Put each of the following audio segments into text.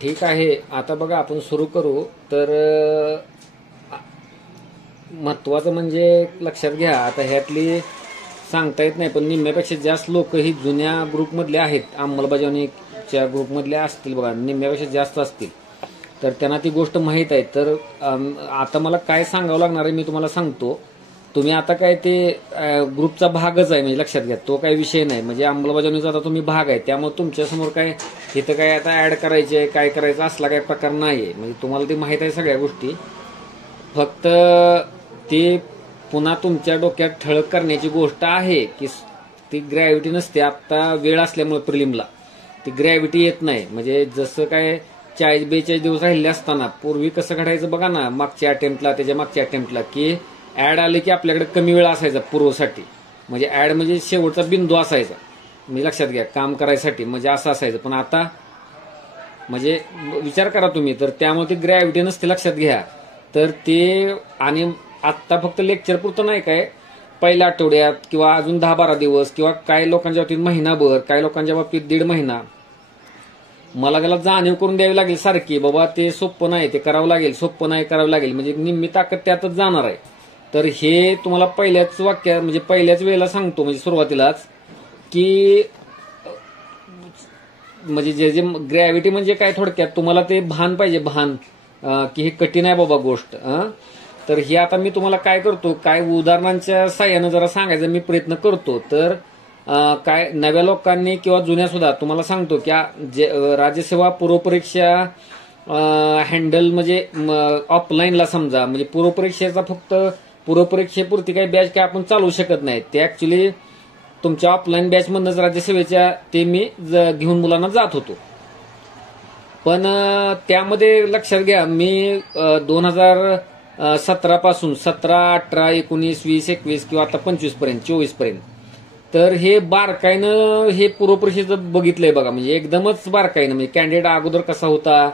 ठीक आहे. आता बघा आपण सुरू करू. तर महत्वाचं म्हणजे लक्षात घ्या, आता ह्यातली सांगता येत नाही पण निम्म्यापेक्षा जास्त लोक ही जुन्या ग्रुपमधले आहेत, अंमलबजावणीच्या ग्रुपमधले असतील बघा, निम्म्यापेक्षा जास्त असतील. तर त्यांना ती गोष्ट माहीत आहे. तर आता मला काय सांगावं लागणार आहे मी तुम्हाला सांगतो. तुम्ही आता काय ते ग्रुपचा भागच आहे, म्हणजे लक्षात घ्या, तो काही विषय नाही. म्हणजे अंमलबजावणीचा आता तुम्ही भाग आहे, त्यामुळे तुमच्यासमोर काय इथं काय आता ऍड करायचे काय करायचं असला काही प्रकार नाहीये. म्हणजे तुम्हाला ते माहीत आहे सगळ्या गोष्टी. फक्त ते पुन्हा तुमच्या डोक्यात ठळक करण्याची गोष्ट आहे की ती ग्रॅव्हिटी नसते. आता वेळ असल्यामुळे प्रिलिमला ती ग्रॅव्हिटी येत नाही. म्हणजे जसं काय 40-42 दिवस राहिले असताना पूर्वी कसं घडायचं बघा ना, मागच्या अटेम्प्टला त्याच्या मागच्या अटेम्प्टला की ऍड आले की आपल्याकडे कमी वेळ असायचा पूर्वसाठी. म्हणजे ऍड म्हणजे शेवटचा बिंदू असायचा, म्हणजे लक्षात घ्या, काम करायसाठी म्हणजे असं असायचं. पण आता म्हणजे विचार करा तुम्ही, तर त्यामुळे ती ग्रॅव्हिटी नसते, लक्षात घ्या. तर ते आणि आत्ता फक्त लेक्चर पुरतं नाही काय, पहिल्या आठवड्यात किंवा अजून 10-12 दिवस किंवा काही लोकांच्या बाबतीत महिनाभर, काही लोकांच्या बाबतीत 1.5 महिना मला त्याला जाणीव करून द्यावी लागेल सारखी, बाबा ते सोपं नाही, ते करावं लागेल, सोपं नाही करावं लागेल, म्हणजे निम्मी ताकद त्यातच जाणार आहे. तर हे तुम्हाला पहिल्याच वाक्यात म्हणजे पहिल्याच वेळेला सांगतो, म्हणजे सुरुवातीलाच की म्हणजे जे ग्रॅव्हिटी म्हणजे काय, थोडक्यात तुम्हाला ते भान पाहिजे, भान की हे कठीण आहे बाबा गोष्ट. तर हे आता मी तुम्हाला काय करतो, काय उदाहरणांच्या साह्यानं जरा सांगायचा मी प्रयत्न करतो. तर काय नव्या लोकांनी किंवा जुन्या सुद्धा तुम्हाला सांगतो की राज्यसेवा पूर्वपरीक्षा हँडल म्हणजे ऑफलाईनला समजा, म्हणजे पूर्वपरीक्षेचा फक्त पूर्वपरीक्षेपुरती काही बॅच काय आपण चालवू शकत नाही. ते ऍक्च्युली तुमच्या ऑफलाईन बॅच मधनच राज्यसेवेच्या ते मी घेऊन मुलांना जात होतो. पण त्यामध्ये लक्षात घ्या, मी 2017 पासून 17, 18, 19, 20, 21 किंवा आता 25 पर्यंत 24 पर्यंत तर हे बारकाईनं हे पूर्वपरीक्षेचं बघितलंय बघा. म्हणजे एकदमच बारकाईनं, म्हणजे कॅन्डिडेट अगोदर कसा होता,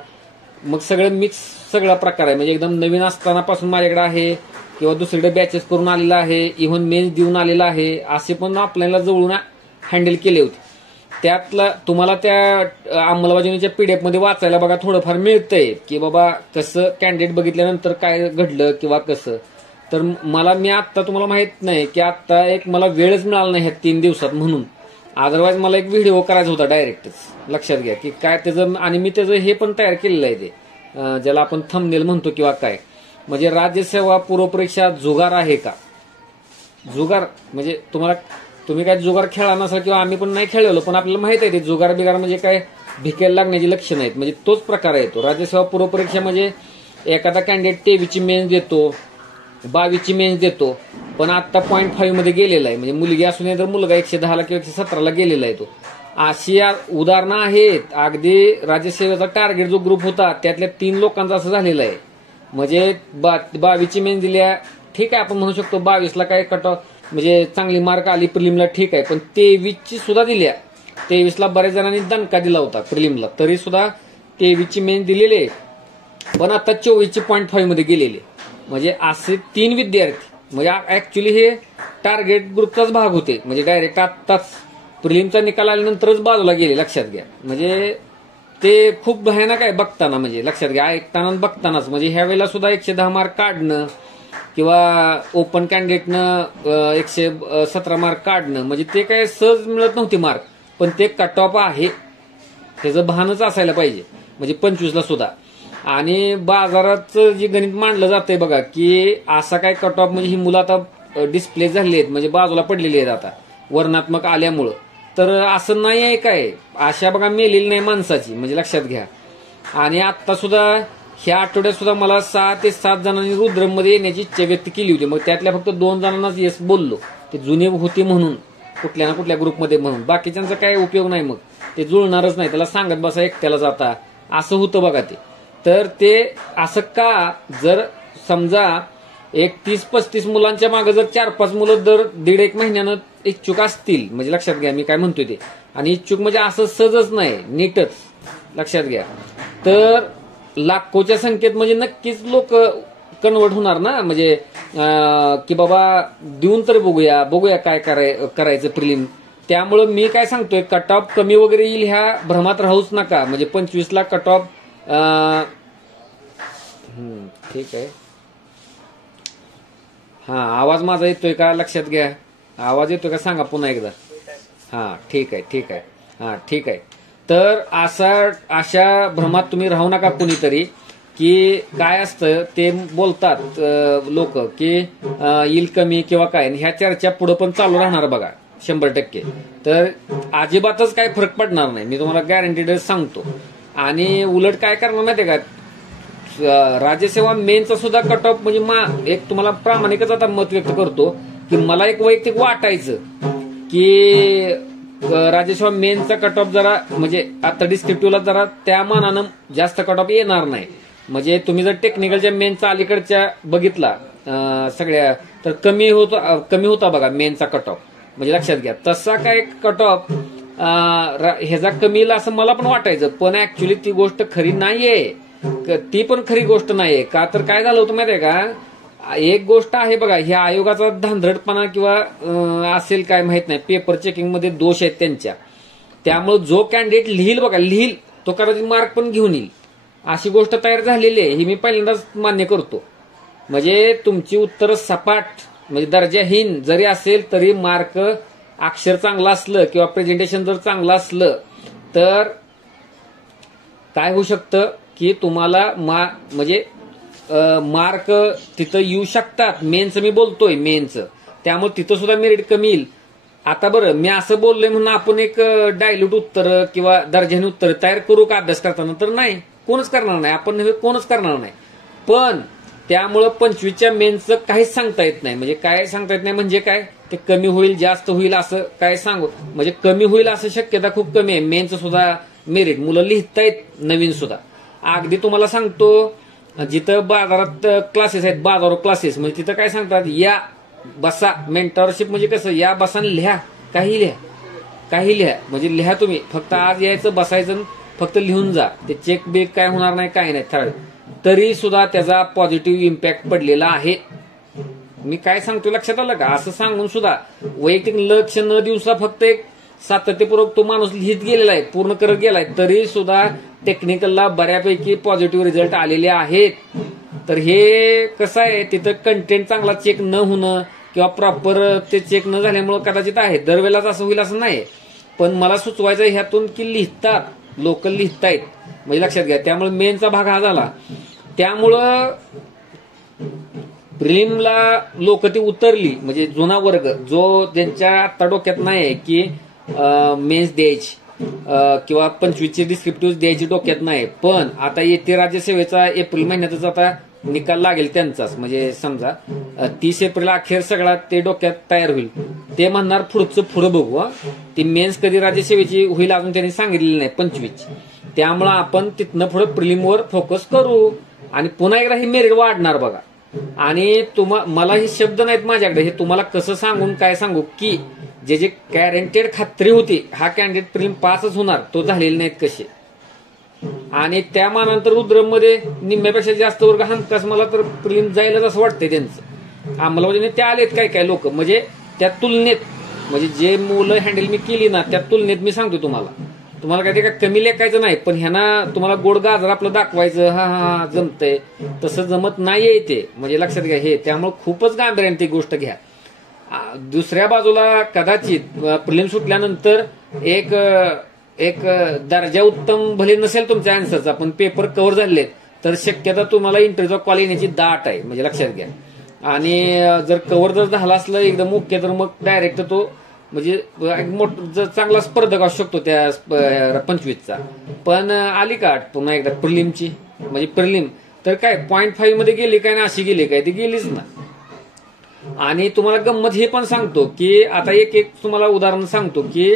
मग सगळं मिक्स सगळा प्रकार आहे. म्हणजे एकदम नवीन असतानापासून माझ्याकडे आहे किंवा दुसरीकडे बॅचेस करून आलेला आहे, इव्हन मेन्स देऊन आलेला आहे, असे पण आपल्याला जवळून हँडल केले होते. त्यातला तुम्हाला त्या अंमलबजावणीच्या पीडीएफ मध्ये वाचायला बघा थोडंफार मिळतंय की बाबा कसं कॅन्डिडेट बघितल्यानंतर काय घडलं किंवा कसं. तर मी आत्ता तुम्हाला माहित नाही की आत्ता एक मला वेळच मिळाला नाही ह्या 3 दिवसात, म्हणून अदरवाईज मला एक व्हिडिओ करायचा होता डायरेक्टच, लक्षात घ्या की काय त्याचं. आणि मी त्याचं हे पण तयार केलेलं आहे, ते ज्याला आपण थंबनेल म्हणतो किंवा काय, म्हणजे राज्यसेवा पूर्वपरीक्षा जुगार आहे का. जुगार म्हणजे तुम्ही काय जुगार खेळा नसाल किंवा आम्ही पण नाही खेळलो, पण आपल्याला माहित आहे ते जुगार बिगार म्हणजे काय भिकेला लागण्याची लक्षणं आहेत. म्हणजे तोच प्रकार आहे तो. राज्यसेवा पूर्वपरीक्षा म्हणजे एखादा कॅन्डिडेट 23ची मेन्स देतो, 22ची मेन्स देतो, पण आता 0.5 मध्ये गेलेला आहे. म्हणजे मुलगी असू नये तर मुलगा 110ला किंवा 117ला गेलेला आहे तो. अशी उदाहरणं आहेत. अगदी राज्यसेवेचा टार्गेट जो ग्रुप होता त्यातल्या 3 लोकांचा असं झालेलं आहे. म्हणजे 22ची मेन्स दिल्या, ठीक आहे, आपण म्हणू शकतो 22ला काय कट ऑफ म्हणजे चांगली मार्क आली प्रिलिमला, ठीक आहे, पण 23ची सुद्धा दिल्या. 23ला बऱ्याच जणांनी दणका दिला होता प्रिलिमला, तरी सुद्धा 23ची मेन्स दिलेले, पण आता 24ची 0.5 मध्ये गेलेले. म्हणजे असे 3 विद्यार्थी म्हणजे ऍक्च्युली हे टार्गेट ग्रुपचाच भाग होते. म्हणजे डायरेक्ट आत्ताच प्रिलिमचा निकाल आल्यानंतरच बाजूला गेले, लक्षात घ्या. म्हणजे ते खूप भयानक आहे बघताना, म्हणजे लक्षात घ्या, ऐकताना बघतानाच. म्हणजे ह्या वेळेला सुद्धा 110 मार्क काढणं किंवा ओपन कॅन्डिडेटनं 117 मार्क काढणं म्हणजे ते काय सहज मिळत नव्हते मार्क, पण ते कट ऑफ आहे त्याचं भानच असायला पाहिजे. म्हणजे 25ला सुद्धा. आणि बाजाराचं जे गणित मांडलं जातंय बघा की असा काय कट ऑफ, म्हणजे ही मुलं आता डिस्प्ले झालेली आहेत, म्हणजे बाजूला पडलेली आहेत आता वर्णात्मक आल्यामुळं. तर असं नाही आहे काय, आशा बघा मेलेली नाही माणसाची, म्हणजे लक्षात घ्या. आणि आता सुद्धा ह्या आठवड्यात सुद्धा मला 6 ते 7 जणांनी रुद्रममध्ये येण्याची इच्छा व्यक्त केली होती. मग त्यातल्या फक्त 2 जणांनाच येस बोललो, ते जुने होते म्हणून, कुठल्या ना कुठल्या ग्रुपमध्ये म्हणून. बाकीच्यांचा काय उपयोग नाही, मग ते जुळणारच नाही, त्याला सांगत बसा एकट्याला जाता, असं होतं बघा ते. तर ते असं का, जर समजा एक 30-35 मुलांच्या मागे जर 4-5 मुलं दर 1.5-1 महिन्यानं इच्छुक असतील, म्हणजे लक्षात घ्या मी काय म्हणतोय ते. आणि इच्छुक म्हणजे असं सहजच नाही, नीटच, लक्षात घ्या. तर लाखोच्या संख्येत म्हणजे नक्कीच लोक कन्वर्ट होणार ना, म्हणजे की बाबा देऊन तर बघूया काय करायचं प्रिलिम. त्यामुळं मी काय सांगतोय, कट ऑफ कमी वगैरे येईल ह्या भ्रमात राहूच नका. म्हणजे 25ला कट ऑफ ठीक आहे. हा, आवाज माझा येतोय का लक्षात घ्या. आवाज येतोय का सांगा पुन्हा एकदा. हा ठीक आहे, ठीक आहे. हा ठीक आहे. तर अशा भ्रमात तुम्ही राहू नका कुणीतरी, की काय असतं ते बोलतात लोक की येईल कमी किंवा काय, ह्या चर्चा पुढे पण चालू राहणार बघा 100%. तर अजिबातच काय फरक पडणार नाही, मी तुम्हाला गॅरंटीड सांगतो. आणि उलट काय करणार माहितीये का, राज्यसेवा मेनचा सुद्धा कट ऑफ म्हणजे एक तुम्हाला प्रामाणिकच आता मत व्यक्त करतो की मला एक वैयक्तिक वाटायचं की राज्यसेवा मेनचा कट ऑफ जरा म्हणजे आता डिस्क्रिप्टिव्हला जरा त्या मानानं जास्त कट ऑफ येणार नाही. म्हणजे तुम्ही जर टेक्निकलच्या मेनचा अलीकडच्या बघितला सगळ्या, तर कमी होता बघा मेनचा कट ऑफ. म्हणजे लक्षात घ्या, तसा काय कट ऑफ ह्याचा कमी येईल असं मला पण वाटायचं, पण ऍक्च्युली ती गोष्ट खरी नाहीये. ती पण खरी गोष्ट नाहीये. का तर काय झालं होतं माहितीये का, एक गोष्ट आहे बघा, ह्या आयोगाचा धांदरटपणा किंवा असेल काय माहित नाही, पेपर चेकिंग मध्ये दोष आहेत त्यांच्या. त्यामुळे जो कॅन्डिडेट लिहिल तो कदाचित मार्क पण घेऊन येईल, अशी गोष्ट तयार झालेली आहे. ही मी पहिल्यांदाच मान्य करतो. म्हणजे तुमची उत्तरं सपाट म्हणजे दर्जाहीन जरी असेल तरी मार्क, अक्षर चांगलं असलं किंवा प्रेझेंटेशन जर चांगलं असलं तर काय होऊ शकतं की तुम्हाला म्हणजे मार्क तिथं येऊ शकतात. मेन्स मी बोलतोय मेन्सचं, त्यामुळे तिथं सुद्धा मेरिट कमी येईल. आता बरं, मी असं बोललोय म्हणून आपण एक डायल्यूट उत्तर किंवा दर्जाहीन उत्तर तयार करू का अभ्यास करताना, तर नाही, कोणच करणार नाही. आपण नव्हे, कोणच करणार नाही. पण त्यामुळं 25च्या मेन्सचं काहीच सांगता येत नाही. म्हणजे काय सांगता येत नाही म्हणजे काय, ते कमी होईल जास्त होईल असं काय सांगू, म्हणजे कमी होईल असं शक्यता खूप कमी आहे. मेन्सचं सुद्धा मेरिट मुलं लिहितायत नवीन सुद्धा. अगदी तुम्हाला सांगतो, जिथं बाजारात क्लासेस आहेत, बाजारो क्लासेस, म्हणजे तिथं काय सांगतात, या बसा मेंटरशिप म्हणजे कसं, या बसा लिहा, काही लिहा म्हणजे लिहा तुम्ही, फक्त आज यायचं बसायचं फक्त लिहून जा. ते चेक बेक काय होणार नाही, काही नाही ठरव. तरी सुद्धा त्याचा पॉझिटिव्ह इम्पॅक्ट पडलेला आहे. मी काय सांगतो लक्षात आलं का, असं सांगून सुद्धा वैयक्तिक लक्ष न देऊन सुद्धा फक्त एक सातत्यपूर्वक तो माणूस लिहित गेलेला आहे, पूर्ण करत गेलाय, तरी सुद्धा टेक्निकलला बऱ्यापैकी पॉझिटिव्ह रिझल्ट आलेले आहेत. तर हे कसं आहे, तिथं कंटेंट चांगला चेक न होणं किंवा प्रॉपर ते चेक न झाल्यामुळे कदाचित आहे. दरवेळेलाच असं होईल असं नाही, पण मला सुचवायचं ह्यातून की लिहितात, लोक लिहितायत, म्हणजे लक्षात घ्या. त्यामुळे मेनचा भाग हा झाला. त्यामुळं प्रिलिमला लोक ती उतरली, म्हणजे जुना वर्ग जो ज्यांच्या आत्ता डोक्यात नाही की मेन्स द्यायची किंवा 25ची डिस्क्रिप्टिव्ह द्यायची डोक्यात नाही. पण आता येते राज्यसेवेचा एप्रिल महिन्यातच आता निकाल लागेल त्यांचाच, म्हणजे समजा 30 एप्रिल अखेर सगळा ते डोक्यात तयार होईल. ते म्हणणार पुढं बघू, ती मेन्स कधी राज्यसेवेची होईल अजून त्यांनी सांगितलेली नाही 25. त्यामुळं आपण तिथनं पुढे प्रिलिमवर फोकस करू आणि पुन्हा एकदा ही मेरिट वाढणार बघा. आणि मला हे शब्द नाहीत माझ्याकडे, हे तुम्हाला कसं सांगून काय सांगू की जे गॅरंटेड खात्री होती हा कॅन्डिडेट प्रिलिम पासच होणार, तो झालेले नाहीत कसे. आणि त्या मानानंतर रुद्रममध्ये निम्म्यापेक्षा जास्त वर्ग हमखास मला तर प्रिलिम जाईलच असं वाटतंय त्यांचं. आम्हाला ते आलेत काय लोक, म्हणजे त्या तुलनेत, म्हणजे जे मुलं हँडल मी केली ना त्या तुलनेत मी सांगतो तुम्हाला काय ते काय कमी लेखायचं नाही, पण ह्यांना तुम्हाला गोड गाजर आपलं दाखवायचं, हा जमतंय, तसं जमत नाहीये ते, म्हणजे लक्षात घ्या हे. त्यामुळे खूपच गांभीर्याने ती गोष्ट घ्या. दुसऱ्या बाजूला कदाचित प्रिलिम सुटल्यानंतर एक दर्जा उत्तम भले नसेल तुमच्या आन्सरचा, पण पेपर कव्हर झालेत तर शक्यता तुम्हाला इंटरव्ह्यूचा कॉल येण्याची दाट आहे, म्हणजे लक्षात घ्या. आणि जर कव्हर जर झाला असलं एकदम ओके, तर मग डायरेक्ट तो म्हणजे चांगला स्पर्धक असू शकतो त्या 25चा. पण आली का पुन्हा एकदा प्रिलिमची, म्हणजे प्रिलिम तर काय 0.5 मध्ये गेली काय ना, अशी गेली काय, ती गेलीच ना. आणि तुम्हाला गंमत हे पण सांगतो की आता एक तुम्हाला उदाहरण सांगतो की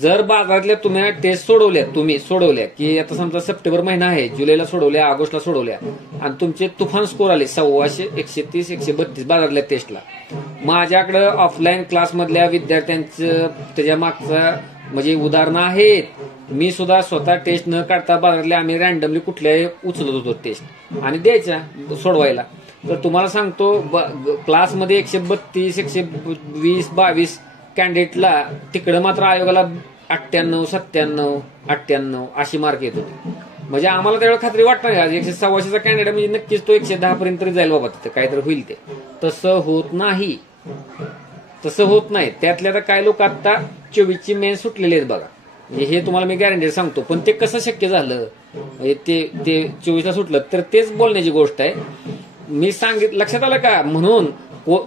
जर बाजारातल्या तुम्ही टेस्ट सोडवल्या की आता समजा सप्टेंबर महिना आहे, जुलैला सोडवल्या, ऑगस्टला सोडवल्या आणि तुमचे तुफान स्कोर आले 100, 130, 132 बाजारातल्या टेस्टला. माझ्याकडे ऑफलाईन क्लासमधल्या विद्यार्थ्यांचं त्याच्या मागचा म्हणजे उदाहरणं आहेत. मी सुद्धा स्वतः टेस्ट न काढता बाजारातल्या आम्ही रॅन्डमली कुठल्याही उचलत होतो टेस्ट आणि द्यायच्या सोडवायला. तर तुम्हाला सांगतो क्लासमध्ये 132, 120, 22 कॅन्डिडेटला, तिकडे मात्र आयोगाला 98, 97, 98 अशी मार्क येत होते. म्हणजे आम्हाला त्यावेळेला खात्री वाटणार नाही 100-125चा कॅन्डिडेट म्हणजे नक्कीच तो 110 पर्यंत तरी जाईल बाबा, तिथं काहीतरी होईल ते. तसं होत नाही, तसं होत नाही. त्यातल्या तर काय लोक आता 24ची मेन सुटलेले आहेत बघा, म्हणजे हे तुम्हाला मी गॅरंटी सांगतो. पण ते कसं शक्य झालं, म्हणजे ते 24ला सुटलं, तर तेच बोलण्याची गोष्ट आहे. मी लक्षात आलं का? म्हणून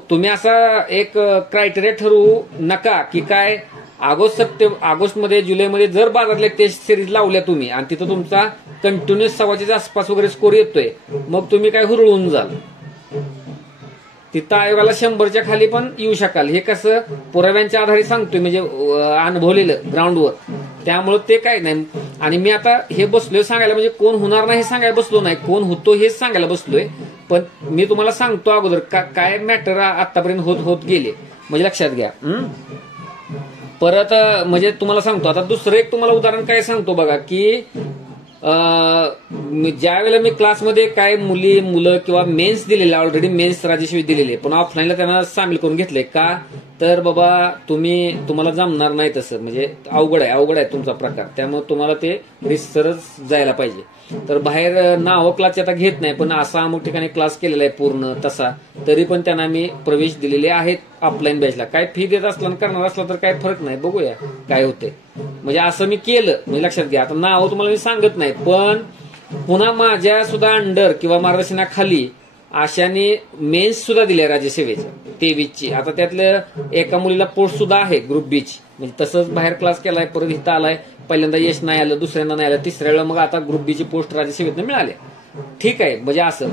तुम्ही असा एक क्रायटेरिया ठरवू नका की काय ऑगस्टमध्ये जुलैमध्ये जर बाजारातल्या टेस्ट सिरीज लावल्या तुम्ही आणि तिथं तुमचा कंटिन्युअस 125च्या आसपास वगैरे स्कोर येतोय, मग तुम्ही काय हुरळून जाल. तिथं आयोगाला 100च्या खाली पण येऊ शकाल. हे कसं पुराव्यांच्या आधारे सांगतोय, म्हणजे अनुभवलेलं ग्राउंडवर. त्यामुळे ते काय नाही. आणि मी आता हे बसलोय सांगायला, म्हणजे कोण होणार नाही हे सांगायला बसलो नाही, कोण होतो हेच सांगायला बसलोय. पण मी तुम्हाला सांगतो अगोदर काय मॅटर आतापर्यंत होत गेले, म्हणजे लक्षात घ्या. परत म्हणजे तुम्हाला सांगतो आता दुसरं एक तुम्हाला उदाहरण काय सांगतो बघा, की ज्या वेळेला मी क्लासमध्ये काय मुलं किंवा मेन्स दिलेले, ऑलरेडी मेन्स राजेश्री दिलेले, पण ऑफलाईनला त्यांना सामील करून घेतले का, तर बाबा तुम्हाला जमणार नाही तसं, म्हणजे अवघड आहे तुमचा प्रकार. त्यामुळे तुम्हाला ते रिसरच जायला पाहिजे. तर बाहेर नाव क्लासचे आता घेत नाही, पण असा अमुक ठिकाणी क्लास केलेला आहे पूर्ण तसा, तरी पण त्यांना मी प्रवेश दिलेले आहेत ऑफलाईन बॅचला. काय फी देत असला करणार असला तर काय फरक नाही, बघूया काय होते. म्हणजे असं मी केलं, म्हणजे लक्षात घ्या. आता नाव तुम्हाला मी सांगत नाही, पण पुन्हा माझ्या सुद्धा अंडर किंवा मार्गदर्शनाखाली अशाने मेन्स सुद्धा दिल्या राज्यसेवेच्या 23ची. आता त्यातल्या एका मुलीला पोस्ट सुद्धा आहे ग्रुप बीची, म्हणजे तसंच बाहेर क्लास केलाय, परत इथं आलाय. पहिल्यांदा यश नाही आलं, दुसऱ्यांदा नाही आलं, तिसऱ्या वेळेला मग आता ग्रुप बीची पोस्ट राज्यसेवेतनं मिळाली. ठीक आहे, म्हणजे असं.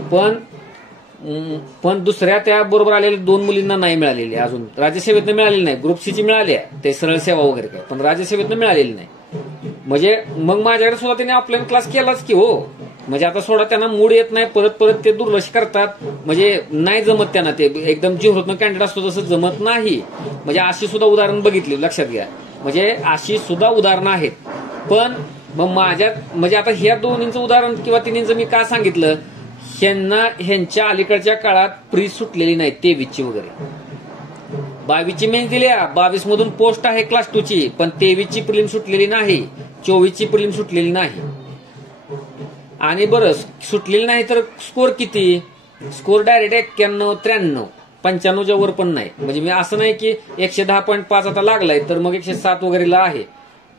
पण दुसऱ्या त्या बरोबर आलेल्या 2 मुलींना नाही मिळालेली अजून, राज्यसेवेतनं मिळालेली नाही. ग्रुप सीची मिळाली आहे, ते सरळ सेवा वगैरे काय, पण राज्यसेवेतनं मिळालेली नाही. म्हणजे मग माझ्याकडे सुद्धा त्यांनी ऑफलाईन क्लास केलाच की हो. म्हणजे आता सोडा, त्यांना मूड येत नाही, परत ते दुर्लक्ष करतात, म्हणजे नाही जमत त्यांना. ते एकदम जिव्हाळ्यानं कॅन्डिडेट असतो तसं जमत नाही. म्हणजे अशी सुद्धा उदाहरण बघितली, लक्षात घ्या. म्हणजे अशी सुद्धा उदाहरणं आहेत. पण मग म्हणजे आता ह्या दोन्हींचं उदाहरण किंवा तिन्हींचं मी का सांगितलं, ह्यांच्या अलीकडच्या काळात प्री सुटलेली नाही 23ची वगैरे. 22ची मेन्स दिल्या, 22 मधून पोस्ट आहे क्लास 2ची, पण 23ची प्रिलिम सुटलेली नाही, 24ची प्रिलिम सुटलेली नाही. आणि बरं सुटलेली नाही तर स्कोर किती? स्कोर डायरेक्ट 91, 93, 95च्या वर पण नाही. म्हणजे मी असं नाही की 110.5 आता लागलाय तर मग 107 वगैरेला आहे.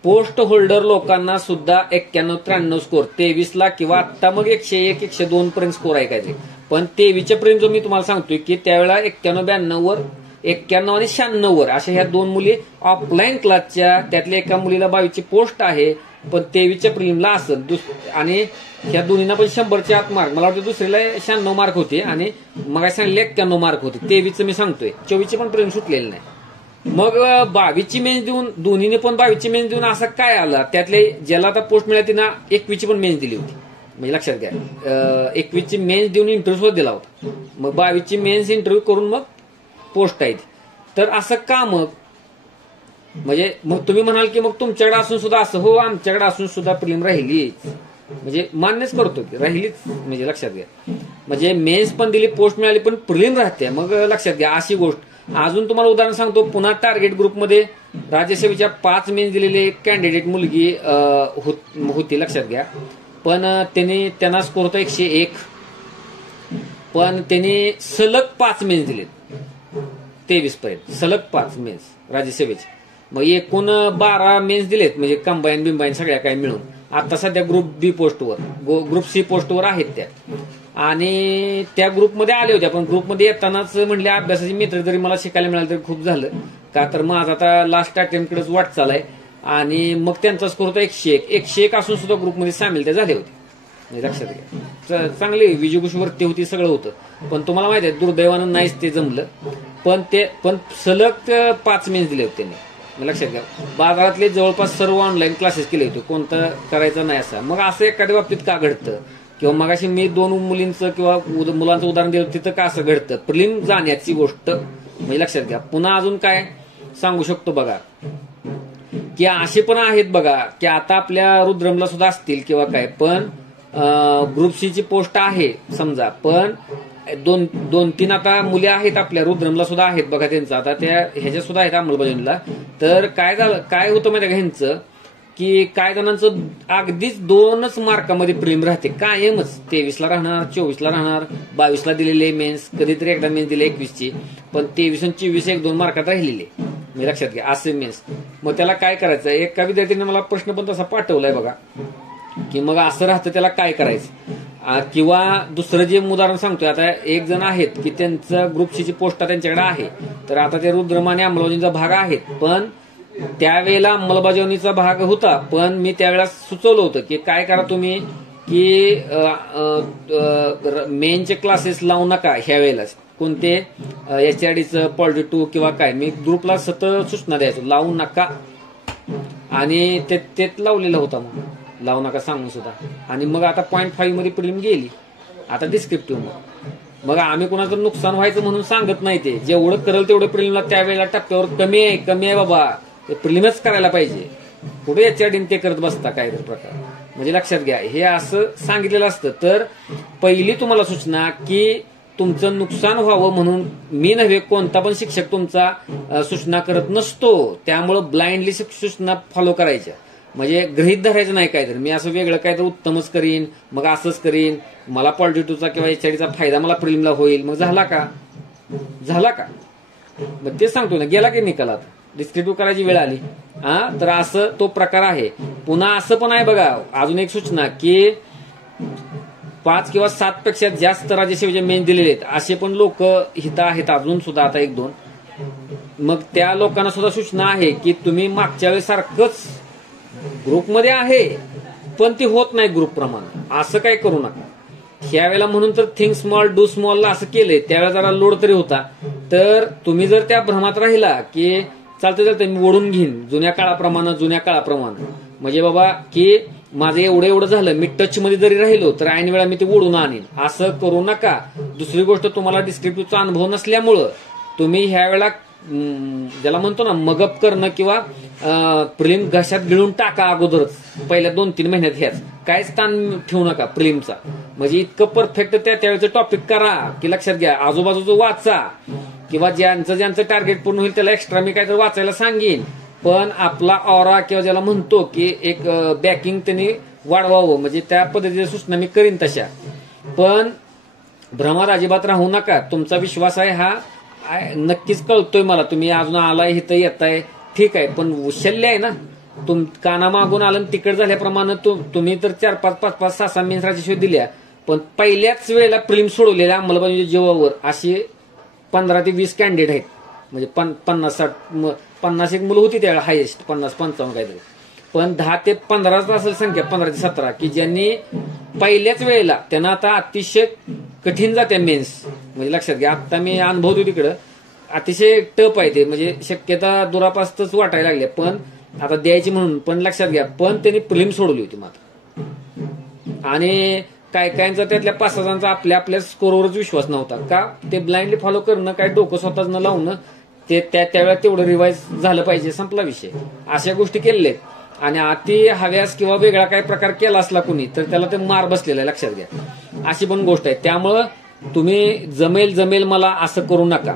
पोस्ट होल्डर लोकांना सुद्धा 91, 93 स्कोर 23ला किंवा आता मग 101, 102 पर्यंत स्कोर आहे काय ते. पण 23च्या पर्यंत जो मी तुम्हाला सांगतोय की त्यावेळेला 91, 92 वर, 91 आणि 96 वर अशा ह्या 2 मुली ऑफलाईन क्लासच्या, त्यातल्या एका मुलीला 22ची पोस्ट आहे, पण 23च्या प्रिलिमला असेल. आणि ह्या दोन्हींना पण 100च्या आत मार्क, मला वाटतं दुसरीला 96 मार्क होते आणि मग सांगितले 91 मार्क होते. 23चं मी सांगतोय, 24ची पण प्रिलिम सुटलेली नाही. मग 22ची मेन्स देऊन, दोन्हीने पण 22ची मेन्स देऊन असं काय आलं, त्यातले ज्याला आता पोस्ट मिळाली तिनं 21ची पण मेन्स दिली होती. म्हणजे लक्षात घ्या, 21ची मेन्स देऊन इंटरव्ह्यू सुद्धा दिला होता. मग 22ची मेन्स इंटरव्ह्यू करून मग पोस्ट आहे. तर असं का मग? म्हणजे मग तुम्ही म्हणाल की मग तुमच्याकडे असून सुद्धा असं, हो आमच्याकडे असून सुद्धा प्रिलिम राहिली, म्हणजे मान्यच करतो की राहिलीच. म्हणजे लक्षात घ्या, म्हणजे मेन्स पण दिली, पोस्ट मिळाली, पण प्रिलिम राहते. मग लक्षात घ्या अशी गोष्ट. अजून तुम्हाला उदाहरण सांगतो, पुन्हा टार्गेट ग्रुपमध्ये राज्यसेवेच्या 5 मेन्स दिलेले कॅन्डिडेट मुलगी होती, लक्षात घ्या. पण त्यांना स्कोर होता 101, पण त्यांनी सलग 5 मेन्स दिलेत 23 पर्यंत, सलग 5 मेन्स राज्यसेवेचे. मग एकूण 12 मेन्स दिलेत, म्हणजे कंबाईन बिंबाईन सगळ्या काही मिळून. आता सध्या ग्रुप बी पोस्टवर, ग्रुप सी पोस्टवर आहेत त्या. आणि त्या ग्रुपमध्ये आल्या होत्या, पण ग्रुपमध्ये येतानाच म्हणले अभ्यासाचे मित्र जरी मला शिकायला मिळालं तरी खूप झालं, का तर माझा आता लास्ट अटेम्प्टकडेच वाटचाल आहे. आणि मग त्यांचा स्कोर होता 101 असून सुद्धा ग्रुपमध्ये सामील त्या झाले होते. म्हणजे लक्षात घ्या, चांगली विजयकुशीवरती होती, सगळं होतं. पण तुम्हाला माहिती आहे दुर्दैवानं नाहीच ते जमलं. पण सलग 5 मेन्स दिले होते त्यांनी. लक्षात घ्या, बाजारातले जवळपास सर्व ऑनलाईन क्लासेस केले होते, कोणतं करायचं नाही असं. मग असं एखाद्या बाबतीत का घडतं, किंवा मगाशी मी 2 मुलींचं किंवा मुलांचं उदाहरण दिलं, तिथं का असं घडतं, प्रिलिम जाण्याची गोष्ट. म्हणजे लक्षात घ्या. पुन्हा अजून काय सांगू शकतो बघा, की असे पण आहेत बघा, की आता आपल्या रुद्रमला सुद्धा असतील किंवा काय, पण ग्रुप सी ची पोस्ट आहे समजा, पण 2-3 आता मुली आहेत आपल्या रुद्रमला सुद्धा आहेत बघा, त्यांचं आता त्या ह्याच्या सुद्धा आहेत अंमलबजावणीला. तर काय होतं माहिती का ह्यांचं, की काही जणांचं अगदीच 2च मार्कामध्ये प्रिलिम राहते कायमच. 23ला राहणार, 24ला राहणार, 22ला दिलेले मेन्स, कधीतरी एकदा मेन्स दिले 21ची, पण 23 आणि 24 1-2 मार्कात राहिलेले. मी लक्षात घ्या असे मेन्स. मग त्याला काय करायचं, एका विद्यार्थ्याने मला प्रश्न पण तसा पाठवलाय बघा, की मग असं राहतं त्याला काय करायचं. किंवा दुसरं जे उदाहरण सांगतोय, आता एक जण आहेत की त्यांचं ग्रुप सी ची पोस्ट त्यांच्याकडे आहे, तर आता ते रुद्रमाने अंमलबजावणीचा भाग आहेत, पण त्यावेळेला अंमलबजावणीचा भाग होता, पण मी त्यावेळेला सुचवलं होतं की काय करा तुम्ही की मेनचे क्लासेस लावू नका ह्या वेळेलाच. कोणते HRDचं पॉलिटी 2 किंवा काय, मी ग्रुपला सतत सूचना द्यायचो लावू नका, आणि तेच लावलेला होता. मग लावू नका सांगून सुद्धा. आणि मग आता 0.5 मध्ये प्रिलिम गेली, आता डिस्क्रिप्टिव्ह. मग आम्ही कोणाचं नुकसान व्हायचं म्हणून सांगत नाही, ते जेवढं करेल तेवढं प्रिलिमला त्यावेळेला टप्प्यावर कमी आहे बाबा, ते प्रिलिमच करायला पाहिजे. कुठे HRD ते करत बसता काय तर प्रकार. म्हणजे लक्षात घ्या, हे असं सांगितलेलं असतं. तर पहिली तुम्हाला सूचना की तुमचं नुकसान व्हावं म्हणून मी नव्हे, कोणता पण शिक्षक तुमचा सूचना करत नसतो, त्यामुळं ब्लाइंडली सूचना फॉलो करायच्या. म्हणजे गृहीत धरायचं नाही काय तर मी असं वेगळं काय तर उत्तमच करीन, मग असंच करीन, मला पॉलिटिव्हचा किंवा HRDचा फायदा मला प्रिलिमला होईल, मग झाला का. मग ते सांगतो ना, गेला की निकालात डिस्क्रिप्टिव्ह करायची वेळ आली. तर असं तो प्रकार आहे. पुन्हा असं पण आहे बघा, अजून एक सूचना की 5 किंवा 7 पेक्षा जास्त राज्यसेवेचे मेन दिलेले आहेत असे पण लोक हिता आहेत अजून सुद्धा, आता 1-2. मग त्या लोकांना सुद्धा सूचना आहे की तुम्ही मागच्या वेळेस सारखंच ग्रुपमध्ये आहे, पण ती होत नाही ग्रुप प्रमाणे, असं काय करू नका. ह्यावेळेला म्हणून तर थिंक स्मॉल डू स्मॉलला असं केलंय, त्यावेळेला जरा लोड तरी होता. तर तुम्ही जर त्या भ्रमात राहिला की चालतं मी ओढून घेईन जुन्या काळाप्रमाणे, म्हणजे बाबा की माझं एवढं झालं, मी टच मध्ये जरी राहिलो तर ऐन वेळा मी ते ओढून आणीन, असं करू नका. दुसरी गोष्ट, तुम्हाला डिस्क्रिप्टिव्हचा अनुभव नसल्यामुळं तुम्ही ह्या वेळेला ज्याला म्हणतो ना मगअप करणं किंवा प्रिलिम घशात गिळून टाका अगोदरच पहिल्या 2-3 महिन्यात, ह्याच काय स्थान ठेवू नका प्रिलिमचा. म्हणजे इतकं परफेक्ट त्यावेळेचं टॉपिक करा की लक्षात घ्या, आजूबाजूचं वाचा, किंवा ज्यांचं टार्गेट पूर्ण होईल त्याला एक्स्ट्रा मी काहीतरी वाचायला सांगेन, पण आपला ऑरा किंवा ज्याला म्हणतो की एक बॅकिंग त्यांनी वाढवावं, म्हणजे त्या पद्धतीच्या सूचना मी करीन तशा. पण भ्रमात अजिबात राहू नका. तुमचा विश्वास आहे हा नक्कीच कळतोय मला, तुम्ही अजून आलाय इथं येताय ठीक आहे, पण शल्य आहे ना, काना मागून आलं तिकड झाल्याप्रमाणे तुम्ही तर 4-5, 5-5, 6-6 मेन्स राज्यसेवा दिल्या, पण पहिल्याच वेळेला प्रिलिम सोडवलेल्या अंमलबजावणी जीवावर असे 15 ते 20 कॅन्डिडेट आहेत. म्हणजे 50-60 एक मुलं होती त्यावेळेला, हायेस्ट 50-55 काहीतरी, पण 10 ते 15 असेल संख्या, 15 ते 17 की ज्यांनी पहिल्याच वेळेला त्यांना आता अतिशय कठीण जाते मेन्स. म्हणजे लक्षात घ्या, आता मी अनुभवतो तिकडं अतिशय टप आहे ते, म्हणजे शक्यता दुरापास्तच वाटायला लागल्या, पण आता द्यायची म्हणून. पण लक्षात घ्या, पण त्यांनी प्रिलिम सोडवली होती मात्र. आणि काहींचा त्यातल्या 5-6 जणांचा आपल्या स्कोरवरच विश्वास नव्हता का, ते ब्लाइंडली फॉलो करणं, काय डोकं स्वतःच न लावणं, ते त्यावेळेला तेवढं रिवाइज झालं पाहिजे, संपला विषय. अशा गोष्टी केलेल्या आहेत. आणि अति हव्यास किंवा वेगळा काही प्रकार केला असला कुणी तर त्याला ते मार बसलेला आहे, लक्षात घ्या. अशी पण गोष्ट आहे. त्यामुळं तुम्ही जमेल मला असं करू नका.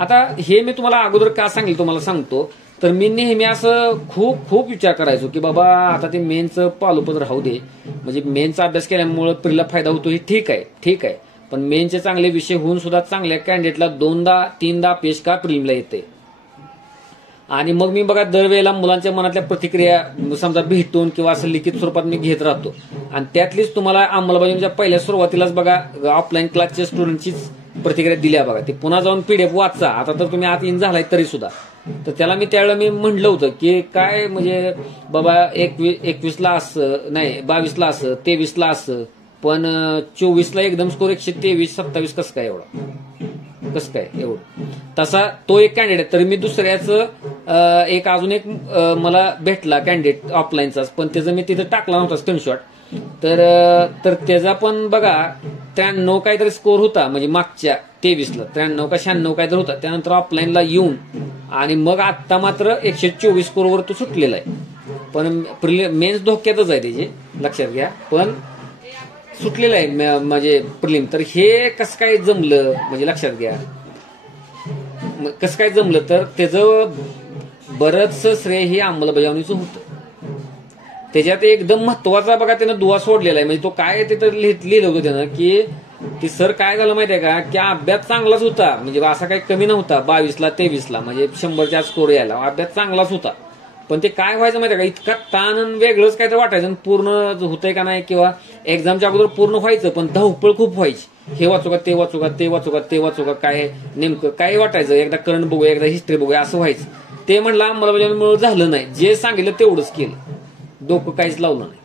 आता हे मी तुम्हाला अगोदर का सांगेल तुम्हाला सांगतो, तर मी नेहमी असं खूप विचार करायचो की बाबा आता ते मेनचं पालोपद राहू दे, म्हणजे मेनचा अभ्यास केल्यामुळे प्रिला फायदा होतो हे ठीक आहे, पण मेनचे चांगले विषय होऊन सुद्धा चांगल्या कॅन्डिडेटला 2दा-3दा अपयश का प्रिलिमला येते. आणि मग मी बघा दरवेळेला मुलांच्या मनातल्या प्रतिक्रिया समजा भेटून किंवा असं लिखित स्वरूपात मी घेत राहतो, आणि त्यातलीच तुम्हाला अंमलबजावणीच्या पहिल्या सुरुवातीलाच बघा ऑफलाईन क्लासच्या स्टुडंटचीच प्रतिक्रिया दिल्या बघा. ते पुन्हा जाऊन PDF वाचा. आता तर तुम्ही आत इन झालाय तरी सुद्धा, तर त्याला मी त्यावेळेला मी म्हणलं होतं की काय म्हणजे बाबा 21ला असं नाही, 22ला असं, 23ला असं, पण 24ला एकदम स्कोर 123-27 कसं काय एवढं. तसा तो एक कॅन्डिडेट. तर मी दुसऱ्याचं अजून एक मला भेटला कॅन्डिडेट ऑफलाईनचाच, पण त्याचं मी तिथं टाकला नव्हता स्क्रीनशॉट. तर त्याचा पण बघा 93 काहीतरी स्कोर होता, म्हणजे मागच्या 23ला 93 का 96 काहीतरी होता. त्यानंतर ऑफलाईनला येऊन आणि मग आता मात्र 124 स्कोरवर तो सुटलेला आहे. पण मेन्स धोक्यातच आहे त्याचे, लक्षात घ्या, पण सुटलेलं आहे म्हणजे प्रिलिम. तर हे कसं काय जमलं, म्हणजे लक्षात घ्या कसं काय जमलं, तर त्याचं बरंच श्रेय हे अंमलबजावणीचं होतं. त्याच्यात एकदम महत्वाचा बघा त्यानं दुवा सोडलेला आहे. म्हणजे तो काय तिथं लिहिलं होतं त्यानं की सर काय झालं माहितीये का, की अभ्यास चांगलाच होता, म्हणजे असा काही कमी नव्हता, 22ला 23ला म्हणजे 100च्या स्कोर यायला अभ्यास चांगलाच होता. पण ते काय व्हायचं माहितीये का, इतका ताण वेगळंच काय तर वाटायचं, पूर्ण होतंय का नाही, किंवा एक्झामच्या अगोदर पूर्ण व्हायचं पण धावपळ खूप व्हायची. हे वाचू का ते वाचू का ते वाचू का ते वाचू का, काय नेमकं काय वाटायचं, एकदा करंट बघूया एकदा हिस्ट्री बघूया असं व्हायचं. ते म्हणलं अंमलबजावणीमुळे झालं नाही, जे सांगितलं तेवढंच केलं, डोकं काहीच लावलं नाही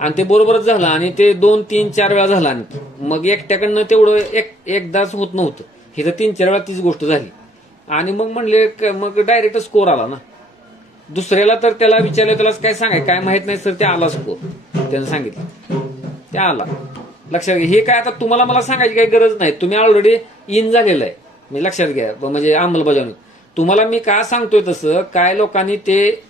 आणि ते बरोबरच झालं. आणि ते 2, 3, 4 वेळा झालं आणखी. मग एकट्याकडनं तेवढं एकदाच होत नव्हतं, हे तर 3-4 वेळा तीच गोष्ट झाली. आणि मग म्हणले मग डायरेक्ट स्कोर आला ना. दुसऱ्याला तर त्याला विचारलं, त्याला काय सांगाय काय माहित नाही सर, ते आला स्कोर, त्यानं सांगितलं ते आला. लक्षात घ्या, हे काय आता तुम्हाला मला सांगायची काही गरज नाही, तुम्ही ऑलरेडी इन झालेलं आहे. म्हणजे लक्षात घ्या, म्हणजे अंमलबजावणी तुम्हाला मी का सांगतोय तसं, काय लोकांनी ते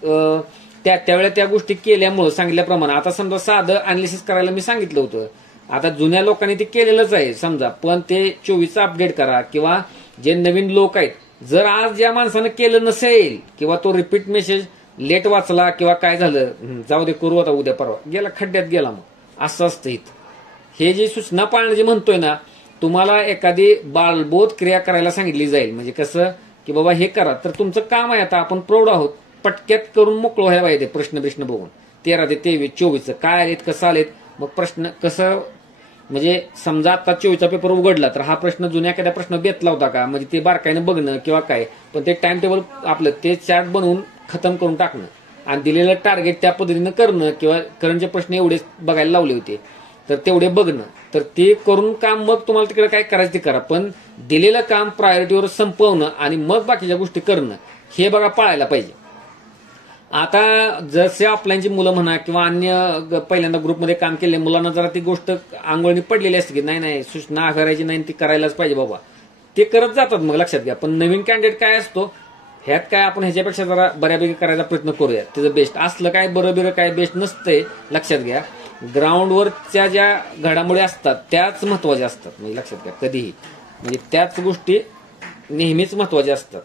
त्यावेळेला त्या गोष्टी केल्यामुळं सांगितल्याप्रमाणे. आता समजा साधं अनालिसिस करायला मी सांगितलं होतं, आता जुन्या लोकांनी ते केलेलंच आहे समजा, पण ते 24चं अपडेट करा, किंवा जे नवीन लोक आहेत, जर आज ज्या माणसानं केलं नसेल किंवा तो रिपीट मेसेज लेट वाचला किंवा काय झालं, जाऊ दे करू आता उद्या परवा, गेला खड्ड्यात गेला, मग असं असतं इथं. हे जे सूचना पाळणं जे म्हणतोय ना, तुम्हाला एखादी बालबोध क्रिया करायला सांगितली जाईल, म्हणजे कसं की बाबा हे करा, तर तुमचं काम आहे, आता आपण प्रौढ आहोत, पटक्यात करून मोकळं व्हायला पाहिजे. प्रश्न बघून 13 ते 23, 24 काय आलेत कसं आलेत, मग प्रश्न कसं, म्हणजे समजा आता 24चा पेपर उघडला तर हा प्रश्न जुन्या एखाद्या प्रश्न बेतला होता का, म्हणजे ते बारकाईनं बघणं किंवा काय, पण ते टाइम टेबल आपलं ते चार्ट बनवून खतम करून टाकणं आणि दिलेलं टार्गेट त्या पद्धतीनं करणं, किंवा करंटचे प्रश्न एवढेच बघायला लावले होते तर तेवढे बघणं, तर ते करून काम मग तुम्हाला तिकडे काय करायचं ते करा, पण दिलेलं काम प्रायोरिटीवर संपवणं आणि मग बाकीच्या गोष्टी करणं, हे बघा पाळायला पाहिजे. आता जसे ऑफलाईनची मुलं म्हणा किंवा अन्य पहिल्यांदा ग्रुपमध्ये काम केले मुलांना जरा ती गोष्ट आंघोळणी पडलेली असते की नाही सूचना करायची नाही, ती करायलाच पाहिजे बाबा, ते करत जातात. मग लक्षात घ्या, पण नवीन कॅन्डिडेट काय असतो, ह्यात काय आपण ह्याच्यापेक्षा जरा बऱ्यापैकी करायचा प्रयत्न करूया, त्याचं बेस्ट असलं काय बरोबर काय बेस्ट नसतंय. लक्षात घ्या, ग्राउंडवरच्या ज्या घडामोडी असतात त्याच महत्वाच्या असतात, म्हणजे लक्षात घ्या कधीही, म्हणजे त्याच गोष्टी नेहमीच महत्वाच्या असतात.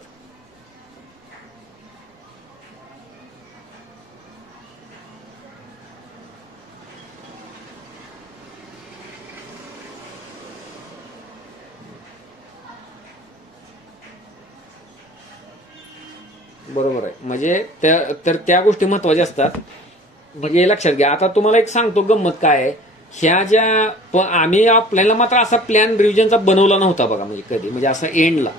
बरोबर आहे, म्हणजे त्या गोष्टी महत्वाच्या असतात. म्हणजे लक्षात घ्या, आता तुम्हाला एक सांगतो गंमत काय आहे, ह्या ज्या आम्ही आपल्याला मात्र असा प्लॅन रिव्हिजनचा बनवला नव्हता बघा, म्हणजे कधी, म्हणजे असा एंडला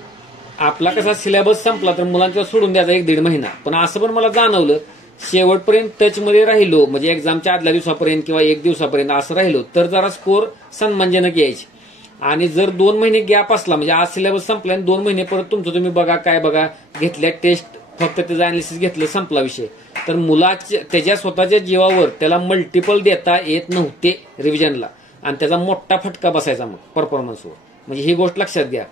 आपला कसा सिलेबस संपला तर मुलांच्या सोडून द्यायचा 1-1.5 महिना, पण असं पण मला जाणवलं शेवटपर्यंत टचमध्ये राहिलो, म्हणजे एक्झामच्या आदल्या दिवसापर्यंत किंवा 1 दिवसापर्यंत असं राहिलो तर जरा स्कोर सन्मानजनक यायचे. आणि जर 2 महिने गॅप असला, म्हणजे आज सिलेबस संपला आणि 2 महिने परत तुमचं तुम्ही बघा काय बघा घेतल्या टेस्ट, फक्त त्याचं अनालिसिस घेतलं संपला विषय, तर मुलाच्या त्याच्या स्वतःच्या जीवावर त्याला मल्टिपल देता येत नव्हते रिव्हिजनला आणि त्याचा मोठा फटका बसायचा मग परफॉर्मन्सवर. म्हणजे ही गोष्ट लक्षात घ्या,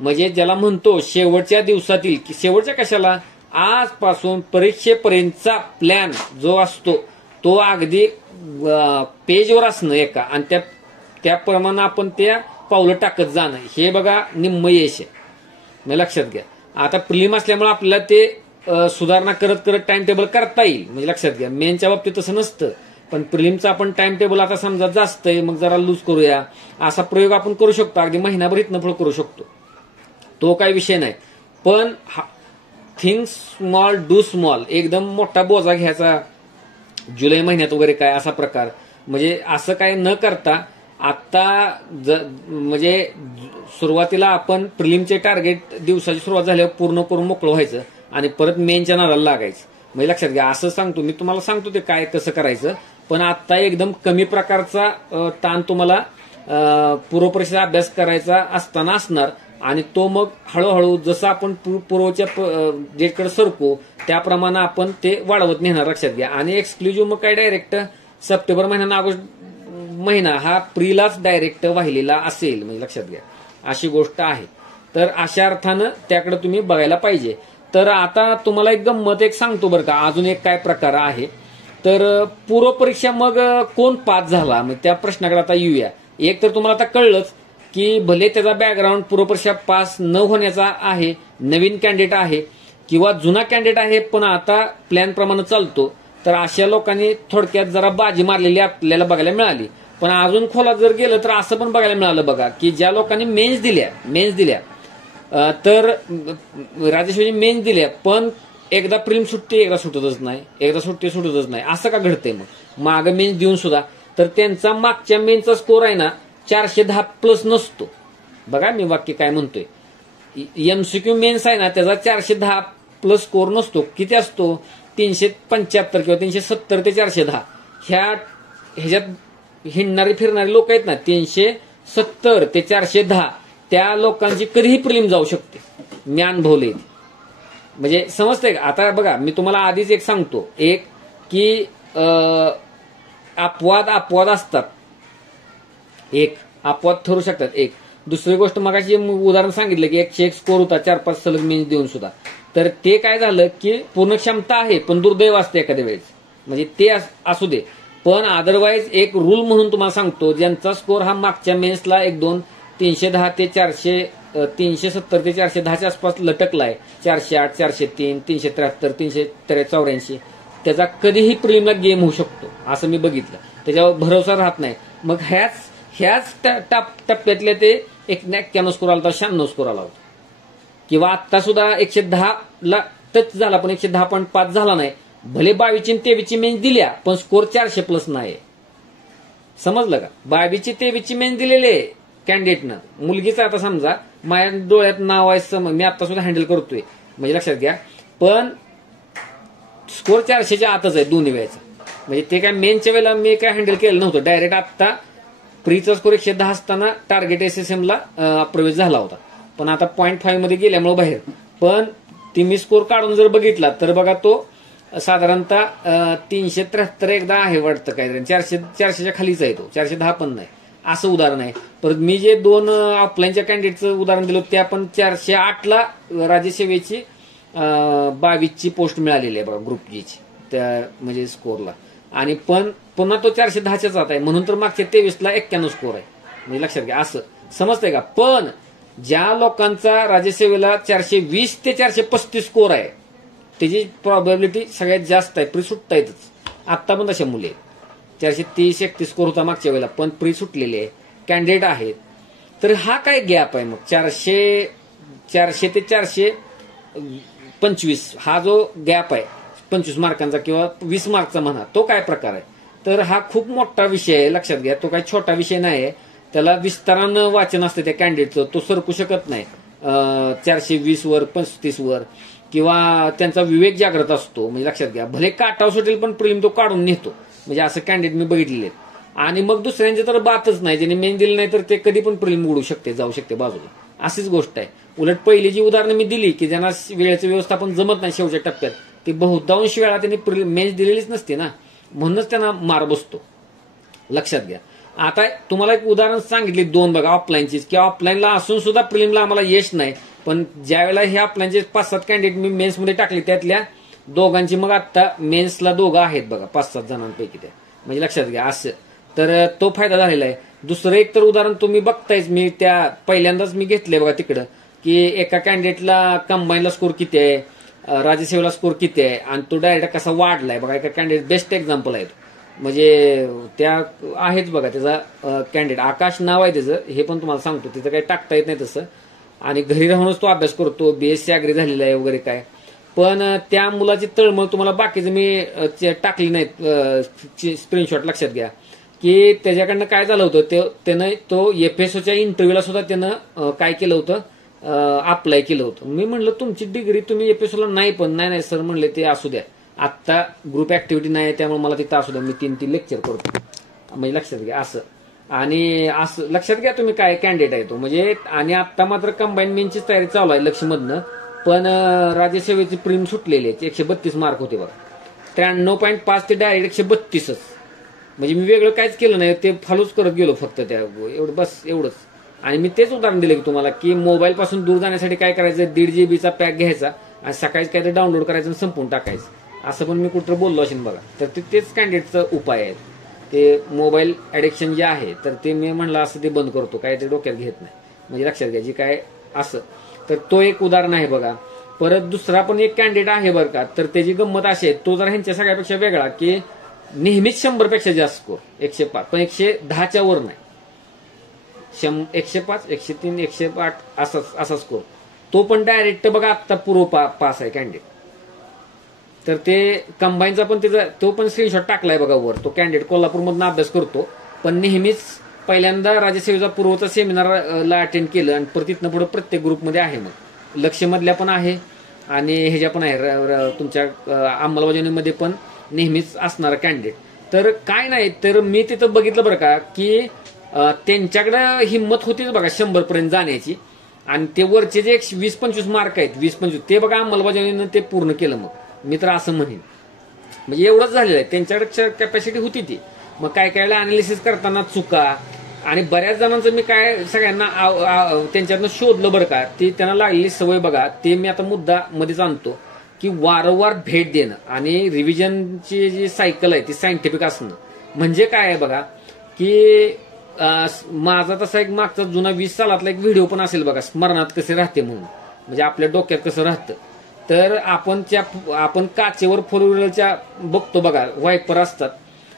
म्हणजे ज्याला म्हणतो शेवटच्या दिवसातील, की शेवटच्या कशाला, आजपासून परीक्षेपर्यंतचा प्लॅन जो असतो तो अगदी पेजवर असणं एका, आणि त्याप्रमाणे आपण त्या पावलं टाकत जाणं, हे बघा निम्म यश आहे. म्हणजे लक्षात घ्या, आता प्रिलिम असल्यामुळे आपल्याला ते सुधारणा करत करत टाइम टेबल करता येईल. म्हणजे लक्षात घ्या, मेनच्या बाबतीत तसं नसतं, पण प्रिलिमचा आपण टाइम टेबल आता समजा जास्त आहे मग जरा लूज करूया, असा प्रयोग आपण करू शकतो, अगदी महिनाभर इथनं पुढे करू शकतो, तो काही विषय नाही. पण थिंक स्मॉल डू स्मॉल, एकदम मोठा बोजा घ्यायचा जुलै महिन्यात वगैरे काय असा प्रकार, म्हणजे असं काय न करता आता म्हणजे सुरुवातीला आपण प्रिलिमचे टार्गेट दिवसाची सुरुवात झाल्यावर पूर्ण करून मोकळं व्हायचं आणि परत मेनच्या नादाला लागायचं. म्हणजे लक्षात घ्या, असं सांगतो मी तुम्हाला, सांगतो ते काय कसं करायचं, पण आता एकदम कमी प्रकारचा ताण तुम्हाला पूर्वपरीक्षेचा अभ्यास करायचा असताना असणार आणि तो मग हळूहळू जसं आपण पूर्वच्या डेटकडे सरकू त्याप्रमाणे आपण ते वाढवत नेणार. लक्षात घ्या, आणि एक्सक्लुझिव्ह मग काय डायरेक्ट सप्टेंबर महिन्यानं ऑगस्ट महिना हा प्रीलाच डायरेक्ट वाहिलेला असेल. म्हणजे लक्षात घ्या, अशी गोष्ट आहे. तर अशा अर्थानं त्याकडे तुम्ही बघायला पाहिजे. तर आता तुम्हाला एक गंमत एक सांगतो बरं का, अजून एक काय प्रकार आहे, तर पूर्वपरीक्षा मग कोण पास झाला, मग त्या प्रश्नाकडे आता येऊया. एक तर तुम्हाला आता कळलंच की भले त्याचा बॅकग्राऊंड पूर्वपरीक्षा पास न होण्याचा आहे, नवीन कॅन्डिडेट आहे किंवा जुना कॅन्डिडेट आहे पण आता प्लॅन प्रमाणे चालतो, तर अशा लोकांनी थोडक्यात जरा बाजी मारलेली आपल्याला बघायला मिळाली. पण अजून खोलात जर गेलं तर असं पण बघायला मिळालं बघा की ज्या लोकांनी मेन्स दिल्या तर राजेश्वरी मेन्स दिल्या पण एकदा प्रीम सुटते एकदा सुटतच नाही असं का घडतंय? मग मागं मेन्स देऊन सुद्धा तर त्यांचा मागच्या मेन्सचा स्कोर आहे ना 410+ नसतो. बघा मी वाक्य काय म्हणतोय. एमसीक्यू मेन्स आहे ना त्याचा 410+ स्कोर नसतो. किती असतो? 375 किंवा 370 ते 410 ह्याच्यात हिंडणारे फिरणारे लोक आहेत ना 370 ते 410 त्या लोकांची कधीही प्रीलिम जाऊ शकते. मी अनुभवले. म्हणजे समजतंय का? आता बघा मी तुम्हाला आधीच एक सांगतो एक की अपवाद असतात. एक अपवाद ठरू शकतात. एक दुसरी गोष्ट मगाशी उदाहरण सांगितलं की 101 स्कोर होता 4-5 सलग मेन्स देऊन सुद्धा. तर ते काय झालं की पूर्ण क्षमता आहे पण दुर्दैव असते एखाद्या वेळेस. म्हणजे ते असू दे पण अदरवाईज एक रूल म्हणून तुम्हाला सांगतो ज्यांचा स्कोर हा मागच्या मेन्सला 1-2 310 ते 400 370 ते 410 आसपास लटकलाय 408 403 373 384 त्याचा कधीही प्रीलिमला गेम होऊ शकतो असं मी बघितलं. त्याच्यावर भरोसा राहत नाही. मग ह्याच टप्प्यातले ते 91 स्कोर आला होता 96 स्कोर आला होता किंवा आता सुद्धा 110 टच झाला पण 110.5 झाला नाही. भले 22 आणि 23 मेन्स दिल्या पण स्कोर 400+ नाही. समजलं का? 22 23 मेन्स दिलेले कॅन्डिडेटनं मुलगीचं आता समजा माझ्या डोळ्यात नाव आहे मी आता सुद्धा हँडल करतोय म्हणजे लक्षात घ्या पण स्कोर 400च्या आतच आहे दोन्ही वेळेचा. म्हणजे ते काय मेनच्या वेळेला मी काय हँडल केलं नव्हतं. डायरेक्ट आता प्रीचा स्कोर 110 असताना टार्गेट SSMला प्रवेश झाला होता पण आता 0.5 मध्ये गेल्यामुळे बाहेर. पण ती मी स्कोर काढून जर बघितला तर बघा तो साधारणतः 373 एकदा आहे वाटतं काहीतरी 400च्या खालीच आहे तो 410 पण नाही असं उदाहरण आहे. परत मी जे 2 ऑफलाईनच्या कॅन्डिडेटचं उदाहरण दिलं ते आपण 408ला राज्यसेवेची 22ची पोस्ट मिळालेली आहे बघा ग्रुप जीची त्या म्हणजे स्कोरला आणि पण पुन्हा तो 410च्याच आत आहे म्हणून तर मागच्या 23ला 91 स्कोर आहे. म्हणजे लक्षात घ्या असं समजतंय का? पण ज्या लोकांचा राज्यसेवेला 420 ते 435 स्कोर आहे त्याची प्रॉबॅबिलिटी सगळ्यात जास्त आहे. प्री सुटता येतच. आत्ता पण तशा मुले 430-31 स्कोर होता मागच्या वेळेला पण प्री सुटलेले आहे कॅन्डिडेट आहेत. तर हा काय गॅप आहे मग 400 ते 425 हा जो गॅप आहे 25 मार्कांचा किंवा 20 मार्कचा म्हणा तो काय प्रकार आहे? तर हा खूप मोठा विषय आहे लक्षात घ्या. तो काही छोटा विषय नाही. त्याला विस्तारानं वाचन असतं त्या कॅन्डिडेटचं. तो सरकू शकत नाही 420 वर 35 वर किंवा त्यांचा विवेक जागृत असतो. म्हणजे लक्षात घ्या भले काटाव सुटेल पण प्रीलिम तो काढून नेतो. म्हणजे असं कॅन्डिडेट मी बघितलेले आहेत. आणि मग दुसऱ्यांचे तर बातच नाही. ज्यांनी मेन दिली नाही तर ते कधी पण प्रीलिम उडू शकते जाऊ शकते बाजूला. अशीच गोष्ट आहे. उलट पहिली जी उदाहरणं मी दिली की ज्यांना वेळेचं व्यवस्थापन जमत नाही शेवटच्या टप्प्यात ते बहुतांश वेळा त्यांनी मेन्स दिलेलीच नसते ना म्हणूनच त्यांना मार बसतो. लक्षात घ्या. आता तुम्हाला एक उदाहरण सांगितले 2 बघा ऑफलाईनचीच की ऑफलाईनला असून सुद्धा प्रीलिमला आम्हाला यश नाही पण ज्यावेळेला हे ऑफलाईनचे 5-7 कॅन्डिडेट मी मेन्समध्ये टाकले त्यातल्या दोघांची मग आता मेन्सला दोघं आहेत बघा 5-7 जणांपैकी त्या. म्हणजे लक्षात घ्या असं तर तो फायदा झालेला आहे. दुसरं एक तर उदाहरण तुम्ही बघतायच मी त्या पहिल्यांदाच मी घेतलंय बघा तिकडं की एका कॅन्डिडेटला कंबाईनला स्कोर किती आहे राज्यसेवेला स्कोर किती आहे आणि तो डायरेक्ट कसा वाढलाय बघा. एका कॅन्डिडेट बेस्ट एक्झाम्पल आहे. म्हणजे त्या आहेच बघा त्याचा कॅन्डिडेट आकाश नाव आहे त्याचं हे पण तुम्हाला सांगतो. तिथं काही टाकता येत नाही तसं आणि घरी राहूनच तो अभ्यास करतो BSc ॲग्री झालेला आहे वगैरे काय. पण त्या मुलाची तळमळ तुम्हाला बाकीचं मी टाकली नाहीत स्क्रीनशॉट. लक्षात घ्या की त्याच्याकडनं काय झालं होतं त्यानं तो FSOच्या इंटरव्ह्यूला सुद्धा त्यानं काय केलं होतं अप्लाय केलं होतं. मी म्हणलं तुमची डिग्री तुम्ही FSOला नाही पण नाही सर म्हणले ते असू द्या आत्ता ग्रुप ऍक्टिव्हिटी नाही त्यामुळे मला तिथं असू द्या मी 3 लेक्चर करतो. म्हणजे लक्षात घ्या असं आणि असं लक्षात घ्या तुम्ही काय कॅन्डिडेट आहे तो. म्हणजे आणि आत्ता मात्र कंबाईन मेनचीच तयारी चालू आहे लक्ष्यमधनं पण राज्यसेवेची प्रीम सुटलेली आहे 132 मार्क होते बघा 93.5 ते डायरेक्ट 132च. म्हणजे मी वेगळं काहीच केलं नाही ते फॉलोच करत गेलो फक्त त्या एवढं बस एवढंच. आणि मी तेच उदाहरण दिलं की तुम्हाला की मोबाईल पासून दूर जाण्यासाठी काय करायचं 1.5 GB पॅक घ्यायचा आणि सकाळीच काहीतरी डाउनलोड करायचं आणि संपून टाकायचं असं पण मी कुठं बोललो असेल बघा. तर तेच कॅन्डिडेटचं उपाय आहे. ते मोबाईल ॲडिक्शन जे आहे तर ते मी म्हणलं असं ते बंद करतो काय ते डोक्यात घेत नाही. म्हणजे लक्षात घ्या जी काय असं तर तो एक उदाहरण आहे बघा. परत दुसरा पण एक कॅन्डिडेट आहे बरं का, तर त्याची गंमत अशी आहे, तो जरा ह्यांच्या सगळ्यापेक्षा वेगळा, की नेहमीच 100 पेक्षा जास्त स्कोर, 105, पण 110च्या वर नाही. 105, 103, 108 असा स्कोर. तो पण डायरेक्ट बघा आत्ता पूर्व पास आहे कॅन्डिडेट. तर ते कंबाईनचा पण त्याचा तो पण स्क्रीनशॉट टाकलाय बघा वर. तो कॅन्डिडेट कोल्हापूरमधून अभ्यास करतो, पण नेहमीच पहिल्यांदा राज्यसेवेचा पूर्वचा सेमिनारला अटेंड केलं आणि परत तिथनं पुढे प्रत्येक ग्रुपमध्ये आहे. मग लक्ष्यमधल्या पण आहे आणि ह्याच्या पण आहे, तुमच्या अंमलबजावणीमध्ये पण नेहमीच असणारा कॅन्डिडेट. तर काय नाही, तर मी तिथं बघितलं बरं का, की त्यांच्याकडे हिंमत होतीच बघा 100 पर्यंत जाण्याची. आणि ते वरचे जे 20-25 मार्क आहेत, 20-25 ते बघा अंमलबजावणीनं ते पूर्ण केलं. मग मी तर असं म्हणेन, म्हणजे एवढंच झालेलं आहे, त्यांच्याकडे कॅपॅसिटी होती ती. मग काय कायला अनालिसिस करताना चुका, आणि बऱ्याच जणांचं मी काय सगळ्यांना त्यांच्यातनं शोधलं बरं का, ती त्यांना लागलेली सवय बघा, ते मी आता मुद्दा मध्येच आणतो, की वारंवार भेट देणं आणि रिव्हिजनची जी सायकल आहे ती सायंटिफिक असणं. म्हणजे काय आहे बघा, की माझा तसा एक मागचा जुना 20 सालातला एक व्हिडिओ पण असेल बघा, स्मरणात कसे राहते म्हणून, म्हणजे आपल्या डोक्यात कसं राहतं. तर आपण काचेवर 4 व्हीलरच्या बघतो बघा, वायपर असतात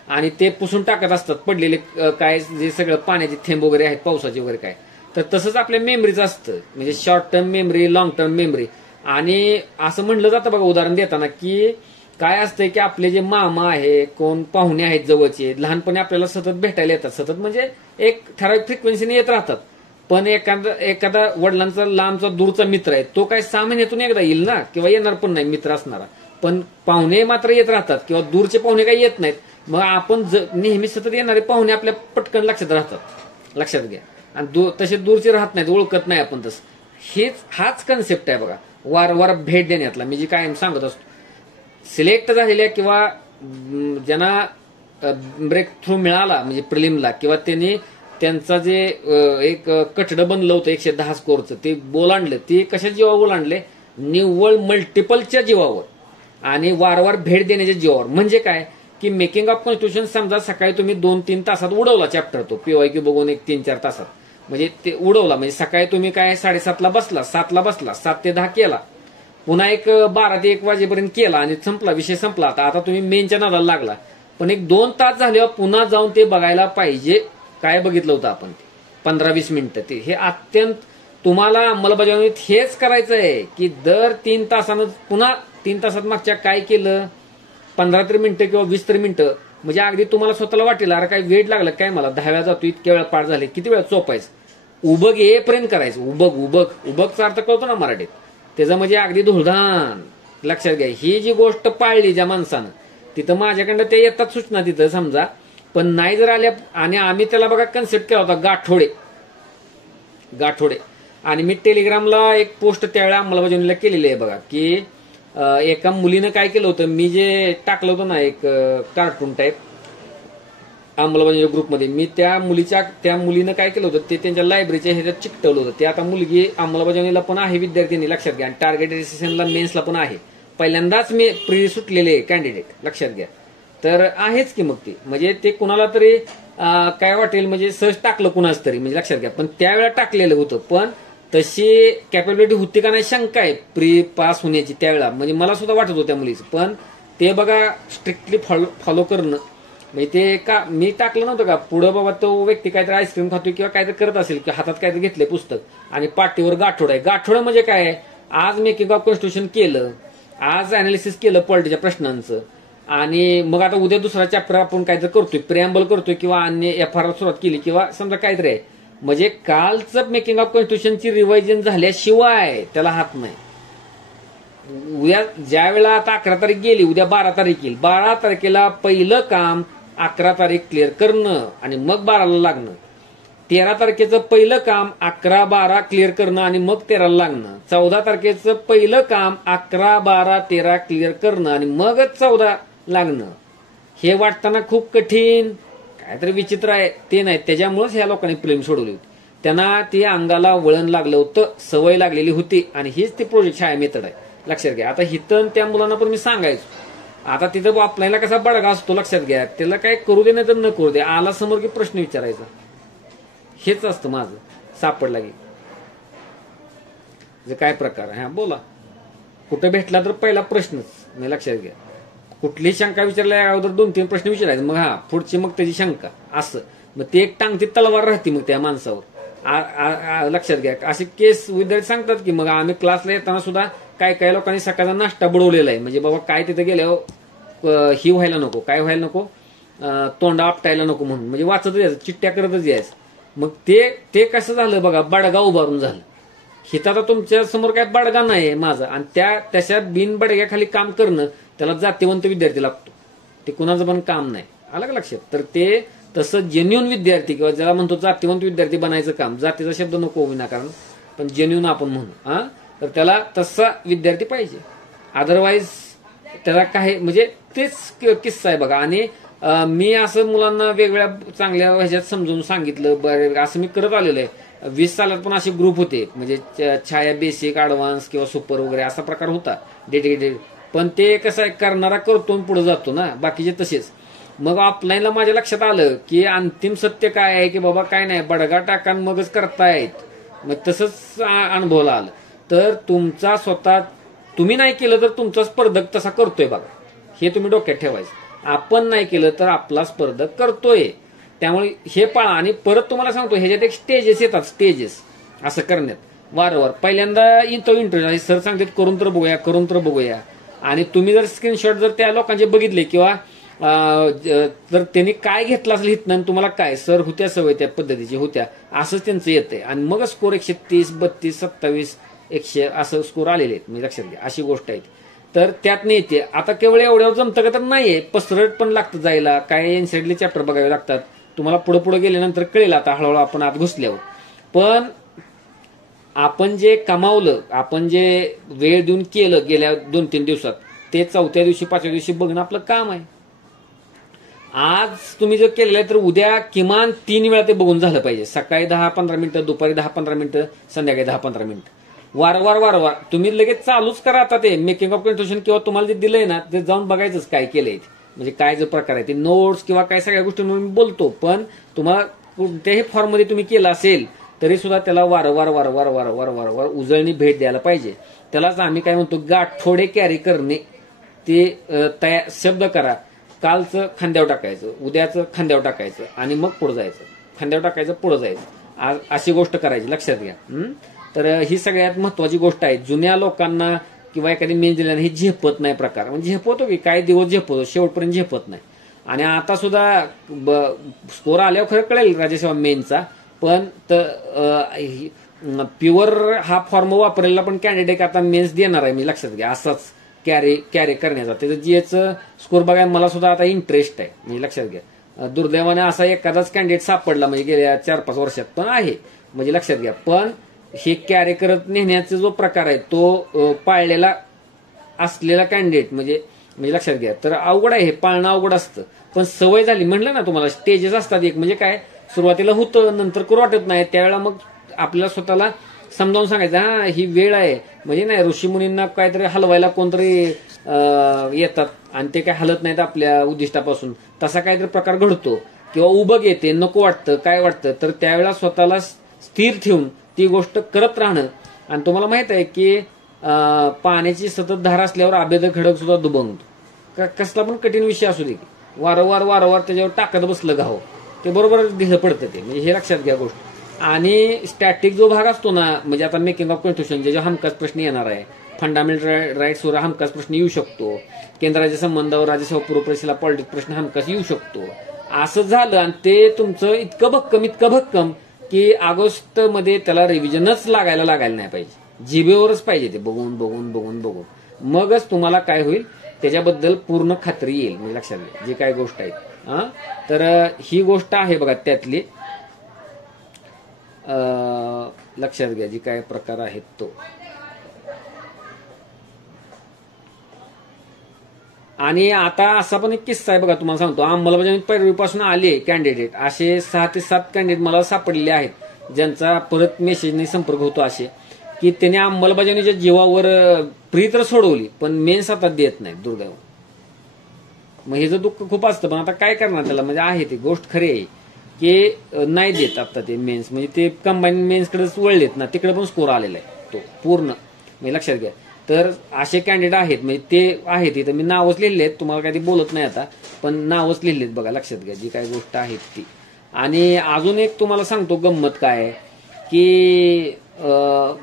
आणि ते पुसून टाकत असतात पडलेले काय जे सगळं पाण्याचे थेंब वगैरे आहेत पावसाचे वगैरे काय. तर तसंच आपल्या मेमरीचं असतं, म्हणजे short term memory, long term memory. आणि असं म्हणलं जातं बघा उदाहरण देताना, की काय असतंय की आपले जे मामा आहे, कोण पाहुणे आहेत जवळचे, लहानपणी आपल्याला सतत भेटायला येतात. सतत म्हणजे एक ठराविक फ्रिक्वेन्सीने येत राहतात. पण एखादा वडिलांचा लांबचा दूरचा मित्र आहे, तो काय 6 महिन्यातून एकदा येईल ना, किंवा येणार पण नाही मित्र असणारा. पण पाहुणे मात्र येत राहतात, किंवा दूरचे पाहुणे काही येत नाहीत. मग आपण नेहमी सतत येणारे पाहुणे आपल्या पटकन लक्षात राहतात, लक्षात घ्या. आणि तसे दूरचे राहत नाहीत, ओळखत नाही आपण तसं. हाच कन्सेप्ट आहे बघा वारंवार भेट देण्यातला. मी जी कायम सांगत असतो, सिलेक्ट झालेल्या किंवा ज्यांना ब्रेक थ्रू मिळाला म्हणजे प्रिलिमला, किंवा त्यांचा जे एक कठडं बनलं होतं 110 स्कोरचं, ते ओलांडलं. ते कशा जीवावर ओलांडले? निव्वळ मल्टिपलच्या जीवावर आणि वारंवार भेट देण्याच्या जीवावर. म्हणजे काय, की मेकिंग ऑफ कॉन्स्टिट्यूशन समजा सकाळी तुम्ही 2-3 तासात उडवला चॅप्टर, तो पीवायक्यू बघून एक 3-4 तासात, म्हणजे ते उडवला. म्हणजे सकाळी तुम्ही काय 7:30ला बसला, 7ला बसला, 7 ते 10 केला, पुन्हा एक 12 ते 1 वाजेपर्यंत केला आणि संपला, विषय संपला. आता तुम्ही मेनच्या नादाला लागला. पण एक 2 तास झाल्यावर पुन्हा जाऊन ते बघायला पाहिजे काय बघितलं होतं आपण, 15-20 मिनिटं. ते हे अत्यंत तुम्हाला अंमलबजावणीत हेच करायचं आहे, की दर 3 तासानं पुन्हा 3 तासात मागच्या काय केलं, 15 तरी मिनिटं किंवा 20 तरी मिनिटं. म्हणजे अगदी तुम्हाला स्वतःला वाटेल, अरे काय वेळ लागला काय मला, 10 वेळा जातो, इतक्या वेळा पाठ झाले, किती वेळा चोपायचं. उबग येईपर्यंत करायचं. उबगचा अर्थ कळतो ना मराठीत, त्याचं म्हणजे अगदी धुळधान. लक्षात घ्या, ही जी गोष्ट पाळली ज्या माणसानं, तिथं माझ्याकडनं ते येतात सूचना तिथं समजा, पण नाही जर आल्या. आणि आम्ही त्याला बघा कन्सेप्ट केला होता गाठोडे. आणि मी टेलिग्रामला एक पोस्ट त्यावेळेला अंमलबजावणीला केलेली आहे बघा, की एका मुलीनं काय केलं होतं, मी जे टाकलं होतं ना एक कार्टून टाईप अंमलबजावणी ग्रुपमध्ये, मी त्या मुलीनं काय केलं होतं, ते त्यांच्या लायब्ररीच्या ह्याच्यात चिकटवलं होतं. ते आता मुलगी अंमलबजावणीला पण आहे विद्यार्थ्यांनी, लक्षात घ्या. आणि टार्गेट रेजिस्ट्रेशनला मेन्सला पण आहे. पहिल्यांदाच मी प्री सुटलेले कॅन्डिडेट, लक्षात घ्या. तर आहेच की मग ते, म्हणजे ते कुणाला तरी काय वाटेल, म्हणजे सहज टाकलं कुणाच तरी, म्हणजे लक्षात घ्या. पण त्यावेळेला टाकलेलं होतं, पण तशी कॅपेबिलिटी होती का नाही शंका आहे प्री पास होण्याची त्यावेळेला. म्हणजे मला सुद्धा वाटत होतं त्या मुलीचं. पण ते बघा स्ट्रिक्टली फॉलो करणं, म्हणजे ते का मी टाकलं नव्हतं का, पुढं बाबा तो व्यक्ती काहीतरी आईस्क्रीम खातोय किंवा काहीतरी करत असेल, किंवा हातात काहीतरी घेतलंय पुस्तक आणि पाठीवर गाठोड आहे. गाठोड म्हणजे काय, आज मेकिंग ऑफ कॉन्स्टिट्यूशन केलं, आज अनालिसिस केलं पॉलिटीच्या प्रश्नांचं, आणि मग आता उद्या दुसरा चॅप्टर आपण काहीतरी करतोय, प्रिअम्बल करतोय, किंवा अन्य FR सुरुवात केली, किंवा समजा काहीतरी आहे. म्हणजे कालचं मेकिंग ऑफ कॉन्स्टिट्यूशनची रिव्हायजन झाल्याशिवाय त्याला हात नाही. उद्या ज्या वेळेला आता 11 तारीख गेली, उद्या 12 तारीख येईल. 12 तारखेला पहिलं काम 11 तारीख क्लिअर करणं आणि मग 12ला लागणं. 13 तारखेचं पहिलं काम 11, 12 क्लिअर करणं आणि मग 13ला लागणं. 14 तारखेचं पहिलं काम 11, 12, 13 क्लिअर करणं आणि मगच 14 लागणं. हे वाटताना खूप कठीण, काहीतरी विचित्र आहे, ते नाही. त्याच्यामुळेच ह्या लोकांनी प्रेम सोडवली होती. त्यांना ती अंगाला वळण लागलं होतं, सवय लागलेली होती, आणि हीच ती प्रोजेक्ट शाळा मेथड आहे, लक्षात घ्या. आता हिथं त्या मुलांना पण मी सांगायचो, आता तिथं आपल्याला कसा बडगा असतो, लक्षात घ्या. त्याला काय करू दे नाही तर न करू दे, आला समोर की प्रश्न विचारायचा, हेच असतं माझं. सापडला की काय प्रकार आहे, हा बोला. कुठं भेटला तर पहिला प्रश्नच, म्हणजे लक्षात घ्या. कुठली शंका विचारल्या अगोदर 2-3 प्रश्न विचारायचे, मग पुढची मग त्याची शंका असं. मग ते एक टांगती तलवार राहते मग त्या माणसावर. लक्षात घ्या. असे केस विद्यार्थी सांगतात की मग आम्ही क्लासला येताना सुद्धा काही लोकांनी सकाळचा नाश्ता बुडवलेला आहे, म्हणजे बाबा काय तिथे गेल्यावर ही व्हायला नको, काय व्हायला नको, तोंड आपटायला नको म्हणून, म्हणजे वाचतच यायचं, चिट्ट्या करतच यायचं. मग ते कसं झालं बघा, बडगा उभारून झालं. हिथं आता तुमच्या समोर काय बडगा नाही माझा, आणि त्याच्या बिन बडग्याखाली काम करणं त्याला जातीवंत विद्यार्थी लागतो. ते कुणाचं पण काम नाही. आलं का लक्षात? तर ते तसं जेन्युन विद्यार्थी किंवा ज्याला म्हणतो जातीवंत विद्यार्थी बनायचं काम, जातीचा शब्द नको विनाकारण, पण जेन्युन आपण म्हणू, तर त्याला तसा विद्यार्थी पाहिजे. अदरवाईज त्याला काय, म्हणजे तेच किस्सा आहे बघा. आणि मी असं मुलांना वेगवेगळ्या चांगल्या ह्याच्यात समजून सांगितलं, बरं असं मी करत आलेलं आहे. 20 सालात पण असे ग्रुप होते, म्हणजे छाया बेसिक, ऍडव्हान्स किंवा सुपर वगैरे असा प्रकार होता डेडिकेटेड. पण ते कसं आहे, करणारा करतो पुढे जातो ना, बाकीचे तसेच. मग ऑफलाईनला माझ्या लक्षात आलं की अंतिम सत्य काय आहे की बाबा काय नाही, बडगा टाकान मगच करतायत. मग तसंच अनुभवला आलं. तर तुमचा स्वतः तुम्ही नाही केलं तर तुमचा स्पर्धक तसा करतोय बघा, हे तुम्ही डोक्यात ठेवायचं. आपण नाही केलं तर आपला स्पर्धक करतोय. त्यामुळे हे पाळा. आणि परत तुम्हाला सांगतो, ह्याच्यात एक स्टेजेस येतात, स्टेजेस असं करण्यात वारंवार. पहिल्यांदा तो इंटरव्ह्यू सर सांगतात करून तर बघूया. आणि तुम्ही जर स्क्रीनशॉट जर त्या लोकांचे बघितले किंवा जर त्यांनी काय घेतलं असेल हितनं, तुम्हाला काय सर होत्या सवय त्या पद्धतीची होत्या, असंच त्यांचं येतंय. आणि मग स्कोर 130, 32, 27, 100 असं स्कोर आलेले आहेत. म्हणजे लक्षात घ्या, अशी गोष्ट आहे. तर त्यात नाही येते. आता केवळ एवढ्यावर जमतं का तर नाहीये, पसरट पण लागतं जायला. काय एनसीडीले चॅप्टर बघावे लागतात. तुम्हाला पुढे गेल्यानंतर कळेल आता हळूहळू आपण आत घुसल्यावर. पण आपण जे कमावलं, आपण जे वेळ देऊन केलं गेल्या 2-3 दिवसात, ते 4थ्या दिवशी 5व्या दिवशी बघणं आपलं काम आहे. आज तुम्ही जर केलेलं आहे तर उद्या किमान 3 वेळा ते बघून झालं पाहिजे. सकाळी 10-15 मिनिटं, दुपारी 10-15 मिनिटं, संध्याकाळी 10-15 मिनिटं. वारंवार तुम्ही लगेच चालूच करा आता ते मेकिंग ऑफ कन्स्ट्रक्शन, किंवा तुम्हाला जे दिलंय ना ते जाऊन बघायचंच काय केलंय, म्हणजे काय जो प्रकार आहे ते नोट्स किंवा काय सगळ्या गोष्टींवर मी बोलतो. पण तुम्हाला कोणत्याही फॉर्म मध्ये तुम्ही केलं असेल तरी सुद्धा त्याला वारंवार उजळणी भेट द्यायला पाहिजे. त्यालाच आम्ही काय म्हणतो, गाठोडे कॅरी करणे. ते शब्द करा. कालचं खांद्यावर टाकायचं, उद्याचं खांद्यावर टाकायचं, आणि मग पुढे जायचं, खांद्यावर टाकायचं, पुढे जायचं, अशी गोष्ट करायची. लक्षात घ्या. तर ही सगळ्यात महत्वाची गोष्ट आहे. जुन्या लोकांना किंवा एखादी मेन दिल्याने हे झेपत नाही प्रकार, म्हणजे झेपवतो की काही दिवस झेपवतो, शेवटपर्यंत झेपत नाही. आणि आता सुद्धा स्कोर आल्यावर खरं कळेल राज्यसेवा मेनचा. पण प्युअर हा फॉर्म वापरलेला पण कॅन्डिडेट आता मेन्स देणार आहे मी, लक्षात घ्या. असाच कॅरी करण्याचा त्याचं जीएचं स्कोर बघायला मला सुद्धा आता इंटरेस्ट आहे, म्हणजे लक्षात घ्या. दुर्दैवाने असा एखादाच कॅन्डिडेट सापडला म्हणजे गेल्या 4-5 वर्षात पण आहे, म्हणजे लक्षात घ्या. पण हे कॅरी करत नेण्याचा जो प्रकार आहे तो पाळलेला असलेला कॅन्डिडेट म्हणजे लक्षात घ्या. तर अवघड आहे, हे पाळणं अवघड असतं. पण सवय झाली म्हणलं ना तुम्हाला, स्टेजेस असतात. एक म्हणजे काय, सुरुवातीला होतं, नंतर करू वाटत नाही, त्यावेळेला मग आपल्याला स्वतःला समजावून सांगायचं, ही वेळ आहे. म्हणजे नाही, ऋषीमुनींना काहीतरी हलवायला कोणतरी येतात आणि ते काय हलत नाहीत आपल्या उद्दिष्टापासून, तसा काहीतरी प्रकार घडतो. किंवा उबग येते, नको वाटतं, काय वाटतं, तर त्यावेळेला स्वतःला स्थिर ठेवून ती गोष्ट करत राहणं. आणि तुम्हाला माहित आहे की पाण्याची सतत धार असल्यावर आभेद खडक सुद्धा दुबंगतो. कसला पण कठीण विषय असू दे, वारंवार त्याच्यावर टाकत बसलं गाव, ते बरोबर दिलं पडतं ते, म्हणजे हे लक्षात घ्या गोष्ट. आणि स्टॅटिक जो भाग असतो ना, म्हणजे आता मेकिंग ऑफ कन्स्टिट्यूशन ज्याच्या हमखास प्रश्न येणार आहे, फंडामेंटल राईट्सवर हमखास प्रश्न येऊ शकतो, केंद्राच्या संबंधावर राज्यसेवा पूर्व परीक्षेला पॉलिटिक्स प्रश्न हमखास येऊ शकतो. असं झालं आणि ते तुमचं इतकं भक्कम की ऑगस्ट मध्ये त्याला रिव्हिजनच लागायला नाही पाहिजे, जिभेवरच पाहिजे ते, बघून मगच तुम्हाला काय होईल त्याच्याबद्दल पूर्ण खात्री येईल, म्हणजे लक्षात घ्या जी काय गोष्ट आहे. तर ही गोष्ट आहे बघा त्यातली, लक्षात घ्या जी काय प्रकार आहेत तो. आणि आता असा पण एक किस्सा आहे बघा, तुम्हाला सांगतो. अंमलबजावणी पैरवीपासून आले कॅन्डिडेट असे 6 ते 7 कॅन्डिडेट मला सापडलेले आहेत, ज्यांचा परत मेसेजने संपर्क होतो, असे की त्यांनी अंमलबजावणीच्या जीवावर प्री तर सोडवली पण मेन्स आता देत नाही, दुर्दैव. मग हे जर दुःख खूप असतं, पण आता काय करणार त्याला, म्हणजे आहे ती गोष्ट खरी आहे की नाही देत आता ते मेन्स, म्हणजे ते कंबाईन मेन्सकडेच वळलेत ना, तिकडे पण स्कोर आलेला आहे तो पूर्ण, म्हणजे लक्षात घ्या. तर असे कॅन्डिडेट आहेत, म्हणजे ते आहेत इथं मी नावच लिहिलेली आहेत, तुम्हाला काही बोलत नाही आता, पण नावच लिहिलेली आहेत बघा, लक्षात घ्या जी काही गोष्ट आहेत ती. आणि अजून एक तुम्हाला सांगतो गंमत काय आहे की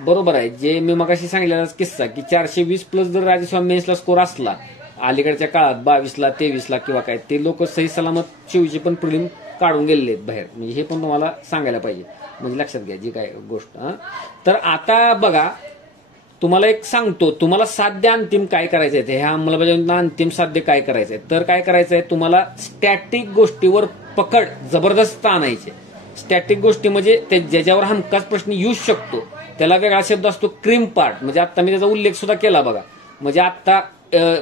बरोबर आहे जे मी मगाशी सांगितलेला किस्सा की 420+ जर राजस्वामी मेन्सला स्कोर असला अलीकडच्या काळात 22ला 23ला किंवा काय, ते लोक सही सलामत 24ची पण प्रिलिम काढून गेलेले आहेत बाहेर, म्हणजे हे पण तुम्हाला सांगायला पाहिजे, म्हणजे लक्षात घ्या जी काय गोष्ट. तर आता बघा तुम्हाला एक सांगतो, तुम्हाला साध्य अंतिम काय करायचं आहे, ह्या अंमलबजावणीला अंतिम साध्य काय करायचंय, तर काय करायचंय तुम्हाला स्टॅटिक गोष्टीवर पकड जबरदस्त आणायचे. स्टॅटिक गोष्टी म्हणजे ते ज्याच्यावर हमखास प्रश्न येऊ शकतो, त्याला वेगळा शब्द असतो क्रीम पार्ट, म्हणजे आता मी त्याचा उल्लेख सुद्धा केला बघा. म्हणजे आता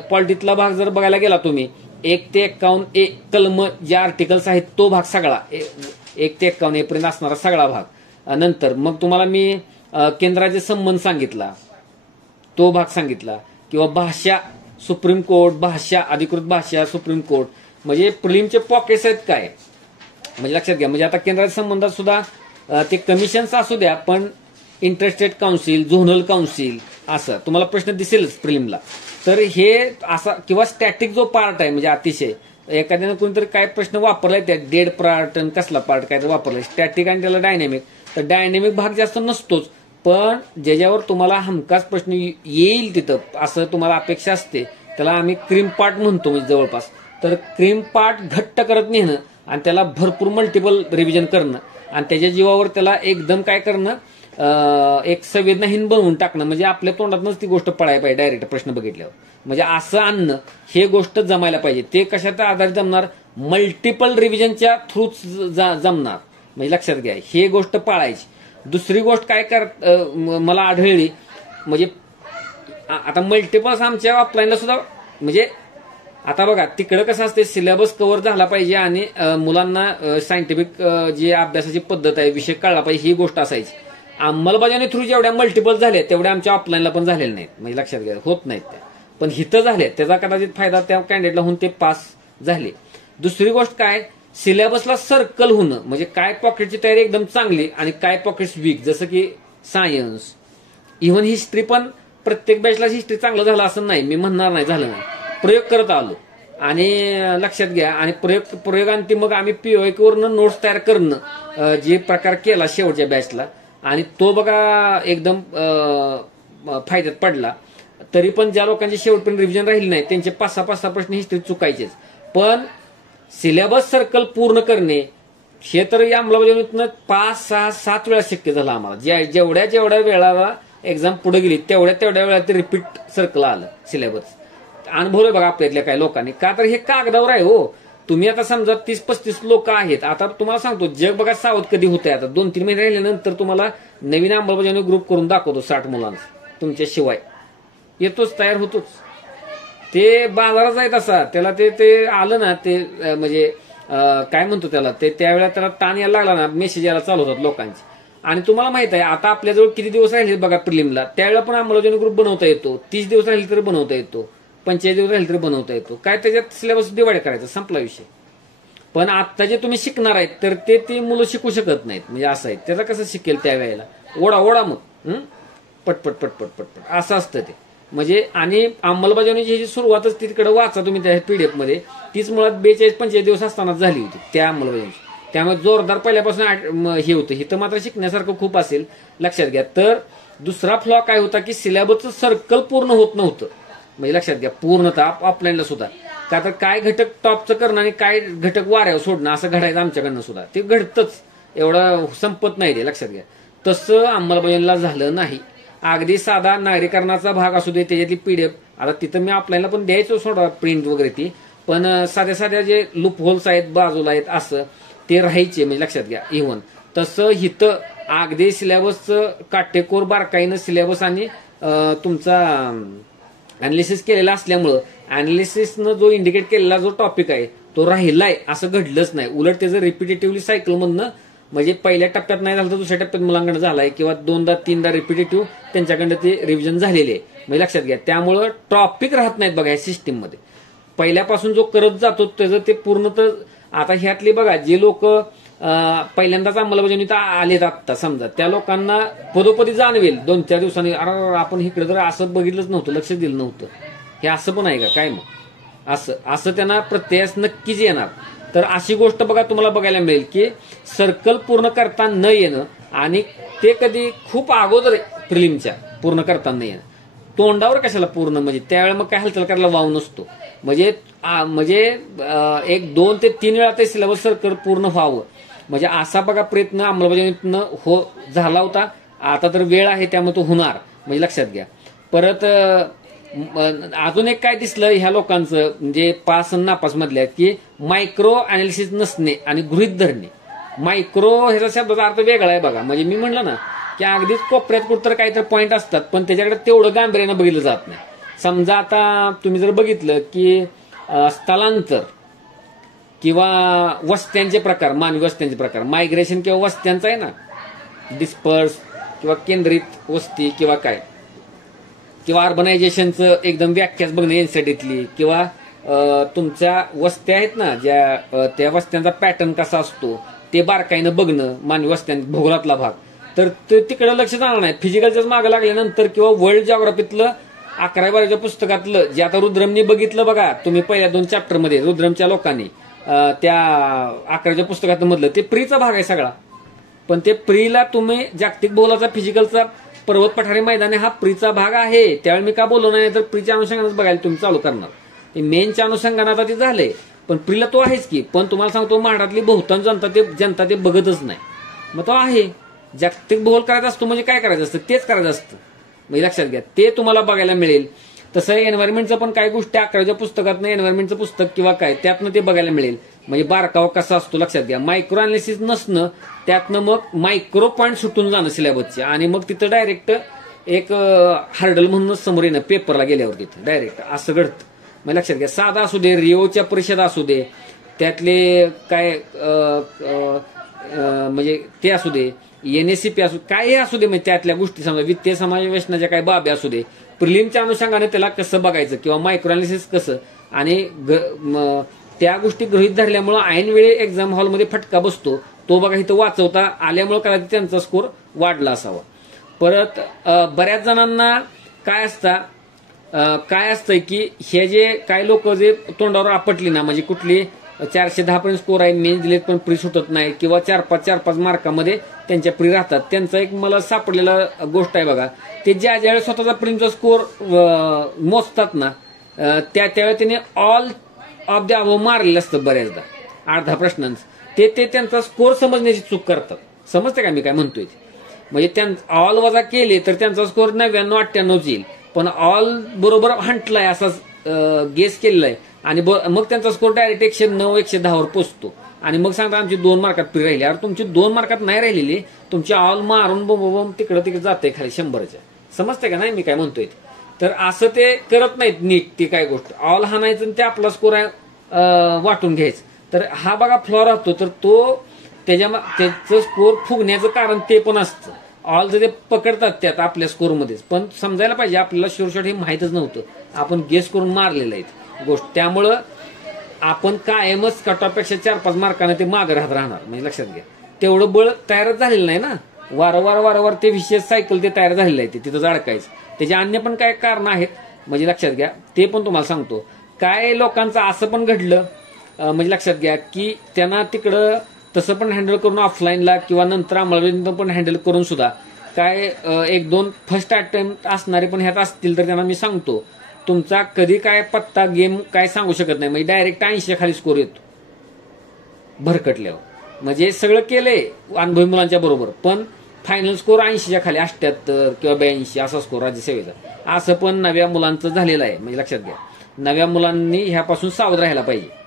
पॉलिटिकला भाग जर बघायला गेला तुम्ही 1 ते 51 कलम जे आर्टिकल्स आहेत तो भाग सगळा 1 ते 51 पर्यंत असणारा सगळा भाग. नंतर मग तुम्हाला मी केंद्राचे संबंध सांगितला तो भाग सांगितला, किंवा भाषा सुप्रीम कोर्ट, भाषा अधिकृत भाषा सुप्रीम कोर्ट, म्हणजे प्रिलिमचे पॉकेट्स आहेत काय, म्हणजे लक्षात घ्या. म्हणजे आता केंद्राच्या संबंधात सुद्धा ते कमिशन्स असू द्या, पण इंटरस्टेट काउन्सिल, झोनल काउन्सिल असं तुम्हाला प्रश्न दिसेलच प्रिलिमला. तर हे असा किंवा स्टॅटिक जो पार्ट आहे, म्हणजे अतिशय एखाद्यानं कोणीतरी काय प्रश्न वापरलाय त्या डेड पार्ट आणि कसला पार्ट काय तर वापरलाय स्टॅटिक आणि त्याला डायनॅमिक, तर डायनॅमिक भाग जास्त नसतोच, पण ज्याच्यावर तुम्हाला हमखास प्रश्न येईल तिथं असं तुम्हाला अपेक्षा असते त्याला आम्ही क्रीम पार्ट म्हणतो, म्हणजे जवळपास. तर क्रीम पार्ट घट्ट करत नेणं आणि त्याला भरपूर मल्टिपल रिव्हिजन करणं आणि त्याच्या जीवावर त्याला एकदम काय करणं, एक संवेदनाहीन बनवून टाकणं, म्हणजे आपल्या तोंडातूनच ती गोष्ट पळायला पाहिजे डायरेक्ट प्रश्न बघितल्यावर, म्हणजे असं आणणं हे गोष्ट जमायला पाहिजे. ते कशाच्या आधारे जमणार, मल्टिपल रिव्हिजनच्या थ्रूच जमणार, म्हणजे लक्षात घ्या हे गोष्ट पाळायची. दुसरी गोष्ट काय मला आढळली, म्हणजे आता मल्टिपल्स आमच्या ऑफलाईनला सुद्धा, म्हणजे आता बघा तिकडं कसं असते सिलेबस कव्हर झाला पाहिजे आणि मुलांना सायंटिफिक जी अभ्यासाची पद्धत आहे विषय कळला पाहिजे ही गोष्ट असायची. अंमलबजावणी थ्रू जेवढ्या मल्टिपल झाल्या तेवढ्या आमच्या ऑफलाईनला पण झालेल्या नाहीत, म्हणजे लक्षात घ्या होत नाहीत त्या, पण हिथं झाले त्याचा कदाचित फायदा त्या कॅन्डिडेटला होऊन ते पास झाले. दुसरी गोष्ट काय, सिलेबसला सर्कल होणं, म्हणजे काय पॉकेटची तयारी एकदम चांगली आणि काय पॉकेट्स वीक, जसं की सायन्स, इव्हन हिस्ट्री पण प्रत्येक बॅचला हिस्ट्री चांगलं झालं असं नाही, मी म्हणणार नाही झालं नाही, प्रयोग करत आलो आणि लक्षात घ्या. आणि प्रयोगांती मग आम्ही पीओएकवरनं नोट्स तयार करणं जे प्रकार केला शेवटच्या बॅचला, आणि तो बघा एकदम फायद्यात पडला. तरी पण ज्या लोकांची शेवटपर्यंत रिव्हिजन राहिली नाही त्यांचे 5-6 प्रश्न हिस्ट्री चुकायचेच, पण सिलेबस सर्कल पूर्ण करणे हे तर या अंमलबजावणीतनं 5-6-7 वेळा शक्य झालं आम्हाला. जेवढ्या वेळाला एक्झाम पुढे गेली तेवढ्या वेळा ते रिपीट सर्कल आलं सिलेबस. अनुभवलं बघा आपल्यातल्या काही लोकांनी, का तर हे कागदावर आहे हो. तुम्ही आता समजा 30-35 लोक आहेत, आता तुम्हाला सांगतो जग बघा सावध कधी होतंय, आता 2-3 महिने राहिल्यानंतर तुम्हाला नवीन अंमलबजावणी ग्रुप करून दाखवतो 60 मुलांचा तुमच्या शिवाय येतोच, तयार होतोच. ते बाजारात आहे तसा, त्याला ते आलं ना ते म्हणजे काय म्हणतो त्याला, ते त्यावेळेला त्याला ताण यायला लागला ना, मेसेज यायला चालू होतात लोकांचे. आणि तुम्हाला माहित आहे आता आपल्याजवळ किती दिवस राहिले बघा प्रिलिमला, त्यावेळेला पण अंमलबजावणी ग्रुप बनवता येतो, 30 दिवस राहिले तरी बनवता येतो, 45 दिवस राहिले तरी बनवता येतो, काय त्याच्यात सिलेबस डिवाइड करायचा, संपला विषय. पण आता जे तुम्ही शिकणार आहेत तर ते मुलं शिकू शकत नाहीत, म्हणजे असं आहे. त्याचा कसं शिकेल त्यावेळेला, ओढा मग पटपट असं असतं ते. म्हणजे आणि अंमलबजावणीची जी सुरुवातच तिकडे वाचा तुम्ही त्या पीडीएफ मध्ये, तीच मुळात 42-45 दिवस असतानाच झाली होती त्या अंमलबजावणीची. त्यामुळे जोरदार पहिल्यापासून हे होतं. इथं मात्र शिकण्यासारखं खूप असेल, लक्षात घ्या. तर दुसरा फ्लॉ काय होता की सिलेबसचं सर्कल पूर्ण होत नव्हतं, म्हणजे लक्षात घ्या पूर्णतः ऑफलाईनला सुद्धा. का तर काय घटक टॉपचं करणं आणि काय घटक वाऱ्यावर सोडणं असं घडायचं आमच्याकडनं सुद्धा, ते घडतंच, एवढं संपत नाही ते, लक्षात घ्या. तसं अंमलबजावणीला झालं नाही. अगदी साधा नागरिकरणाचा भाग असू दे त्याच्यातली पीडीएफ, आता तिथं मी ऑफलाईनला पण द्यायचो सोडा प्रिंट वगैरे ती, पण साध्या जे लूप होल्स आहेत बाजूला आहेत असं ते राहायचे, म्हणजे लक्षात घ्या. इव्हन तसं हिथं अगदी सिलेबसचं काटेकोर बारकाईनं सिलेबस आणि तुमचा अनालिसिस केलेला असल्यामुळं अनालिसिसनं जो इंडिकेट केलेला जो टॉपिक आहे तो राहिलाय असं घडलंच नाही. उलट त्याचं रिपिटेटिव्हली सायकलमधनं, म्हणजे पहिल्या टप्प्यात नाही झालं तर दुसऱ्या टप्प्यात मुलांकडे झालाय, किंवा 2दा-3दा रिपिटेटिव्ह त्यांच्याकडे ते रिव्हिजन झालेले आहे, म्हणजे लक्षात घ्या. त्यामुळं टॉपिक राहत नाहीत बघा या सिस्टीममध्ये. पहिल्यापासून जो करत जातो त्याचं ते पूर्ण. तर आता ह्यातले बघा जे लोक पहिल्यांदाच अंमलबजावणीत आलेत आत्ता समजा, त्या लोकांना पदोपदी जाणवेल 2-4 दिवसांनी, अरे आपण इकडे तर असं बघितलंच नव्हतं, लक्ष दिलं नव्हतं, हे असं पण आहे का काय, मग असं त्यांना प्रत्ययास नक्कीच येणार. तर अशी गोष्ट बघा तुम्हाला बघायला मिळेल की सर्कल पूर्ण करता न येणं, आणि ते कधी खूप अगोदर प्रिलिमच्या पूर्ण करता न येणं. तोंडावर कशाला पूर्ण, म्हणजे त्यावेळेला मग काय हालचाल करायला वाव नसतो. म्हणजे 1, 2 ते 3 वेळा ते सिलेबस सर्कल पूर्ण व्हावं, म्हणजे असा बघा प्रयत्न अंमलबजावणीतनं झाला होता. आता तर वेळ आहे त्यामुळे तो होणार, म्हणजे लक्षात घ्या. परत अजून एक काय दिसलं ह्या लोकांचं, म्हणजे पास आणि नापास मधल्या, की मायक्रो अनालिसिस नसणे आणि गृहीत धरणे. मायक्रो ह्याचा शब्दाचा अर्थ वेगळा आहे बघा. म्हणजे मी म्हणलं ना की अगदीच कोपऱ्यात कुठं काहीतरी पॉईंट असतात, पण त्याच्याकडे तेवढं गांभीर्यानं बघितलं जात नाही. समजा आता तुम्ही जर बघितलं की स्थलांतर किंवा वस्त्यांचे प्रकार, मानवी वस्त्यांचे प्रकार, मायग्रेशन किंवा वस्त्यांचा आहे ना, डिस्पर्स किंवा केंद्रित वस्ती किंवा काय, किंवा अर्बनायझेशनचं एकदम व्याख्याच बघणं एनसीईआरटीतली, किंवा तुमच्या वस्त्या आहेत ना ज्या, त्या वस्त्यांचा पॅटर्न कसा असतो ते बारकाईनं बघणं, मानवी वस्त्यां भूगोलातला भाग, तर ते तिकडे लक्ष जाणार नाही. फिजिकलच्याच मागं लागल्यानंतर किंवा वर्ल्ड जिओग्राफीतलं 11वी-12वीच्या पुस्तकातलं जे आता रुद्रमनी बघितलं बघा तुम्ही पहिल्या 2 चॅप्टरमध्ये, रुद्रमच्या लोकांनी त्या 11वीच्या पुस्तकात मधलं ते प्रीचा भाग आहे सगळा. पण ते प्रीला तुम्ही जागतिक भूगोलाचा फिजिकलचा पर्वत पठारी मैदाने हा प्रीचा भाग आहे. त्यावेळी मी का बोललो नाही, तर प्रीच्या अनुषंगानेच बघायला तुम्ही चालू करणार. मेनच्या अनुषंगाने आता ते झाले, पण प्रीला तो आहेच की. पण तुम्हाला सांगतो महाराष्ट्रातली बहुतांश जनता ते बघतच नाही. मग तो आहे जागतिक भूगोल करायचा असतो म्हणजे काय करायचं असतं तेच करायचं असतं, म्हणजे लक्षात घ्या. ते तुम्हाला बघायला मिळेल. तसं एन्व्हायरमेंटचं पण काही गोष्टी 11वीच्या पुस्तकातनं, एन्व्हायरमेंटचं पुस्तक किंवा काय त्यातनं ते बघायला मिळेल. म्हणजे बारकावा कसा असतो लक्षात घ्या. मायक्रो अनालिसिस नसणं, त्यातनं मग मायक्रो पॉईंट सुटून जाणं सिलेबसचे, आणि मग तिथं डायरेक्ट एक हार्डल म्हणूनच समोर येणं पेपरला गेल्यावर, तिथं डायरेक्ट असं घडतं. मग लक्षात घ्या. साधा असू दे, रिओच्या परिषदा असू दे, त्यातले काय म्हणजे ते असू दे, NSCP असू, काही असू दे, म्हणजे त्यातल्या गोष्टी समजा वित्तीय समावेशनाच्या काही बाबी असू दे, प्रिलिमच्या अनुषंगाने त्याला कसं बघायचं किंवा मायक्रो अनालिसिस कसं, आणि त्या गोष्टी गृहीत धरल्यामुळं ऐनवेळी एक्झाम हॉलमध्ये फटका बसतो, तो बघा इथं वाचवता आल्यामुळे कदाचित त्यांचा स्कोर वाढला असावा. परत बऱ्याच जणांना काय असतंय की हे जे काही लोक जे तोंडावर आपटली ना, म्हणजे कुठली 410 पर्यंत स्कोर आहे, मेन दिलेत पण प्री सुटत नाही, किंवा 4-5 मार्कामध्ये त्यांच्या प्री राहतात. त्यांचा एक मला सापडलेला गोष्ट आहे बघा, ते ज्यावेळेस स्वतःचा प्रीमचा स्कोर मोजतात ना, त्यावेळेस त्याने ऑल ऑफ द अबोव्ह मारलेलं असतं बऱ्याचदा 8-10 प्रश्नांचं. ते त्यांचा स्कोर समजण्याची चूक करतात. समजते का मी काय म्हणतोय? म्हणजे त्यांचा ऑल वजा केले तर त्यांचा स्कोर 99-98 येईल, पण ऑल बरोबर हंटलाय असाच गेस केलेला आहे, आणि मग त्यांचा स्कोर डायरेक्ट 109-110 वर पोचतो, आणि मग सांगता आमची 2 मार्कात प्री राहिली. अरे तुमची 2 मार्कात नाही राहिलेली, तुमची ऑल मारून बोंब तिकडे जाते खाली 100च्या. समजते का नाही मी काय म्हणतोय? तर असं ते करत नाहीत नीट. ती काय गोष्ट ऑल हाणायचं आणि ते आपला स्कोर वाटून घ्यायचं. तर हा बघा फ्लॉ राहतो, तर तो त्याचं स्कोर फुगण्याचं कारण ते पण असतं. ऑल जर ते पकडतात त्यात आपल्या स्कोरमध्येच, पण समजायला पाहिजे आपल्याला शॉर्ट हे माहीतच नव्हतं, आपण गेस करून मारलेलं आहे गोष्ट. त्यामुळं आपण कायमच कटऑफपेक्षा 4-5 मार्काने ते मागे राहणार. म्हणजे लक्षात घ्या, तेवढं बळ तयारच झालेलं नाही ना. वारंवार ते विशेष सायकल ते तयार झालेलं आहे, ते तिथं अडकायचं. त्याचे अन्य पण काय कारण आहेत, म्हणजे लक्षात घ्या, ते पण तुम्हाला सांगतो. काय लोकांचं असं पण घडलं, म्हणजे लक्षात घ्या की त्यांना तिकडं तसं पण हँडल करून ऑफलाईनला किंवा नंतर अंमलबजावणी पण हँडल करून सुद्धा काय 1-2 फर्स्ट अटेम्प्ट असणारे पण ह्यात असतील, तर त्यांना मी सांगतो तुमचा कधी काय पत्ता गेम काय सांगू शकत नाही. म्हणजे डायरेक्ट 80च्या खाली स्कोर येतो भरकटल्यावर. म्हणजे सगळं केलंय अनुभवी मुलांच्या बरोबर, पण फायनल स्कोर 80च्या खाली, 78 किंवा 82 असा स्कोर राज्यसेवेचा. असं पण नव्या मुलांचं झालेलं आहे. म्हणजे लक्षात घ्या, नव्या मुलांनी ह्यापासून सावध राहायला पाहिजे.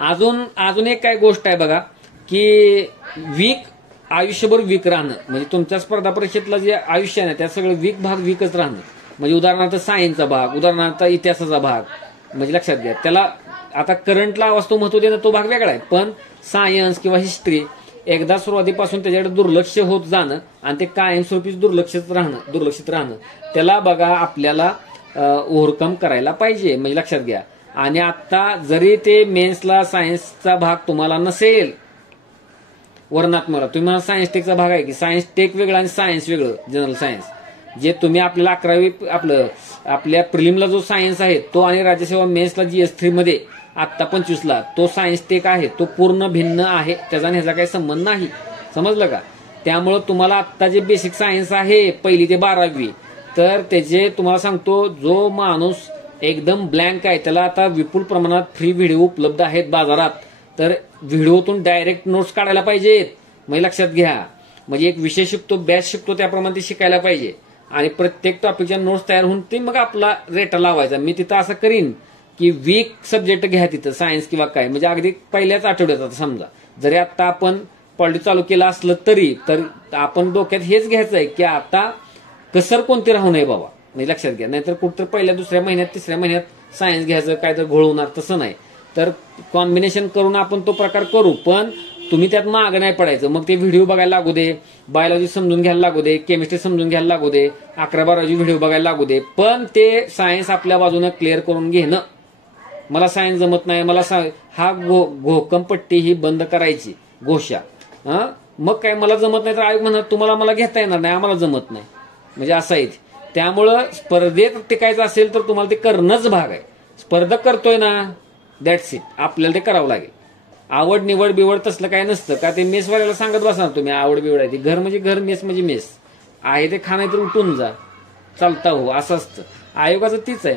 अजून एक काय गोष्ट आहे बघा, की आयुष्यभर वीक राहणं, म्हणजे तुमच्या स्पर्धा परीक्षेतलं जे आयुष्य आहे ना, त्यात सगळं वीकच राहणं. म्हणजे उदाहरणार्थ सायन्सचा भाग, उदाहरणार्थ इतिहासाचा भाग, म्हणजे लक्षात घ्या, त्याला आता करंटला वास्तव महत्व देणं तो भाग वेगळा आहे, पण सायन्स किंवा हिस्ट्री एकदा सुरुवातीपासून त्याच्याकडे दुर्लक्ष होत जाणं आणि ते कायमस्वरूपी दुर्लक्षित राहणं, त्याला बघा आपल्याला ओव्हरकम करायला पाहिजे. म्हणजे लक्षात घ्या. आणि आता जरी ते मेन्सला सायन्सचा भाग तुम्हाला नसेल, वर्णात्मक. तुम्ही मला सायन्स टेकचा भाग आहे की सायन्स टेक वेगळं आणि सायन्स वेगळं, जनरल सायन्स जे तुम्ही आपल्याला 11वी आपल्या प्रिलिमला जो सायन्स आहे तो आणि राज्यसेवा मेन्सला GS3 मध्ये आत्ता 25ला तो सायन्स टेक आहे, तो पूर्ण भिन्न आहे, त्याचा ह्याचा काही संबंध नाही. समजलं का? त्यामुळं तुम्हाला आत्ता जे बेसिक सायन्स आहे 1ली ते 12वी, तर त्याचे तुम्हाला सांगतो जो माणूस एकदम ब्लँक आहे त्याला आता विपुल प्रमाणात फ्री व्हिडिओ उपलब्ध आहेत बाजारात. तर व्हिडिओतून डायरेक्ट नोट्स काढायला पाहिजेत. म्हणजे लक्षात घ्या, म्हणजे एक विषय शिकतो, बॅच शिकतो, त्याप्रमाणे ते शिकायला पाहिजे आणि प्रत्येक टॉपिकच्या नोट्स तयार होऊन ते मग आपला रेटा लावायचा. मी तिथं असं करीन की वीक सब्जेक्ट घ्या तिथं सायन्स किंवा काय, म्हणजे अगदी पहिल्याच आठवड्यात. आता समजा जरी आता आपण पॉलिटिक्स चालू केलं असलं तरी तर आपण डोक्यात हेच घ्यायचं आहे की आता कसर कोणते राहू नये बाबा. म्हणजे लक्षात घ्या, नाहीतर कुठं पहिल्या दुसऱ्या महिन्यात तिसऱ्या महिन्यात सायन्स घ्यायचं काय तर घोळवणार, तसं नाही. तर कॉम्बिनेशन करून आपण तो प्रकार करू, पण तुम्ही त्यात मागं नाही पडायचं. मग ते व्हिडिओ बघायला लागू दे, बायोलॉजी समजून घ्यायला लागू दे, केमिस्ट्री समजून घ्यायला लागू दे, 11-12 व्हिडिओ बघायला लागू दे, पण ते सायन्स आपल्या बाजूने क्लिअर करून घेणं. मला सायन्स जमत नाही, मला हा घोकमपट्टी ही बंद करायची घोषा. मग काय मला जमत नाही तर आयोग म्हणत तुम्हाला मला घेता येणार नाही, आम्हाला जमत नाही, म्हणजे असं आहे. त्यामुळं स्पर्धेत टिकायचं असेल तर तुम्हाला ते करणंच भाग आहे. स्पर्धक करतोय ना, दॅट्स इट, आपल्याला ते करावं लागेल. आवड निवड बिवड तसलं काय नसतं का. ते मेसवाल्याला सांगत बसणार तुम्ही आवड बिवड आहे ती, घर म्हणजे घर, मेस म्हणजे मेस आहे, ते खाणं तर उठून जा, चालता हो, असं असतं. आयोगाचं तीच आहे.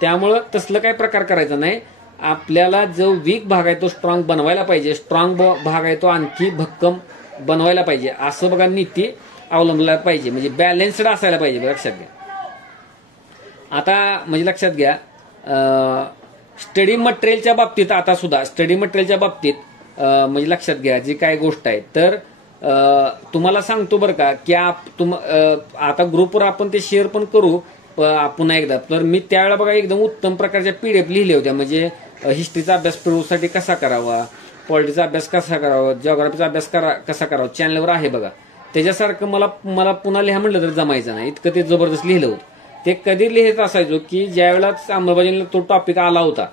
त्यामुळं तसलं काय प्रकार करायचा नाही. आपल्याला जो वीक भाग आहे तो स्ट्रॉंग बनवायला पाहिजे, स्ट्रॉंग भाग आहे तो आणखी भक्कम बनवायला पाहिजे, असं बघा नीती अवलंबला पाहिजे. म्हणजे बॅलन्स्ड असायला पाहिजे. लक्षात घ्या. आता म्हणजे लक्षात घ्या, स्टडी मटेरियलच्या बाबतीत आता सुद्धा स्टडी मटेरियलच्या बाबतीत म्हणजे लक्षात घ्या जी काय गोष्ट आहे तर तुम्हाला सांगतो बरं का की आता ग्रुपवर आपण ते शेअर पण करू पुन्हा एकदा. तर मी त्यावेळेला बघा एकदम उत्तम प्रकारच्या PDF लिहिल्या होत्या. म्हणजे हिस्ट्रीचा अभ्यास प्रयोगसाठी कसा करावा, पॉलिटिक्सचा अभ्यास कसा करावा, जिओग्राफीचा अभ्यास कसा करावा, चॅनलवर आहे बघा. त्याच्यासारखं मला पुन्हा लिहा म्हटलं तर जमायचं नाही, इतकं ते जबरदस्त लिहिलं होतं. ते कधी लिहित असायचो की ज्यावेळेला अंमलबजावणीला तो टॉपिक आला होता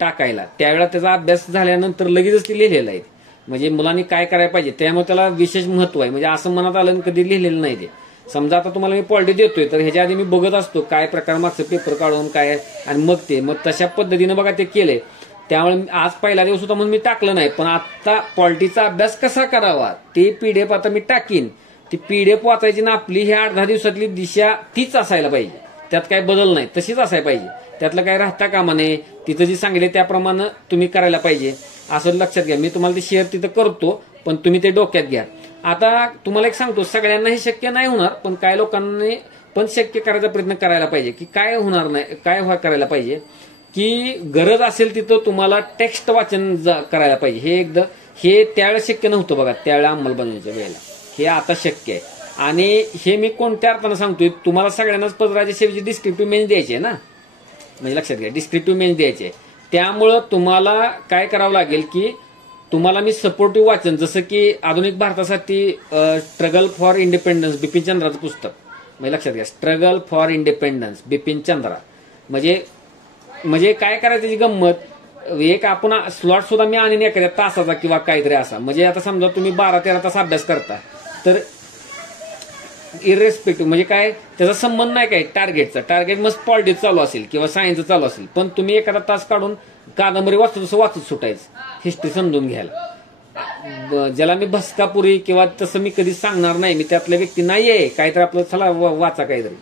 टाकायला, त्यावेळेला त्याचा अभ्यास झाल्यानंतर लगेचच ते लिहिलेला आहे. म्हणजे मुलांनी काय करायला पाहिजे त्यामुळे त्याला विशेष महत्व आहे. म्हणजे असं मनात आलं कधी लिहिलेलं नाही ते. समजा आता तुम्हाला मी पॉलिटिक्स देतोय तर ह्याच्या आधी मी बघत असतो काय प्रकार मागचं पेपर काढून काय, आणि मग तशा पद्धतीनं बघा ते केले. त्यामुळे आज पहिला दिवस होता म्हणून मी टाकलं नाही, पण आता पॉलिटिक्सचा अभ्यास कसा करावा ते PDF आता मी टाकीन. ती PDF वाचायची ना आपली ह्या 8-10 दिवसातली दिशा तीच असायला पाहिजे, त्यात काय बदल नाही, तशीच असायला पाहिजे. त्यातलं काय राहता कामा नये. तिथं जी सांगितले त्याप्रमाणे तुम्ही करायला पाहिजे, असं लक्षात घ्या. मी तुम्हाला ते शेअर तिथं करतो, पण तुम्ही ते डोक्यात घ्या. आता तुम्हाला एक सांगतो, सगळ्यांना हे शक्य नाही होणार, पण काही लोकांनी पण शक्य करायचा प्रयत्न करायला पाहिजे. की काय होणार नाही, काय करायला पाहिजे की गरज असेल तिथं तुम्हाला टेक्स्ट वाचन करायला पाहिजे. हे त्यावेळेला शक्य नव्हतं बघा, त्यावेळेला अंमलबजावणीच्या वेळेला. हे आता शक्य आहे. आणि हे मी कोणत्या अर्थानं सांगतोय, तुम्हाला सगळ्यांनाच पदराच्या शेवटी डिस्क्रिप्टिव्ह मेन्स द्यायचे ना, म्हणजे लक्षात घ्या डिस्क्रिप्टिव्ह मेन्स द्यायचे. त्यामुळं तुम्हाला काय करावं लागेल की तुम्हाला मी सपोर्टिव्ह वाचन, जसं की आधुनिक भारतासाठी स्ट्रगल फॉर इंडिपेंडन्स बिपिन चंद्राचं पुस्तक, म्हणजे लक्षात घ्या struggle for independence Bipin Chandra. म्हणजे काय करायचं त्याची गंमत, एक आपण स्लॉट सुद्धा मी आणीन एखाद्या तासाचा किंवा काहीतरी असा. म्हणजे आता समजा तुम्ही 12-13 तास अभ्यास करता तर इरेस्पेक्टिव्ह म्हणजे काय त्याचा संबंध नाही काय टार्गेटचा. टार्गेट मग पॉलिटिक्स चालू असेल किंवा सायन्स चालू असेल, पण तुम्ही एखादा तास काढून कादंबरी वाचतो तसं वाचत सुटायचं, हिस्ट्री समजून घ्यायला. ज्याला मी भस्कापुरी किंवा तसं मी कधी सांगणार नाही, मी त्यातल्या व्यक्ती नाहीये. काहीतरी आपलं चला वाचा काहीतरी,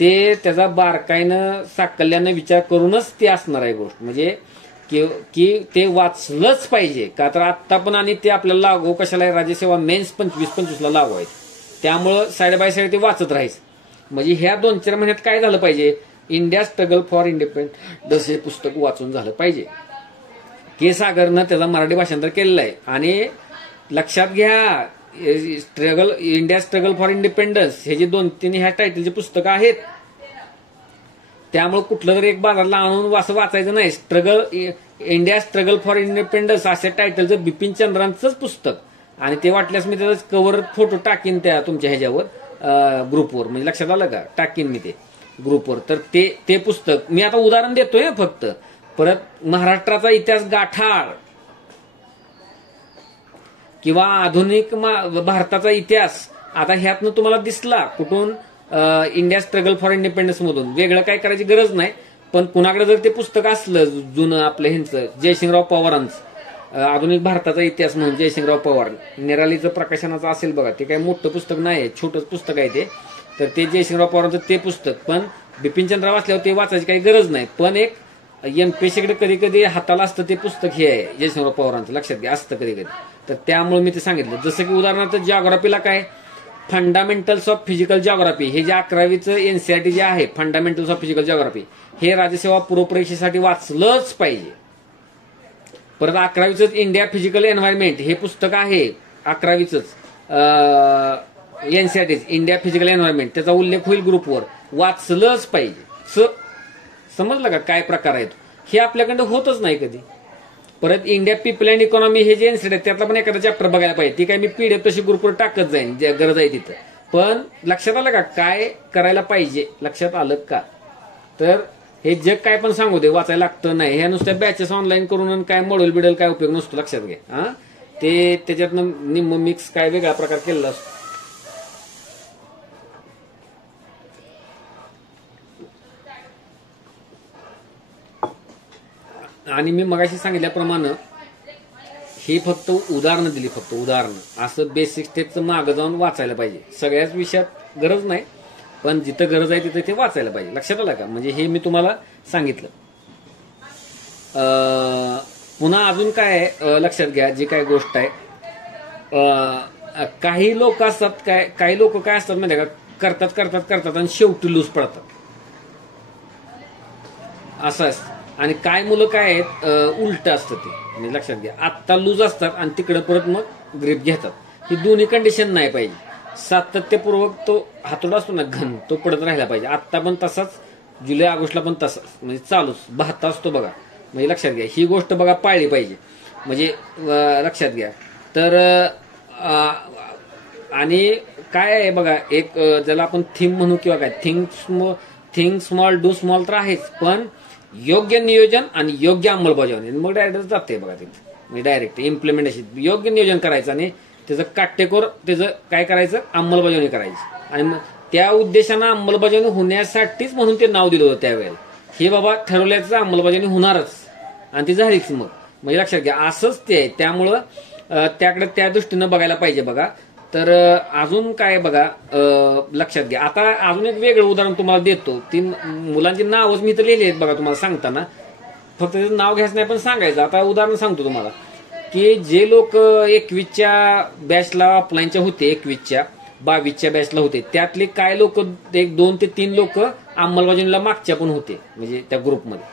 ते त्याचा बारकाईनं साकल्यानं विचार करूनच ते असणार आहे गोष्ट. म्हणजे की ते वाचलंच पाहिजे का, तर आत्ता पण आणि ते आपल्याला लागू कशाला राज्यसेवा मेन्स 25-25ला लागू आहेत. त्यामुळं साईड बाय साईड ते वाचत राहायचं. म्हणजे ह्या 2-4 महिन्यात काय झालं पाहिजे, इंडिया स्ट्रगल फॉर इंडिपेंडन्स हे पुस्तक वाचून झालं पाहिजे. के सागरनं त्याचा मराठी भाषांतर केलेलं आहे. आणि लक्षात घ्या इंडिया स्ट्रगल फॉर इंडिपेंडन्स हे जे 2-3 ह्या टायटलचे पुस्तकं आहेत. त्यामुळे कुठलं तरी एक बाजारला आणून असं वाचायचं नाही. इंडिया स्ट्रगल फॉर इंडिपेंडन्स अशा टायटलचं बिपिन चंद्रांचंच पुस्तक. आणि ते वाटल्यास मी त्याचा कव्हर फोटो टाकीन त्या तुमच्या ह्याच्यावर ग्रुपवर, म्हणजे लक्षात आलं का, टाकीन मी ते ग्रुपवर. तर ते पुस्तक मी आता उदाहरण देतोय फक्त. परत महाराष्ट्राचा इतिहास गाठाळ किंवा आधुनिक भारताचा इतिहास आता ह्यातनं तुम्हाला दिसला कुठून इंडिया स्ट्रगल फॉर इंडिपेंडन्स मधून वेगळं काय करायची गरज नाही. पण कुणाकडे जर ते पुस्तक असलं जुनं आपलं ह्यांचं जयसिंगराव पवारांचं आधुनिक भारताचा इतिहास म्हणून जयसिंगराव पवार निरालीचं प्रकाशनाचं असेल बघा, ते काही मोठं पुस्तक नाही, छोटंच पुस्तक आहे ते. तर ते जयसिंगराव पवारांचं ते पुस्तक, पण बिपिनचंद्र वाचल्यावर ते वाचायची काही गरज नाही. पण एक एमपीएससीकडे कधी कधी हाताला असतं ते पुस्तक हे आहे जयसिंगराव पवारांचं, लक्षात घ्या, असतं कधी कधी. तर त्यामुळे मी ते सांगितलं. जसं की उदाहरणार्थ जिओग्राफीला काय फंडामेंटल्स ऑफ फिजिकल जिओग्राफी हे जे 11वीचं एनसीईआरटी जे आहे फंडामेंटल्स ऑफ फिजिकल जिओग्राफी हे राज्यसेवा पूर्वपरीक्षेसाठी वाचलंच पाहिजे. परत 11वीचं इंडिया फिजिकल एन्व्हायरमेंट हे पुस्तक आहे 11वीच एनसीईआरटी इंडिया फिजिकल एन्व्हायरमेंट, त्याचा उल्लेख होईल ग्रुपवर, वाचलंच पाहिजे. समजलं का काय प्रकार आहे तो? हे आपल्याकडे होतच नाही कधी. परत इंडिया पीपल अँड इकॉनॉमी हे जे एनसीईआरटी आहे त्यातला पण एखादा चॅप्टर बघायला पाहिजे. ती काय मी पीडीएफ तशी ग्रुपवर टाकत जाईन ज्या गरज आहे तिथं. पण लक्षात आलं का काय करायला पाहिजे? लक्षात आलं का? तर हे जग काय पण सांगू दे वाचायला लागतं नाही. ह्या नुसत्या बॅचेस ऑनलाईन करून काय मॉड्यूल बिडल काय उपयोग नसतो, लक्षात घ्या. ते त्याच्यातनं निम्म मिक्स काय वेगळा प्रकार केलेला असतो. आणि मी मगाशी सांगितल्याप्रमाणे ही फक्त उदाहरणं दिली, फक्त उदाहरणं. असं बेसिक स्टेपचं मागं जाऊन वाचायला पाहिजे. सगळ्याच विषयात गरज नाही, पण जिथं गरज आहे तिथं ते वाचायला पाहिजे. लक्षात आलं का? म्हणजे हे मी तुम्हाला सांगितलं. पुन्हा अजून काय लक्षात घ्या, जी काय गोष्ट आहे, काही लोक असतात काही लोक काय असतात माहिती का, करतात आणि शेवटी लूज पडतात असं असतं. आणि काय मुलं काय आहेत उलट असतं ते, म्हणजे लक्षात घ्या, आत्ता लूज असतात आणि तिकडे परत मग ग्रीप घेतात. ही दोन्ही कंडिशन नाही पाहिजे. सातत्यपूर्वक तो हातोडा असतो ना घन, तो पडत राहिला पाहिजे. आत्ता पण तसाच, जुलै ऑगस्टला पण तसाच, म्हणजे चालूच बहाता असतो बघा. म्हणजे लक्षात घ्या ही गोष्ट बघा पाळली पाहिजे, म्हणजे लक्षात घ्या. तर आणि काय आहे बघा, एक ज्याला आपण थीम म्हणू किंवा काय, थिंक स्मॉल डू स्मॉल तर आहेच, पण योग्य नियोजन आणि योग्य अंमलबजावणी मग डायरेक्ट जाते बघा ते, म्हणजे डायरेक्ट इम्प्लिमेंटेशन. योग्य नियोजन करायचं आणि त्याचं काटेकोर त्याचं काय करायचं, अंमलबजावणी करायची. आणि मग त्या उद्देशानं अंमलबजावणी होण्यासाठीच म्हणून ते नाव दिलं होतं त्यावेळेला. हे बाबा ठरवल्याचं अंमलबजावणी होणारच आणि ती झालीच मग, म्हणजे लक्षात घ्या असंच ते आहे. त्यामुळं त्याकडे त्या दृष्टीनं बघायला पाहिजे बघा. तर अजून काय बघा लक्षात घ्या. आता अजून एक वेगळं उदाहरण तुम्हाला देतो. ती मुलांची नावच मी तर लिहिली आहेत बघा तुम्हाला सांगताना, फक्त त्याचं नाव घ्यायचं नाही पण सांगायचं. आता उदाहरण सांगतो तुम्हाला की जे लोक 21च्या बॅचला ऑफलाईनच्या होते, 21च्या 22च्या बॅचला होते, त्यातले काय लोक, एक 2 ते 3 लोक अंमलबजावणीला मागच्या पण होते, म्हणजे त्या ग्रुपमध्ये.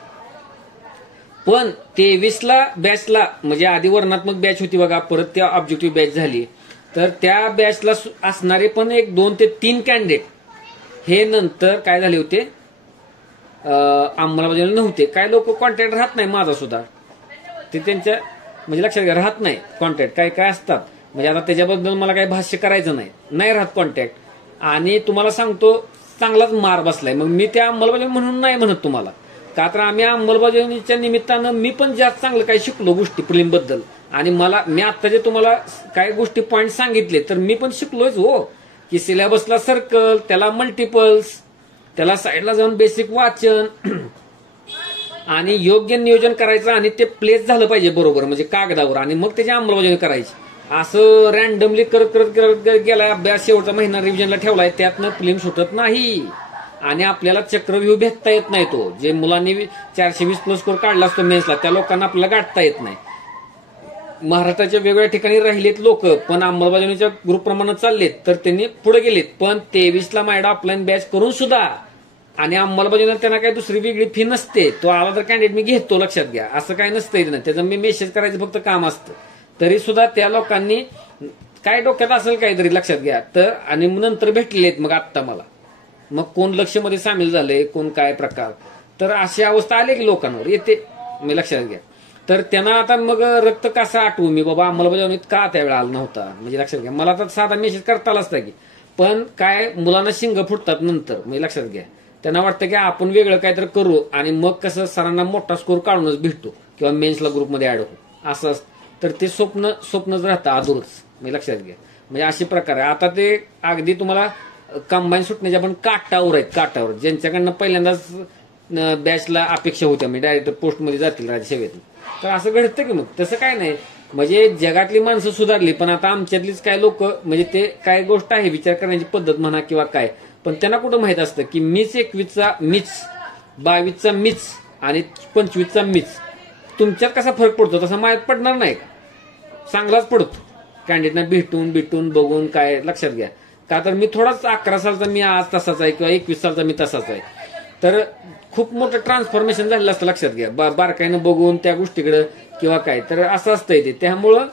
पण 23ला बॅचला, म्हणजे आधी वर्णात्मक बॅच होती बघा, परत त्या ऑब्जेक्टिव्ह बॅच झाली, तर त्या बॅचला असणारे पण एक 2 ते 3 कॅन्डिडेट हे नंतर काय झाले होते, अंमलबजावणी नव्हते. काय लोक कॉन्टॅक्ट राहत नाही, माझा सुद्धा ते त्यांच्या, म्हणजे लक्षात घ्या, राहत नाही कॉन्टॅक्ट. काय असतात, म्हणजे आता त्याच्याबद्दल मला काही भाष्य करायचं नाही राहत कॉन्टॅक्ट. आणि तुम्हाला सांगतो चांगलाच मार बसलाय. मग मी त्या अंमलबजावणी म्हणून नाही म्हणत तुम्हाला, का तर आम्ही अंमलबजावणीच्या निमित्तानं मी पण जास्त चांगलं काही शिकलो गोष्टी प्रिलिम बद्दल. आणि मी आता जे तुम्हाला काही गोष्टी पॉईंट सांगितले तर मी पण शिकलोच हो, की सिलेबसला सर्कल, त्याला मल्टिपल्स, त्याला साईडला जाऊन बेसिक वाचन आणि योग्य नियोजन करायचं आणि ते प्लेस झालं पाहिजे बरोबर, म्हणजे कागदावर, आणि मग त्याची अंमलबजावणी करायची. असं रॅन्डमली करत गेलाय अभ्यास, शेवटचा महिना रिव्हिजनला ठेवलाय, त्यातनं फिल्म सुटत नाही आणि आपल्याला चक्रव्यूह भेटता येत नाही. तो जे मुलांनी 420+ स्कोर काढला असतो मेन्सला, त्या लोकांना आपल्याला गाठता येत नाही. महाराष्ट्राच्या वेगवेगळ्या ठिकाणी राहिलेत लोक, पण अंमलबजावणीच्या ग्रुप प्रमाणात चाललेत, तर त्यांनी पुढे गेलेत. पण 23ला माझ्या ऑफलाईन बॅच करून सुद्धा, आणि अंमलबजावणीला त्यांना काही दुसरी वेगळी फी नसते. तो आला तर कॅन्डिडेट मी घेतो, लक्षात घ्या, असं काय नसतं. त्याचं मी मेसेज करायचं फक्त काम असतं. तरी सुद्धा त्या लोकांनी काय डोक्यात असेल काहीतरी, लक्षात घ्या. तर आणि नंतर भेटलेले आहेत मग आत्ता मला, मग कोण लक्षमध्ये सामील झाले, कोण काय प्रकार, तर अशी अवस्था आली की लोकांवर येते, मी लक्षात घ्या. तर त्यांना आता मग रक्त कसा आठवू मी बाबा, अंमलबजावणीत का त्यावेळेला आला नव्हता, म्हणजे लक्षात घ्या. मला तर साधा मेसेज करता आला असता की, पण काय मुलांना शिंग फुटतात नंतर, म्हणजे लक्षात घ्या. त्यांना वाटतं की आपण वेगळं काहीतरी करू आणि मग कसं सरांना मोठा स्कोर काढूनच भेटतो किंवा मेन्सला ग्रुपमध्ये ऍड होतो, असं तर ते स्वप्नच राहतं अधूरच, म्हणजे लक्षात घ्या. म्हणजे असे प्रकार आहे. आता ते अगदी तुम्हाला कंबाईन सुटण्याच्या पण काटावर ज्यांच्याकडनं पहिल्यांदाच बॅचला अपेक्षा होत्या, म्हणजे डायरेक्ट पोस्टमध्ये जातील राज्यसेवेत, तर असं घडतं की मग तसं काय नाही. म्हणजे जगातली माणसं सुधारली, पण आता आमच्यातलीच काय लोक, म्हणजे ते काय गोष्ट आहे विचार करण्याची पद्धत म्हणा किंवा काय, पण त्यांना कुठं माहित असतं की मीच 21चा मीच, 22चा मीच आणि 25चा मीच. तुमच्यात कसा फरक पडतो तसा माहीत पडणार नाही, चांगलाच पडतो कॅन्डिडेटना भेटून बघून. काय लक्षात घ्या, का तर मी थोडाच 11 सालचा मी आज तसाच आहे किंवा 21 सालचा मी तसाच आहे, तर खूप मोठं ट्रान्सफॉर्मेशन झालेलं असतं. लक्षात घ्या, बारकाईनं बघून त्या गोष्टीकडे किंवा काय, तर असं असतंय ते. त्यामुळं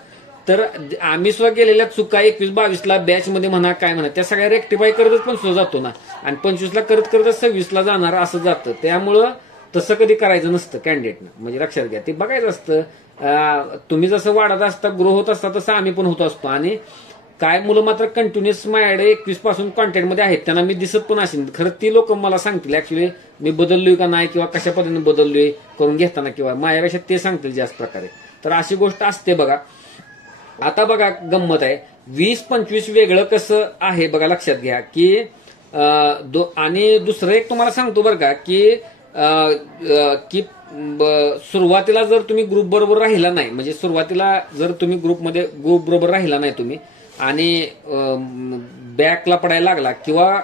तर आम्ही सुद्धा गेलेल्या चुका 21-22ला बॅचमध्ये म्हणा काय म्हणा त्या सगळ्या रेक्टिफाय करतच पण सुद्धा जातो ना, आणि 25ला करतच 26ला जाणार असं जातं. त्यामुळं तसं कधी करायचं नसतं कॅन्डिडेटनं, म्हणजे लक्षात घ्या. ते बघायचं असतं, तुम्ही जसं वाढत असता, ग्रो होत असता, तसं आम्ही पण होत असतो. आणि काय मुलं मात्र कंटिन्युअस माझ्याकडे 21 पासून कॉन्टॅक्टमध्ये आहेत, त्यांना मी दिसत पण असेल. खरं ती लोक मला सांगतील ऍक्च्युली मी बदललोय का नाही किंवा कशा पद्धतीने बदललोय करून घेताना, किंवा माझ्यापेक्षा ते सांगतील जास्त प्रकारे. तर अशी गोष्ट असते बघा. आता बघा गंमत आहे, 20-25 वेगळं कसं आहे बघा, लक्षात घ्या की आणि दुसरं एक तुम्हाला सांगतो बरं का की सुरुवातीला जर तुम्ही ग्रुप बरोबर राहिला नाही, म्हणजे सुरुवातीला जर तुम्ही ग्रुप बरोबर राहिला नाही तुम्ही आणि बॅकला पडायला लागला, किंवा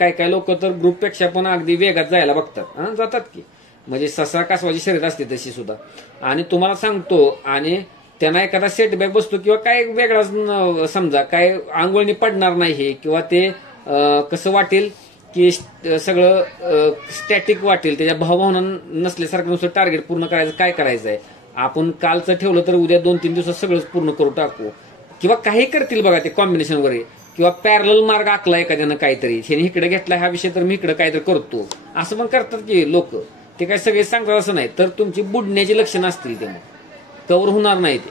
काय लोक तर ग्रुपपेक्षा पण अगदी वेगात जायला बघतात, जातात की, म्हणजे ससा कासवाची शर्यत असते तशी सुद्धा. आणि तुम्हाला सांगतो, आणि त्यांना एखादा सेटबॅक बसतो किंवा काय वेगळाच समजा काय आंघोळणी पडणार नाही हे, किंवा ते कसं वाटेल की सगळं स्टॅटिक वाटेल, त्याच्या भावभावना नसल्यासारखं नुसतं टार्गेट पूर्ण करायचं, काय करायचं आहे आपण कालचं ठेवलं तर उद्या 2-3 दिवसात सगळंच पूर्ण करू टाकू, किंवा काही करतील बघा ते कॉम्बिनेशन वगैरे, किंवा पॅरल मार्ग आखला एखाद्यानं काहीतरी, हे इकडे घेतला हा विषय तर मी इकडे काहीतरी करतो, असं पण करतात की लोक. ते काय सगळे सांगतात असं नाही, तर तुमची बुडण्याची लक्षणं असतील, ते मग कव्हर होणार नाही, ते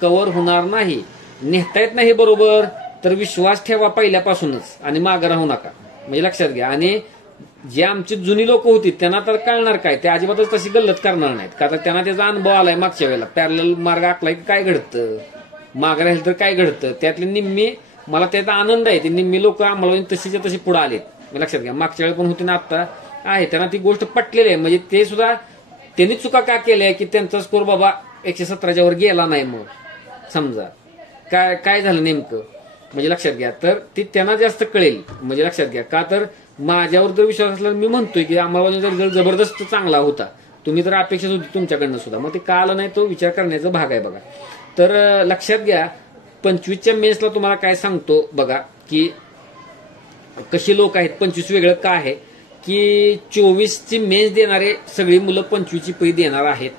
कव्हर होणार नाही. नेता येत नाही बरोबर, तर विश्वास ठेवा पहिल्यापासूनच आणि मागं राहू नका, म्हणजे लक्षात घ्या. आणि जे आमची जुनी लोक होती त्यांना तर कळणार काय, ते अजिबातच तशी गल्लत करणार नाहीत, का तर त्यांना त्याचा अनुभव आलाय मागच्या वेळेला. पॅरल मार्ग आखलाय की काय घडतं, मागं राहील तर काय घडतं, त्यातली निम्मी मला त्याचा आनंद आहे, ते निम्मी लोक आम्हाला तशीच्या तशी पुढे आलेत, लक्षात घ्या. मागच्या वेळेला पण होती ना, आता आहे, त्यांना ती गोष्ट पटलेली आहे. म्हणजे ते सुद्धा त्यांनी चुका का केल्या की त्यांचा स्कोर बाबा 117च्या वर गेला नाही, मग समजा काय झालं नेमकं, म्हणजे लक्षात घ्या. तर ती त्यांना जास्त कळेल, म्हणजे लक्षात घ्या. का तर माझ्यावर जर विश्वास असला, मी म्हणतोय की अंमलबजावणीचा रिझल्ट जबरदस्त चांगला होता, तुम्ही तर अपेक्षित होती तुमच्याकडनं सुद्धा, मग ते का आलं नाही तो विचार करण्याचा भाग आहे बघा. तर लक्षात घ्या, 25च्या मेन्सला तुम्हाला काय सांगतो बघा की कशी लोक आहेत. 25 वेगळं का आहे की 24ची मेन्स देणारे सगळी मुलं 25ची प्री देणार आहेत.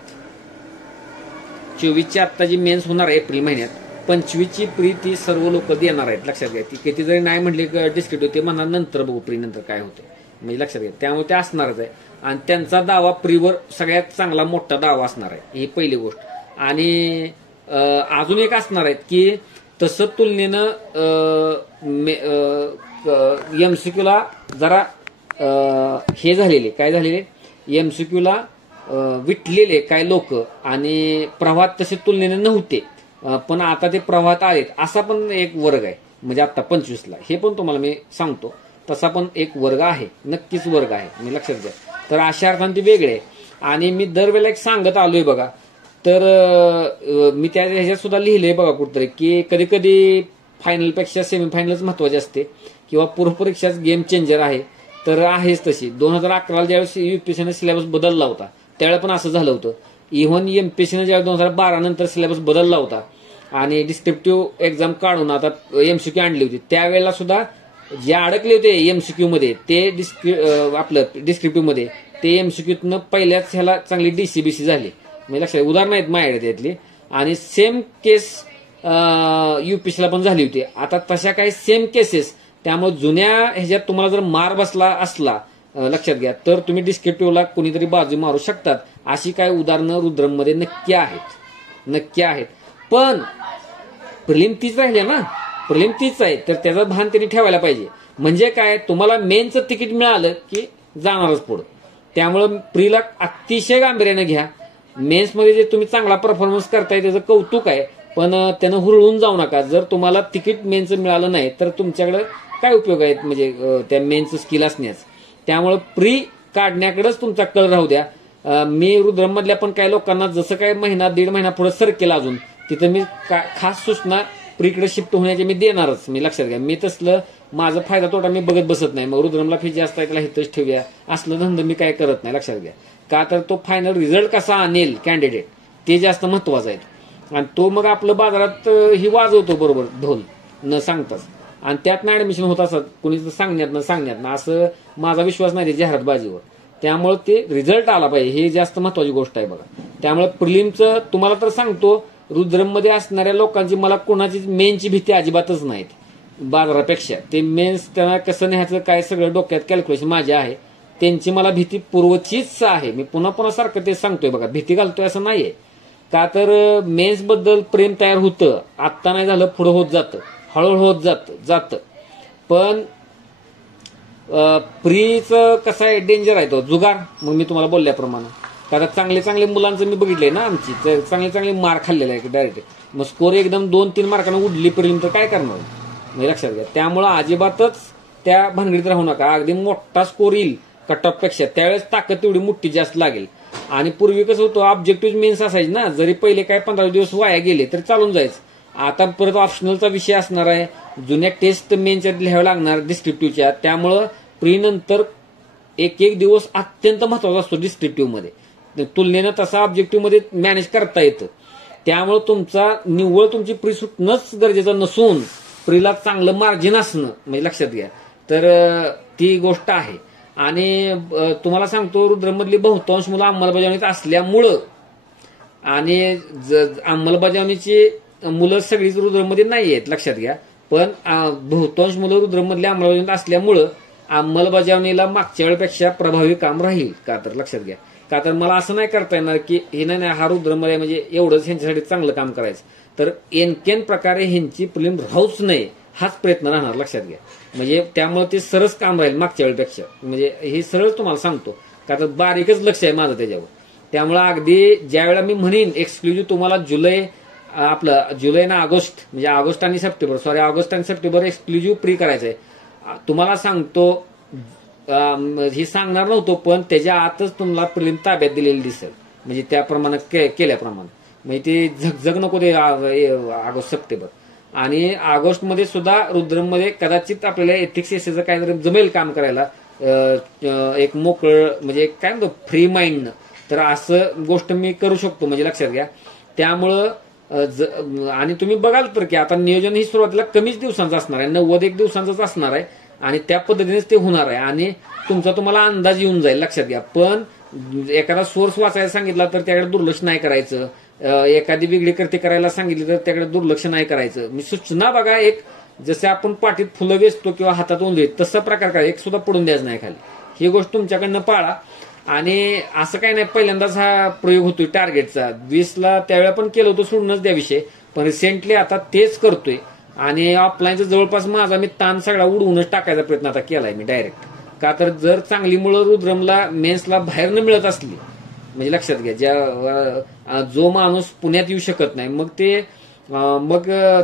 24ची आत्ता जी मेन्स होणार आहे एप्रिल महिन्यात, 25ची प्री ती सर्व लोक देणार आहेत, लक्षात घ्या. ती किती जरी नाही म्हणली डिस्क्रिप्टिव्ह, ते म्हणणार नंतर बघू प्री नंतर काय होते, म्हणजे लक्षात घ्या. त्यामुळे ते असणारच आहे, आणि त्यांचा दावा प्रीवर सगळ्यात चांगला मोठा दावा असणार आहे, ही पहिली गोष्ट. आणि अजून एक असणार आहेत की तसं तुलनेनं एमसीक्यूला जरा हे झालेले, काय झालेले एमसीक्यूला विटलेले काय लोक, आणि प्रवाहात तसे तुलनेने नव्हते, पण आता ते प्रवाहात आलेत, असा पण एक वर्ग आहे. म्हणजे आता 25ला हे पण तुम्हाला मी सांगतो, तसा पण एक वर्ग आहे, नक्कीच वर्ग आहे, मी लक्षात घ्या. तर अशा अर्थाने ते वेगळे आहे. आणि मी दरवेळेला एक सांगत आलोय बघा, तर मी त्या ह्याच्यात सुद्धा लिहिलंय बघा कुठतरी की कधी कधी फायनलपेक्षा सेमीफायनलच महत्वाचे असते, किंवा पूर्वपरीक्षाच गेम चेंजर आहे. तर आहेच तशी. 2011ला ज्यावेळेस युपीएससीनं सिलेबस बदलला होता त्यावेळेला पण असं झालं होतं. इव्हन एमपीएससीनं ज्यावेळेस 2012 नंतर सिलेबस बदलला होता आणि डिस्क्रिप्टिव्ह एक्झाम काढून आता एमसीक्यू आणली होती, त्यावेळेला सुद्धा जे अडकले होते एमसीक्यू मध्ये ते आपलं डिस्क्रिप्टिव्ह मध्ये, ते एमसीक्यूतनं पहिल्याच ह्याला चांगली डीसीबीसी झाली. म्हणजे लक्षात, उदाहरणं आहेत माझ्याकडे त्यातली. आणि सेम केस युपीएससीला पण झाली होती. आता तशा काही सेम केसेस, त्यामुळे जुन्या ह्याच्यात तुम्हाला जर मार बसला असला, लक्षात घ्या, तर तुम्ही डिस्क्रिप्टिव्हला कोणीतरी बाजू मारू शकतात. अशी काही उदाहरणं रुद्रममध्ये नक्की आहेत. पण प्रिलिम तीच राहिली ना, प्रिलिम तीच आहे, तर त्याचं भान त्यांनी ठेवायला पाहिजे. म्हणजे काय, तुम्हाला मेनचं तिकीट मिळालं की जाणारच पुढं. त्यामुळं प्रीला अतिशय गांभीर्याने घ्या. मेन्समध्ये जे तुम्ही चांगला परफॉर्मन्स करताय त्याचं कौतुक आहे, पण त्यानं हुरळून जाऊ नका. जर तुम्हाला तिकीट मेन्सचं मिळालं नाही तर तुमच्याकडे काय उपयोग आहे म्हणजे त्या मेन्सचं स्किल असण्यास. त्यामुळे प्री काढण्याकडेच तुमचा कल राहू द्या. मी रुद्रममधल्या पण काही लोकांना जसं काय महिना दीड महिना पुढे सरकेल अजून तिथं मी खास सूचना प्रीकडे शिफ्ट होण्याचे मी देणारच. मी लक्षात घ्या, मी तसलं माझा फायदा तोटा मी बघत बसत नाही. मग रुद्रमला फी जास्त आहे त्याला हितच ठेवूया असलं धंदा मी काय करत नाही. लक्षात घ्या, का तर तो फायनल रिझल्ट कसा आणेल कॅन्डिडेट ते जास्त महत्वाचं आहे. आणि तो मग आपलं बाजारात ही वाजवतो बरोबर ढोल न सांगताच, आणि त्यातनं ऍडमिशन होत असत कोणी सांगण्यात ना असं माझा विश्वास नाही जाहिरातबाजीवर. त्यामुळे ते रिझल्ट आला पाहिजे हे जास्त महत्वाची गोष्ट आहे बघा. त्यामुळे प्रिलिमचं तुम्हाला तर सांगतो, रुद्रममध्ये असणाऱ्या लोकांची मला कोणाचीच मेनची भीती अजिबातच नाही बाजारापेक्षा. ते मेन्स त्यांना कसं न्यायचं काय सगळं डोक्यात कॅल्क्युलेशन माझ्या आहे. त्यांची मला भीती पूर्वचीच आहे. मी पुन्हा पुन्हा सारखं ते सांगतोय बघा, भीती घालतोय असं नाहीये. का तर मेन्स बद्दल प्रेम तयार होतं, आत्ता नाही झालं पुढं होत जातं, हळूहळू होत जातं. पण प्रीचं कसं आहे डेंजर आहे तो जुगार. मग मी तुम्हाला बोलल्याप्रमाणे कारण चांगले मुलांचं मी बघितलंय ना, आमची तर चांगले मार्क खाल्लेले आहे डायरेक्ट. मग स्कोर एकदम 2-3 मार्कांना उडली प्रीलिम तर काय करणार म्हणजे लक्षात घ्या. त्यामुळं अजिबातच त्या भानगडीत राहू नका. अगदी मोठा स्कोर येईल कट ऑफ पेक्षा त्यावेळेस ताकद तेवढी मोठी जास्त लागेल. आणि पूर्वी कसं होतं ऑब्जेक्टिव्ह मेन्स असायचे ना, जरी पहिले काय 15 दिवस वाया गेले तरी चालून जायचं. आता परत ऑप्शनलचा विषय असणार आहे, जुन्या टेस्ट मेनच्या लिहाव्या लागणार डिस्क्रिप्टिव्हच्या. त्यामुळं प्री नंतर एक दिवस अत्यंत महत्वाचा असतो डिस्क्रिप्टिव्ह मध्ये, तुलनेनं तसा ऑब्जेक्टिव्ह मध्ये मॅनेज करता येतं. त्यामुळे निव्वळ तुमची प्री सुटणंच गरजेचं नसून प्रीला चांगलं मार्जिन असणं म्हणजे लक्षात घ्या. तर ती गोष्ट आहे. आणि तुम्हाला सांगतो रुद्रमधली बहुतांश मुलं अंमलबजावणीत असल्यामुळं, आणि अंमलबजावणीची मुलं सगळीच रुद्रमध्ये नाही आहेत लक्षात घ्या, पण बहुतांश मुलं रुद्रमधल्या अंमलबजावणीत असल्यामुळं अंमलबजावणीला मागच्या वेळेपेक्षा प्रभावी काम राहील. का तर लक्षात घ्या, का तर मला असं नाही करता येणार की हे नाही हा रुद्रमध्ये म्हणजे एवढंच ह्यांच्यासाठी चांगलं काम करायचं, तर एनकेन प्रकारे ह्यांची प्रिलिम राहूच नये हाच प्रयत्न राहणार लक्षात घ्या. म्हणजे त्यामुळे ते सरस काम राहील मागच्या वेळेपेक्षा. म्हणजे हे सरळ तुम्हाला सांगतो, का तर बारीकच लक्ष आहे माझं त्याच्यावर. त्यामुळे अगदी ज्या वेळेला मी म्हणेन एक्सक्लुझिव्ह तुम्हाला जुलै ना ऑगस्ट म्हणजे ऑगस्ट आणि सप्टेंबर एक्सक्लुझिव्ह प्री करायचं आहे. तुम्हाला सांगतो हे सांगणार नव्हतो, पण त्याच्या आतच तुम्हाला प्रिलिम ताब्यात दिलेली दिसेल. म्हणजे त्याप्रमाणे केल्याप्रमाणे म्हणजे ते झगझग नको ते ऑगस्ट सप्टेंबर. आणि ऑगस्टमध्ये सुद्धा रुद्रममध्ये कदाचित आपल्याला एथिक्स एसचं काहीतरी जमेल काम करायला, एक मोकळं म्हणजे काय म्हणतो फ्री माइंडनं. तर असं गोष्ट मी करू शकतो म्हणजे लक्षात घ्या. त्यामुळं आणि तुम्ही बघाल तर की आता नियोजन ही सुरुवातीला कमीच दिवसांचं असणार आहे, 91 दिवसांचंच असणार आहे. आणि त्या पद्धतीनेच ते होणार आहे. आणि तुम्हाला अंदाज येऊन जाईल लक्षात घ्या. पण एखादा सोर्स वाचायला सांगितला तर त्याकडे दुर्लक्ष नाही करायचं. एखादी वेगळी कृती करायला सांगितली तर त्याकडे दुर्लक्ष नाही करायचं. मी सूचना बघा, एक जसे आपण पाठीत फुलं वेचतो किंवा हातात ओंजळीत तसं प्रकार करा, एक सुद्धा पडून द्यायचं नाही खाली. ही गोष्ट तुमच्याकडनं पाळा. आणि असं काही नाही पहिल्यांदाच हा प्रयोग होतोय टार्गेटचा. 20ला त्यावेळेला पण केलं होतं सोडूनच द्या विषय, पण रिसेंटली आता तेच करतोय. आणि ऑफलाईनचा जवळपास माझा मी ताण सगळा उडवूनच टाकायचा प्रयत्न आता केलाय मी डायरेक्ट. का तर जर चांगली मुलं रुद्रमला मेन्सला बाहेर न मिळत असली म्हणजे लक्षात घ्या, जो माणूस पुण्यात येऊ शकत नाही मग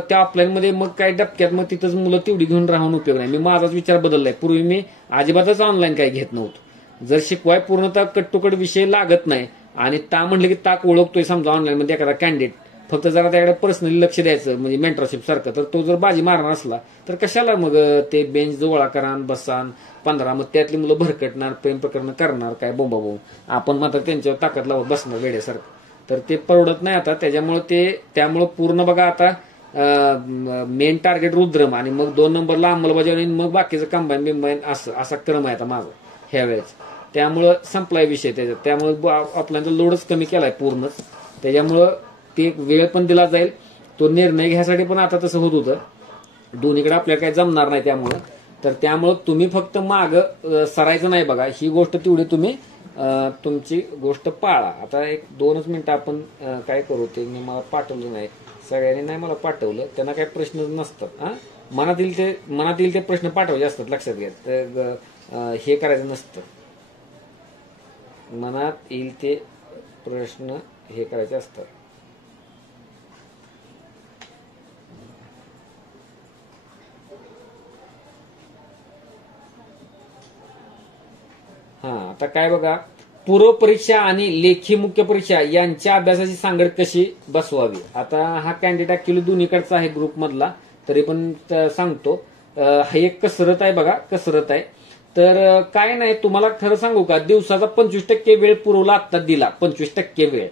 त्या ऑफलाईन मध्ये मग काय डबक्यात मग तिथंच मुलं तेवढी घेऊन राहून उपयोग नाही. मी माझाच विचार बदललाय. पूर्वी मी अजिबातच ऑनलाईन काही घेत नव्हतो. जर शिकवाय पूर्णतः कट विषय लागत नाही आणि म्हणलं की ताक ओळखतोय समजा ऑनलाईन मध्ये एखादा कॅन्डिडेट, फक्त जरा त्याकडे पर्सनली लक्ष द्यायचं म्हणजे मेंटरशिप सारखं, तर तो जर बाजी मारणार असला तर कशाला मग ते बेंच जवळ करान बसान 15 मग त्यातली मुलं भरकटणार, प्रेम प्रकरण करणार काय बोंबाबोंब, आपण मात्र त्यांच्यावर ताकद लावत बसणार वेड्यासारखं. तर ते परवडत नाही आता. त्यामुळे पूर्ण बघा आता मेन टार्गेट रुद्रम आणि मग 2 नंबरला अंमलबजावणी, मग बाकीचं कंबाईन बिंबाईन असा क्रम आहे आता माझा ह्या वेळेस. त्यामुळं संपलाय विषय त्याच्यात. त्यामुळे आपल्याला लोडच कमी केलाय पूर्णच. त्याच्यामुळं ते वेळ पण दिला जाईल. तो निर्णय घ्यायसाठी पण आता तसं होत होतं. दोन्हीकडे आपल्याला काही जमणार नाही त्यामुळं तुम्ही फक्त माग सरायचं नाही बघा. ही गोष्ट तेवढी तुम्ही तुमची गोष्ट पाळा. आता 1-2च मिनिटं आपण काय करू, ते मी मला पाठवलं नाही सगळ्यांनी, नाही मला पाठवलं, त्यांना काही प्रश्नच नसतात. मनात येईल ते प्रश्न पाठवायचे असतात लक्षात घ्या. तर हे करायचं नसतं. मनात येईल ते प्रश्न हे करायचे असतात. हा आता काय बघा, पूर्व परीक्षा आणि लेखी मुख्य परीक्षा यांच्या अभ्यासाची सांगड कशी बसवावी. आता हा कॅन्डिडेट ऍक्च्युली दोन्हीकडचा आहे ग्रुप मधला, तरी पण सांगतो. हा एक कसरत आहे बघा, कसरत आहे. तर काय नाही, तुम्हाला खरं सांगू का, दिवसाचा 25% वेळ पुरवला आत्ता दिला, 25% वेळ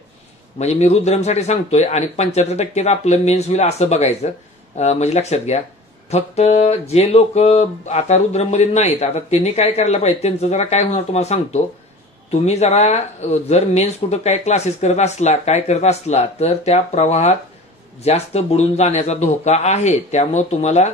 म्हणजे मी रुद्रमसाठी सांगतोय, आणि 75% आपलं मेन्स होईल असं बघायचं. म्हणजे लक्षात घ्या, फक्त जे लोक आता रुद्रम मध्ये नाहीत, आता त्यांनी काय करायला पाहिजे, त्यांचं जरा काय होणार तुम्हाला सांगतो. तुम्ही जरा जर मेन्स कुठं काय क्लासेस करत असला, काय करत असला, तर त्या प्रवाहात जास्त बुडून जाण्याचा धोका आहे. त्यामुळे तुम्हाला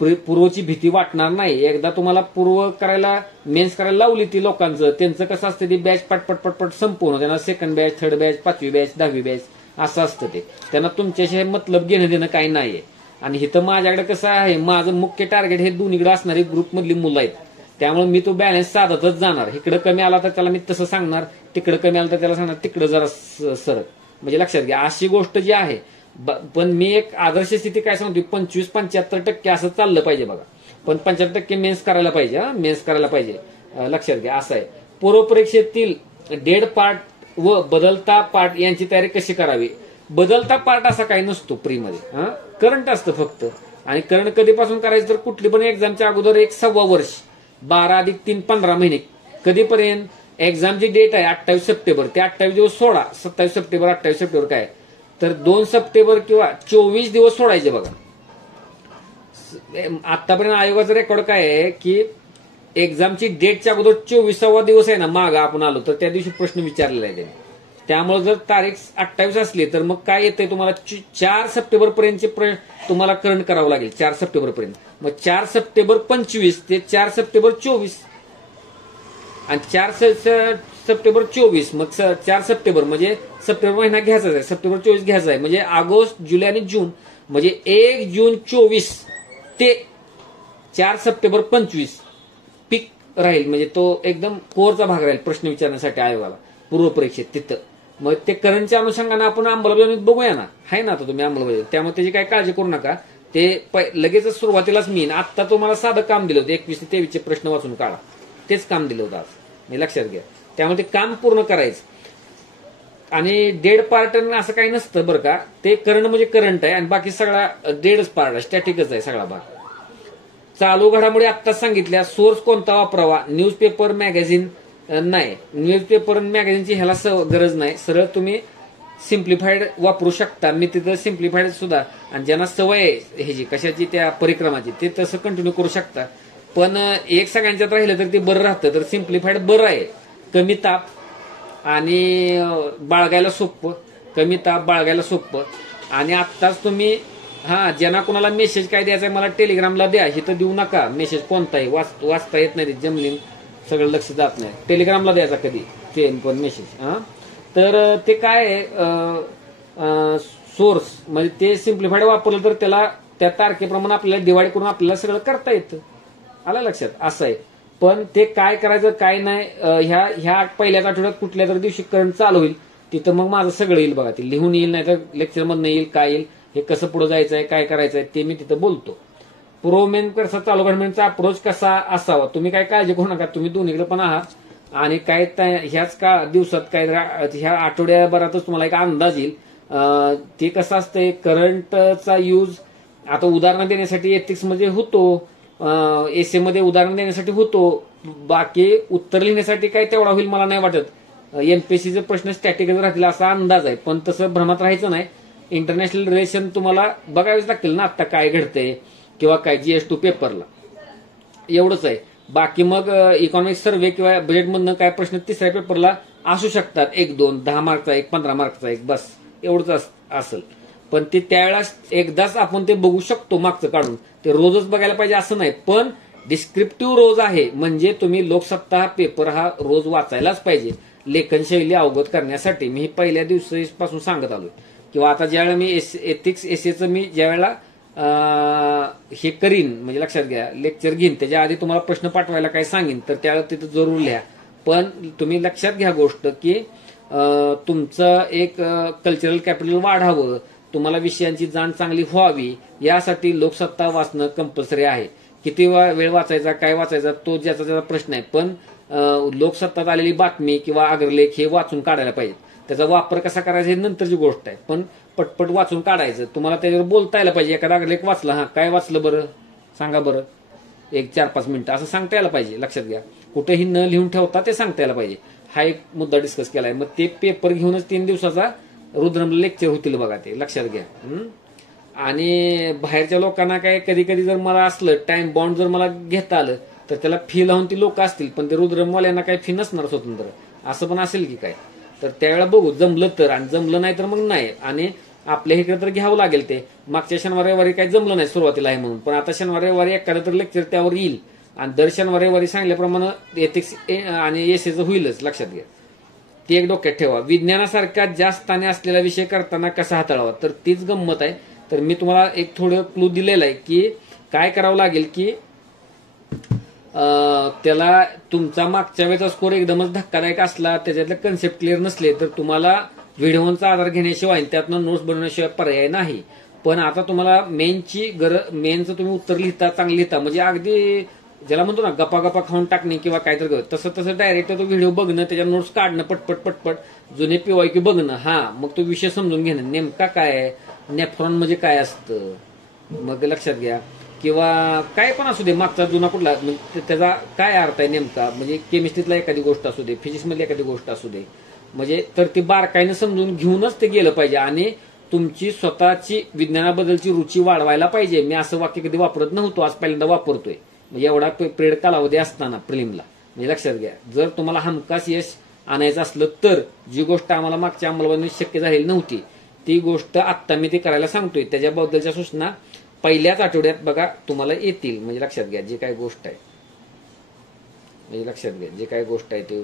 पूर्वची भीती वाटणार नाही. एकदा तुम्हाला पूर्व करायला, मेन्स करायला लावली ती लोकांचं, त्यांचं कसं असतं, ती बॅच पटपट पटपट संपवणं, त्यांना सेकंड बॅच, थर्ड बॅच, 5वी बॅच, 10वी बॅच असं असतं ते. त्यांना तुमच्याशी मतलब घेणं देणं काही नाहीये. आणि इथं माझ्याकडे कसं आहे, माझं मुख्य टार्गेट हे दोन्हीकडे असणारी ग्रुपमधली मुलं आहेत. त्यामुळे मी तो बॅलन्स साधतच जाणार. इकडे कमी आला तर त्याला मी तसं सांगणार, तिकडे कमी आला तर त्याला सांगणार तिकडे जरा सरक. म्हणजे लक्षात घ्या, अशी गोष्ट जी आहे. पण मी एक आदर्श स्थिती काय सांगतो, 25-75% असं चाललं पाहिजे बघा. पण 75% मेन्स करायला पाहिजे. मेन्स करायला पाहिजे, लक्षात घ्या. असं आहे. पूर्व परीक्षेतील डेड पार्ट व बदलता पार्ट यांची तयारी कशी करावी. बदलता पार्ट असा काही नसतो प्रीमध्ये, करंट असतं फक्त. आणि करंट कधीपासून करायचं, तर कुठली पण एक्झामच्या अगोदर 1.25 वर्ष, 12 अधिक 3 15 महिने, कधीपर्यंत एक्झामची डेट आहे 28 सप्टेंबर, ते 28 दिवस सोडा. 27 सप्टेंबर 28 सप्टेंबर काय, तर 2 सप्टेंबर किंवा 24 दिवस सोडायचे बघा. आतापर्यंत आयोगाचा रेकॉर्ड काय आहे की एक्झामची डेटच्या अगोदर 24वा दिवस आहे ना, माग आपण आलो तर त्या दिवशी प्रश्न विचारलेला आहे त्यांनी. त्यामुळे जर तारीख 28 असली तर मग काय येतंय तुम्हाला, 4 सप्टेंबर पर्यंतचे तुम्हाला करंट करावं लागेल. 4 सप्टेंबर पर्यंत. मग 4 सप्टेंबर 25 ते 4 सप्टेंबर 24 आणि 4 सप्टेंबर 24, मग 4 सप्टेंबर म्हणजे सप्टेंबर महिना घ्यायचा आहे, सप्टेंबर 24 घ्यायचा आहे, म्हणजे ऑगस्ट, जुलै आणि जून, म्हणजे 1 जून 24 ते 4 सप्टेंबर 25 पीक राहील. म्हणजे तो एकदम कोरचा भाग राहील प्रश्न विचारण्यासाठी आयोगाला पूर्व परीक्षेत तिथं. मग ते करंटच्या अनुषंगाने आपण अंमलबजावणीत बघूया ना, आहे ना आता तुम्ही अंमलबजावणी. त्यामुळे त्याची काही काळजी करू नका. ते लगेच सुरुवातीलाच मी आता तुम्हाला साधं काम दिलं होतं, 21 ते 23चे प्रश्न वाचून काढा, तेच काम दिलं होतं आज, मी लक्षात घ्या. त्यामुळे ते काम पूर्ण करायचं. आणि डेड पार्ट असं काही नसतं बरं का, ते करंट म्हणजे करंट आहे आणि बाकी सगळा डेडच पार्ट आहे, स्टॅटिकच आहे सगळा भाग. चालू घडामोडी आत्ताच सांगितल्या. सोर्स कोणता वापरावा, न्यूजपेपर, मॅगझिन नाही. न्यूजपेपर आणि मॅगझिनची ह्याला गरज नाही. सरळ तुम्ही सिम्प्लिफाईड वापरू शकता. मी तिथं सिम्प्लिफाईड सुद्धा, आणि ज्यांना सवय आहे ह्याची कशाची, त्या परिक्रमाची, ते तसं कंटिन्यू करू शकता. पण एक सगळ्यांच्यात राहिलं तर ते बरं राहतं. तर सिम्प्लिफाईड बरं आहे. कमी ताप आणि बाळगायला सोपं, कमी ताप बाळगायला सोपं. आणि आत्ताच तुम्ही ज्यांना कोणाला मेसेज काय द्यायचा आहे मला टेलिग्रामला द्या, इथं देऊ नका. मेसेज कोणताही वाचता येत नाही, जमलिंग सगळं लक्ष जात नाही. टेलिग्रामला द्यायचा कधी चेन पण मेसेज. तर ते काय आहे, सोर्स म्हणजे ते सिम्प्लिफाईड वापरलं तर त्याला त्या तारखेप्रमाणे आपल्याला डिवाइड करून आपल्याला सगळं करता येतं. आलं लक्षात, असं आहे. पण ते काय करायचं काय नाही, ह्या पहिल्याच आठवड्यात कुठल्या तरी दिवशी करंट चालू होईल, तिथं मग माझं सगळं येईल बघा. ते लिहून येईल, नाही तर लेक्चरमधनं येईल, काय येईल, हे कसं पुढे जायचं आहे, काय करायचं आहे ते मी तिथं बोलतो. प्रो मेन कसा चालू घडामोडींचा अप्रोच कसा असावा, तुम्ही काय काळजी करू नका. तुम्ही दोन्हीकडे पण आहात. आणि काय ह्याच का दिवसात काय ह्या आठवड्याभरातच तुम्हाला एक अंदाज येईल. ते कसं असतंय, करंटचा यूज आता उदाहरण देण्यासाठी एथिक्स मध्ये होतो, एसे मध्ये उदाहरण देण्यासाठी होतो. बाकी उत्तर लिहिण्यासाठी काय तेवढा होईल मला नाही वाटत. एमपीएससीचे प्रश्न स्टॅटिकच राहतील असा अंदाज आहे. पण तसं भ्रमात राहायचं नाही. इंटरनॅशनल रिलेशन तुम्हाला बघावेच लागतील ना, आता काय घडतंय किंवा काय GS2 पेपरला, एवढंच आहे. बाकी मग इकॉनॉमिक सर्व्हे किंवा बजेटमधनं काय प्रश्न तिसऱ्या पेपरला असू शकतात, 1-2, 10 मार्कचा 1, 15 मार्कचा 1, बस एवढंच असेल. पण ते त्यावेळेस एकदाच आपण ते बघू शकतो मागचं काढून. ते रोजच बघायला पाहिजे असं नाही, पण डिस्क्रिप्टिव्ह रोज आहे म्हणजे तुम्ही लोकसत्ता हा पेपर हा रोज वाचायलाच पाहिजे लेखनशैली अवगत करण्यासाठी. मी पहिल्या दिवसापासून सांगत आलोय. किंवा आता ज्यावेळेला मी एथिक्स एसेचं मी ज्यावेळेला हे करीन, म्हणजे लक्षात घ्या, लेक्चर घेईन, त्याच्या आधी तुम्हाला प्रश्न पाठवायला काय सांगेन, तर त्यावेळेला तिथं जरूर लिहा. पण तुम्ही लक्षात घ्या गोष्ट की तुमचं एक कल्चरल कॅपिटल वाढावं, तुम्हाला विषयांची जाण चांगली व्हावी, यासाठी लोकसत्ता वाचणं कंपल्सरी आहे. किती वेळ वाचायचा, काय वाचायचा, तो ज्याचा त्याचा प्रश्न आहे. पण लोकसत्तात आलेली बातमी किंवा अग्रलेख हे वाचून काढायला पाहिजे. त्याचा वापर कसा करायचा हे नंतरची गोष्ट आहे, पण पटपट वाचून काढायचं. तुम्हाला त्याच्यावर बोलता यायला पाहिजे. एखादा अग्रलेख वाचला, हा काय वाचलं बरं सांगा बरं, एक 4-5 मिनिटं असं सांगता यायला पाहिजे. लक्षात घ्या, कुठेही न लिहून ठेवता ते सांगता यायला पाहिजे. हा एक मुद्दा डिस्कस केलाय. मग ते पेपर घेऊनच 3 दिवसाचा रुद्रमला लेक्चर होतील बघा, ते लक्षात घ्या. आणि बाहेरच्या लोकांना काय कधी कधी जर मला असलं टाइम बॉन्ड जर मला घेता आलं तर त्याला फी लावून ती लोक असतील, पण ते रुद्रमवाल्यांना काही फी नसणार स्वतंत्र, असं पण असेल की काय. तर त्यावेळेला बघू, जमलं तर, आणि जमलं नाही तर मग नाही. आणि आपल्या इकडे तर घ्यावं लागेल ते. मागच्या शनिवार रविवारी काही जमलं नाही सुरुवातीला आहे म्हणून, पण आता शनिवार रविवारी एखादं तर लेक्चर त्यावर येईल. आणि दर शनिवार रविवारी सांगितल्याप्रमाणे एथिक्स आणि एसएचं होईलच, लक्षात घ्या. ती एक डोक्यात ठेवा. विज्ञानासारख्या जास्त स्थाने असलेला विषय करताना कसा हाताळावा, तर तीच गंमत आहे. तर मी तुम्हाला एक थोडं क्लू दिलेलं आहे की काय करावं लागेल की त्याला तुमचा मागच्या वेळेचा स्कोर एकदमच धक्कादायक असला, त्याच्यातले कन्सेप्ट क्लिअर नसले, तर तुम्हाला व्हिडिओचा आधार घेण्याशिवाय त्यातनं नोट्स बनवण्याशिवाय पर्याय नाही. पण आता तुम्हाला मेनचं तुम्ही उत्तर लिहिता, चांगलं लिहिता, म्हणजे अगदी ज्याला म्हणतो ना गप्पा गप्पा खाऊन टाकणे किंवा काहीतरी तसं डायरेक्ट तो व्हिडिओ बघणं, त्याच्या नोट्स काढणं पटपट जुने PYQ बघणं, हा मग तो विषय समजून घेणं नेमका काय आहे, नेफ्रॉन म्हणजे काय असतं, मग लक्षात घ्या. किंवा काय पण असू दे, मागचा जुना कुठला, त्याचा काय अर्थ आहे नेमका, म्हणजे केमिस्ट्रीतला एखादी गोष्ट असू दे, फिजिक्समधली एखादी गोष्ट असू दे, म्हणजे तर ती बारकाईनं समजून घेऊनच ते गेलं पाहिजे. आणि तुमची स्वतःची विज्ञानाबद्दलची रुची वाढवायला पाहिजे. मी असं वाक्य कधी वापरत नव्हतो, आज पहिल्यांदा वापरतोय. म्हणजे एवढा पिरियड कालावधी असताना प्रिलिमला, म्हणजे लक्षात घ्या, जर तुम्हाला हमखास यश आणायचं असलं तर जी गोष्ट आम्हाला मागच्या अंमलबजावणीत शक्य झालेली नव्हती, ती गोष्ट आत्ता मी ती करायला सांगतोय. त्याच्याबद्दलच्या सूचना पहिल्याच आठवड्यात बघा तुम्हाला येतील. म्हणजे लक्षात घ्या, जे काही गोष्ट आहे, म्हणजे लक्षात घ्या, जे काही गोष्ट आहे ते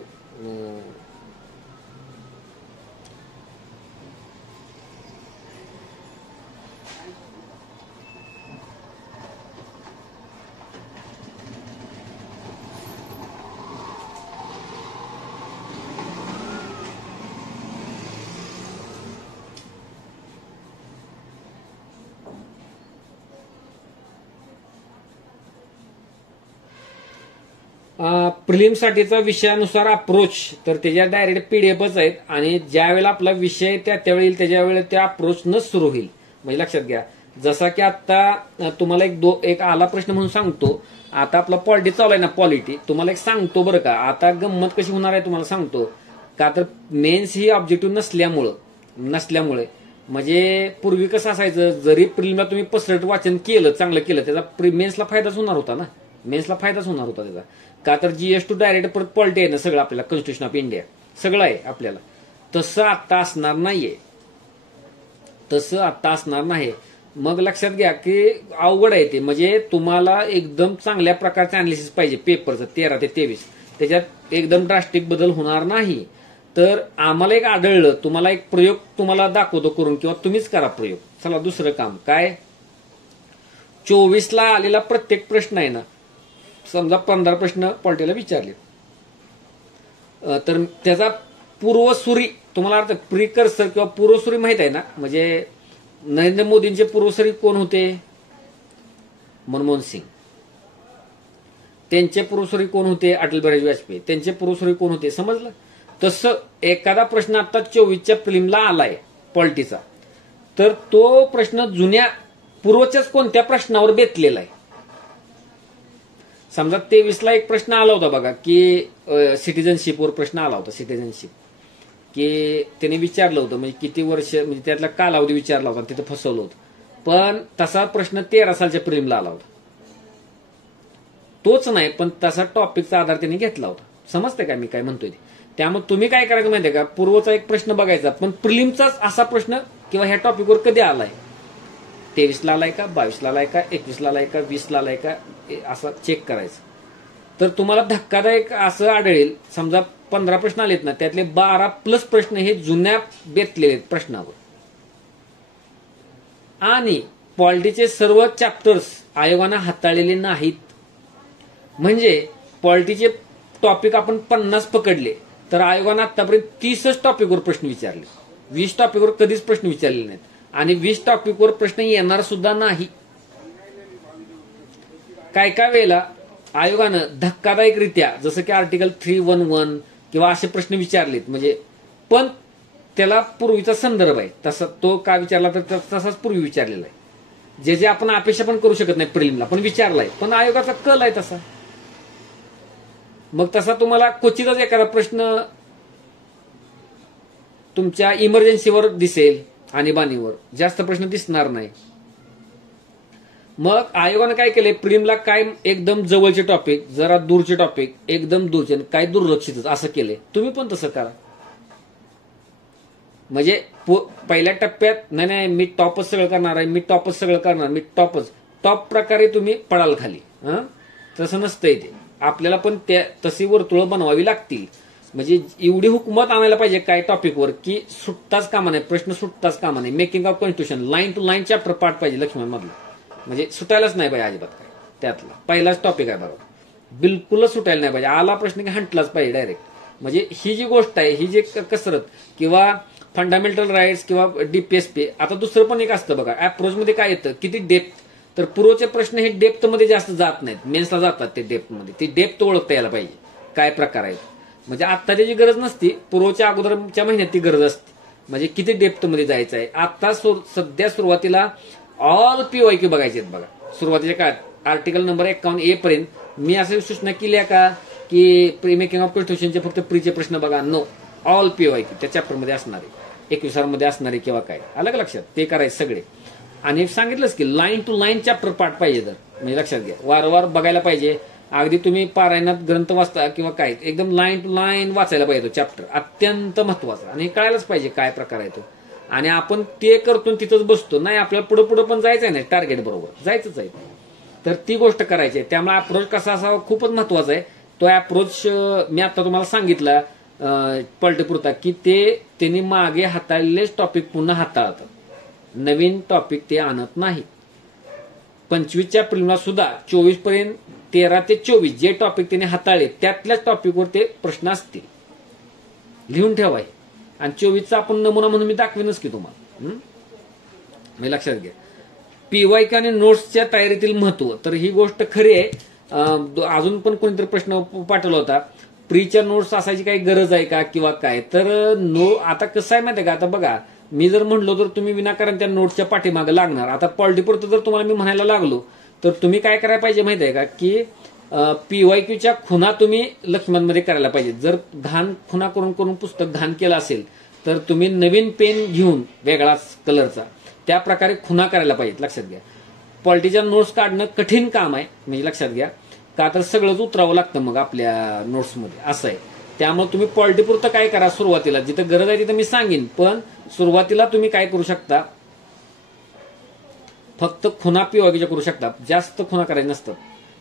प्रिलिमसाठीचा विषयानुसार अप्रोच, तर त्याच्या डायरेक्ट पीडीएफच आहेत. आणि ज्या वेळेला आपला विषय त्यावेळी येईल त्यावेळेला त्या अप्रोचनच सुरू होईल. म्हणजे लक्षात घ्या, जसा की आता तुम्हाला एक आला प्रश्न म्हणून सांगतो. आता आपला पॉलिटी चालू आहे ना, पॉलिटी तुम्हाला एक सांगतो बरं का. आता गंमत कशी होणार आहे तुम्हाला सांगतो का. तर मेन्स ही ऑब्जेक्टिव्ह नसल्यामुळे म्हणजे पूर्वी कसं असायचं, जरी प्रिलिमला तुम्ही पसरट वाचन केलं, चांगलं केलं, त्याचा मेन्सला फायदाच होणार होता ना, मेन्सला फायदाच होणार होता त्याचा. का तर GS2 डायरेक्ट परत पॉलिटी आहे ना सगळं, आपल्याला कॉन्स्टिट्यूशन ऑफ इंडिया सगळं आहे आपल्याला. तसं आता असणार नाहीये. मग लक्षात घ्या की अवघड आहे ते. म्हणजे तुम्हाला एकदम चांगल्या प्रकारचं अनालिसिस पाहिजे पेपरचं 13 ते 23, त्याच्यात एकदम ड्रास्टिक बदल होणार नाही. तर आम्हाला एक आढळलं, तुम्हाला एक प्रयोग तुम्हाला दाखवतो करून, किंवा तुम्हीच करा प्रयोग. चला दुसरं काम काय, 24ला आलेला प्रत्येक प्रश्न आहे ना, समजा 15 प्रश्न पॉलिटीला विचारले, तर त्याचा पूर्वसुरी तुम्हाला अर्थ प्रिकर्सर किंवा पूर्वसुरी माहित आहे ना. म्हणजे नरेंद्र मोदींचे पूर्वसुरी कोण होते, मनमोहन सिंग. त्यांचे पूर्वसुरी कोण होते, अटल बिहारी वाजपेयी. त्यांचे पूर्वसुरी कोण होते, समजलं. तसं एखादा प्रश्न आता 24च्या प्रिलिमला आलाय पॉलिटीचा, तर तो प्रश्न जुन्या पूर्वच्याच कोणत्या प्रश्नावर बेतलेला आहे. समजा 23ला एक प्रश्न आला होता बघा की सिटिझनशिपवर प्रश्न आला होता. सिटिझनशिप की त्याने विचारलं होतं, म्हणजे किती वर्ष, म्हणजे त्यातला कालावधी विचारला होता, तिथं फसवलं होतं. पण तसा प्रश्न 13 सालच्या प्रिलिमला आला होता. तोच नाही, पण तसा टॉपिकचा आधार त्यांनी घेतला होता. समजते का मी काय म्हणतोय ते. त्यामुळे तुम्ही काय करायचं माहितीये का, पूर्वचा एक प्रश्न बघायचा, पण प्रिलिमचाच असा प्रश्न किंवा ह्या टॉपिकवर कधी आलाय, 23ला आलाय का, 22ला आलाय का, 21ला आलाय का, 20ला आलाय का, असं चेक करायचं. तर तुम्हाला धक्कादायक असं आढळेल, समजा 15 प्रश्न आलेत ना, त्यातले 12+ प्रश्न हे जुन्या बेतलेले प्रश्नावर. आणि पॉलिटीचे सर्व चॅप्टर्स आयोगानं हाताळलेले नाहीत. म्हणजे पॉलिटीचे टॉपिक आपण 50 पकडले, तर आयोगानं आतापर्यंत 30च टॉपिकवर प्रश्न विचारले. 20 टॉपिकवर कधीच प्रश्न विचारले नाहीत आणि 20 टॉपिकवर प्रश्न येणार सुद्धा नाही. काय काय वेळेला आयोगानं धक्कादायकरित्या जसं की आर्टिकल 311 किंवा असे प्रश्न विचारलेत, म्हणजे पण त्याला पूर्वीचा संदर्भ आहे तसा तो का विचारला तर तसाच पूर्वी विचारलेला आहे. जे जे आपण अपेक्षा पण करू शकत नाही प्रिलिमला पण विचारलाय, पण आयोगाचा कल आहे तसा. मग तसा तुम्हाला क्वचितच एखादा प्रश्न तुमच्या इमर्जन्सीवर दिसेल, आणीबाणीवर जास्त प्रश्न दिसणार नाही. मग आयोगानं काय केलंय, प्रिलिमला काय एकदम जवळचे टॉपिक, जरा दूरचे टॉपिक, एकदम दूरचे, काय दुर्लक्षितच असं केलंय. तुम्ही पण तसं करा. म्हणजे पहिल्या टप्प्यात नाही मी टॉपच सगळं करणार आहे, मी टॉपच सगळं करणार, मी टॉप प्रकारे तुम्ही पडाल खाली. तसं नसतंय ते. आपल्याला पण तशी वर्तुळं बनवावी लागतील. म्हणजे एवढी हुकूमत आणायला पाहिजे काय टॉपिकवर की सुटताच कामा नाही, प्रश्न सुटताच कामा नाही. Making of constitution line to line chapter पाठ पाहिजे लक्ष्मण मधलं, म्हणजे सुटायलाच नाही पाहिजे अजिबात. काय त्यातला पहिलाच टॉपिक आहे बरोबर, बिलकुलच सुटायला नाही पाहिजे. आला प्रश्न की हंटलाच पाहिजे डायरेक्ट. म्हणजे ही जी गोष्ट आहे, ही जी कसरत किंवा फंडामेंटल राईट्स किंवा डीपीएसपी. आता दुसरं पण एक असतं बघा, अप्रोचमध्ये काय येतं, किती डेप्थ. तर पूर्वचे प्रश्न हे डेप्थमध्ये जास्त जात नाहीत, मेन्सला जातात ते डेप्थमध्ये. ती डेप्थ ओळखता यायला पाहिजे काय प्रकार आहे. म्हणजे आता त्याची गरज नसती, पूर्वच्या अगोदरच्या महिन्यात ती गरज असते. म्हणजे किती डेप्थमध्ये जायचं आहे. आता सध्या सुरुवातीला ऑल पीवायक्यू बघायचे आहेत बघा. सुरुवातीच्या काळात आर्टिकल नंबर 51A पर्यंत मी असं सूचना केली आहे का की प्री मेकिंग ऑफ कॉन्स्टिट्यूशनचे फक्त प्रीचे प्रश्न बघा. नो, ऑल पीवायक्यू त्या चॅप्टरमध्ये असणारे, 21 मध्ये असणारे किंवा काय अलग लक्षात ते करायचे सगळे. आणि सांगितलंच की लाईन टू लाईन चॅप्टर पाठ पाहिजे. तर म्हणजे लक्षात घ्या, वारंवार बघायला पाहिजे. अगदी तुम्ही पारायणात ग्रंथ वाचता किंवा काय, एकदम लाईन टू लाईन वाचायला पाहिजे तो चॅप्टर. अत्यंत महत्वाचा आणि कळायलाच पाहिजे काय प्रकार आहे तो. आणि आपण ते करतो तिथंच बसतो नाही, आपल्याला पुढे पुढे पण जायचं आहे, नाही टार्गेट बरोबर जायचंच आहे. तर ती गोष्ट करायची आहे. त्यामुळे अप्रोच कसा असावा खूपच महत्वाचा आहे. तो अप्रोच मी आता तुम्हाला सांगितला पलटेपुरता की त्यांनी मागे हाताळलेलेच टॉपिक पुन्हा हाताळतात, नवीन टॉपिक ते आणत नाही. 25च्या प्रिलिमला सुद्धा 24 पर्यंत 13 ते 24 जे टॉपिक त्यांनी हाताळले त्यातल्याच टॉपिकवर ते प्रश्न असतील, लिहून ठेवाय. आणि 24चा आपण नमुना म्हणून मी दाखवेनच की तुम्हाला. मी लक्षात घ्या. पीवायक्यू आणि नोट्सच्या तयारीतील महत्व. तर ही गोष्ट खरी आहे. अजून पण कोणीतरी प्रश्न पाठवला होता, प्रीच्या नोट्स असायची काही गरज आहे का किंवा काय. तर आता कसं आहे माहिती आहे का, आता बघा मी जर म्हणलो तर तुम्ही विनाकारण त्या नोट्सच्या पाठीमागे लागणार. आता पॉलिटिपुरतं जर तुम्हाला मी म्हणायला लागलो तर तुम्ही काय करायला पाहिजे माहिती आहे का की पीवायक्यूच्या खुणा तुम्ही लक्ष्मणमध्ये करायला पाहिजे. जर घाण खुणा करून करून पुस्तक घाण केलं असेल तर तुम्ही नवीन पेन घेऊन वेगळाच कलरचा त्या प्रकारे खुणा करायला पाहिजेत. लक्षात घ्या, पॉलिटिच्या नोट्स काढणं कठीण काम आहे. म्हणजे लक्षात घ्या, का तर सगळंच उतरावं लागतं मग आपल्या नोट्समध्ये असं आहे. त्यामुळे तुम्ही पॉलिटिपुरतं काय करा, सुरुवातीला जिथं गरज आहे तिथं मी सांगेन, पण सुरुवातीला तुम्ही काय करू शकता, फक्त खुणा पीवायक्यूच्या करू शकता. जास्त खुणा करायच्या नसतात.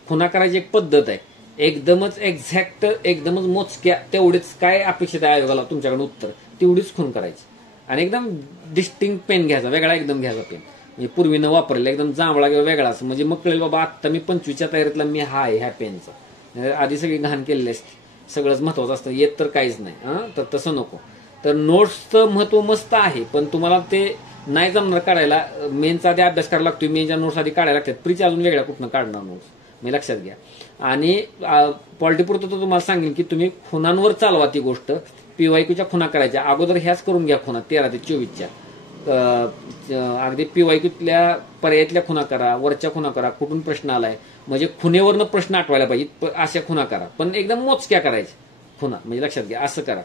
खुणा करायची एक पद्धत आहे, एकदमच एक्झॅक्ट एकदमच मोजक्या तेवढेच काय अपेक्षित आहे आयोगाला तुमच्याकडे उत्तर तेवढीच खून करायची. आणि एकदम डिस्टिंक्ट पेन घ्यायचा, वेगळा एकदम घ्यायचा पेन, म्हणजे पूर्वी न वापरलेला एकदम जांभळा किंवा वेगळाच. म्हणजे मग कळेल बाबा आता मी 25च्या तयारीतला मी आहे ह्या पेनचा. आधी सगळी घाण केलेली असते, सगळंच महत्वाचं असतं, येत तर काहीच नाही. तर तसं नको. तर नोट्सचं महत्व मस्त आहे, पण तुम्हाला ते नाही जमणार काढायला. मेनचा आधी अभ्यास करायला लागतो, मेनच्या नोट्स आधी काढायला लागतात. प्रीच्या अजून वेगळ्या कुठनं काढणार नोट्स, मी लक्षात घ्या. आणि पॉलिटिपुरतं तर तुम्हाला सांगेन की तुम्ही खुणांवर चालवा ती गोष्ट. पीवायक्यूच्या खुणा करायच्या अगोदर ह्याच करून घ्या खुणा 13 ते 24च्या. अगदी पीवायक्यूतल्या पर्यायातल्या खुणा करा, वरच्या खुणा करा, कुठून प्रश्न आलाय म्हणजे खुणेवरनं प्रश्न आठवायला पाहिजे अशा खुणा करा, पण एकदम मोजक्या करायच्या खुणा. म्हणजे लक्षात घ्या असं करा.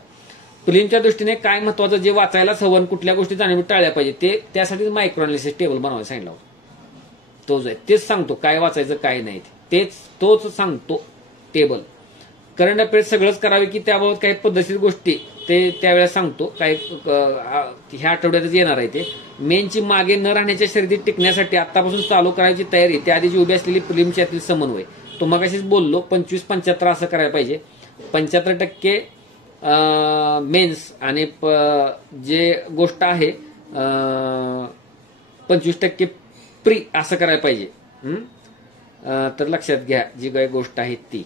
प्रिलिमच्या दृष्टीने काय महत्वाचं जे वाचायलाच हवं, कुठल्या गोष्टी जाणीव टाळल्या पाहिजे ते त्यासाठी मायक्रो अनालिसिस टेबल बनवायला सांगितलं होतं. तोच आहे, तेच सांगतो काय वाचायचं काय नाही, तोच सांगतो टेबल. करंट अफेअर्स सगळंच करावे की त्याबाबत काही पद्धतशीर गोष्टी ते त्यावेळेस सांगतो. काय ह्या आठवड्यातच येणार आहे ते. मेनची मागे न राहण्याच्या शर्यतीत टिकण्यासाठी आतापासून चालू करायची तयारी, त्याआधीची उभी असलेली प्रिलिमच्या यातील समन्वय. तो मगाशीच बोललो 25-75 असं करायला पाहिजे. 75% मेन्स आणि जे गोष्ट आहे 25% प्री असं करायला पाहिजे. तर लक्षात घ्या जी काही गोष्ट आहे ती.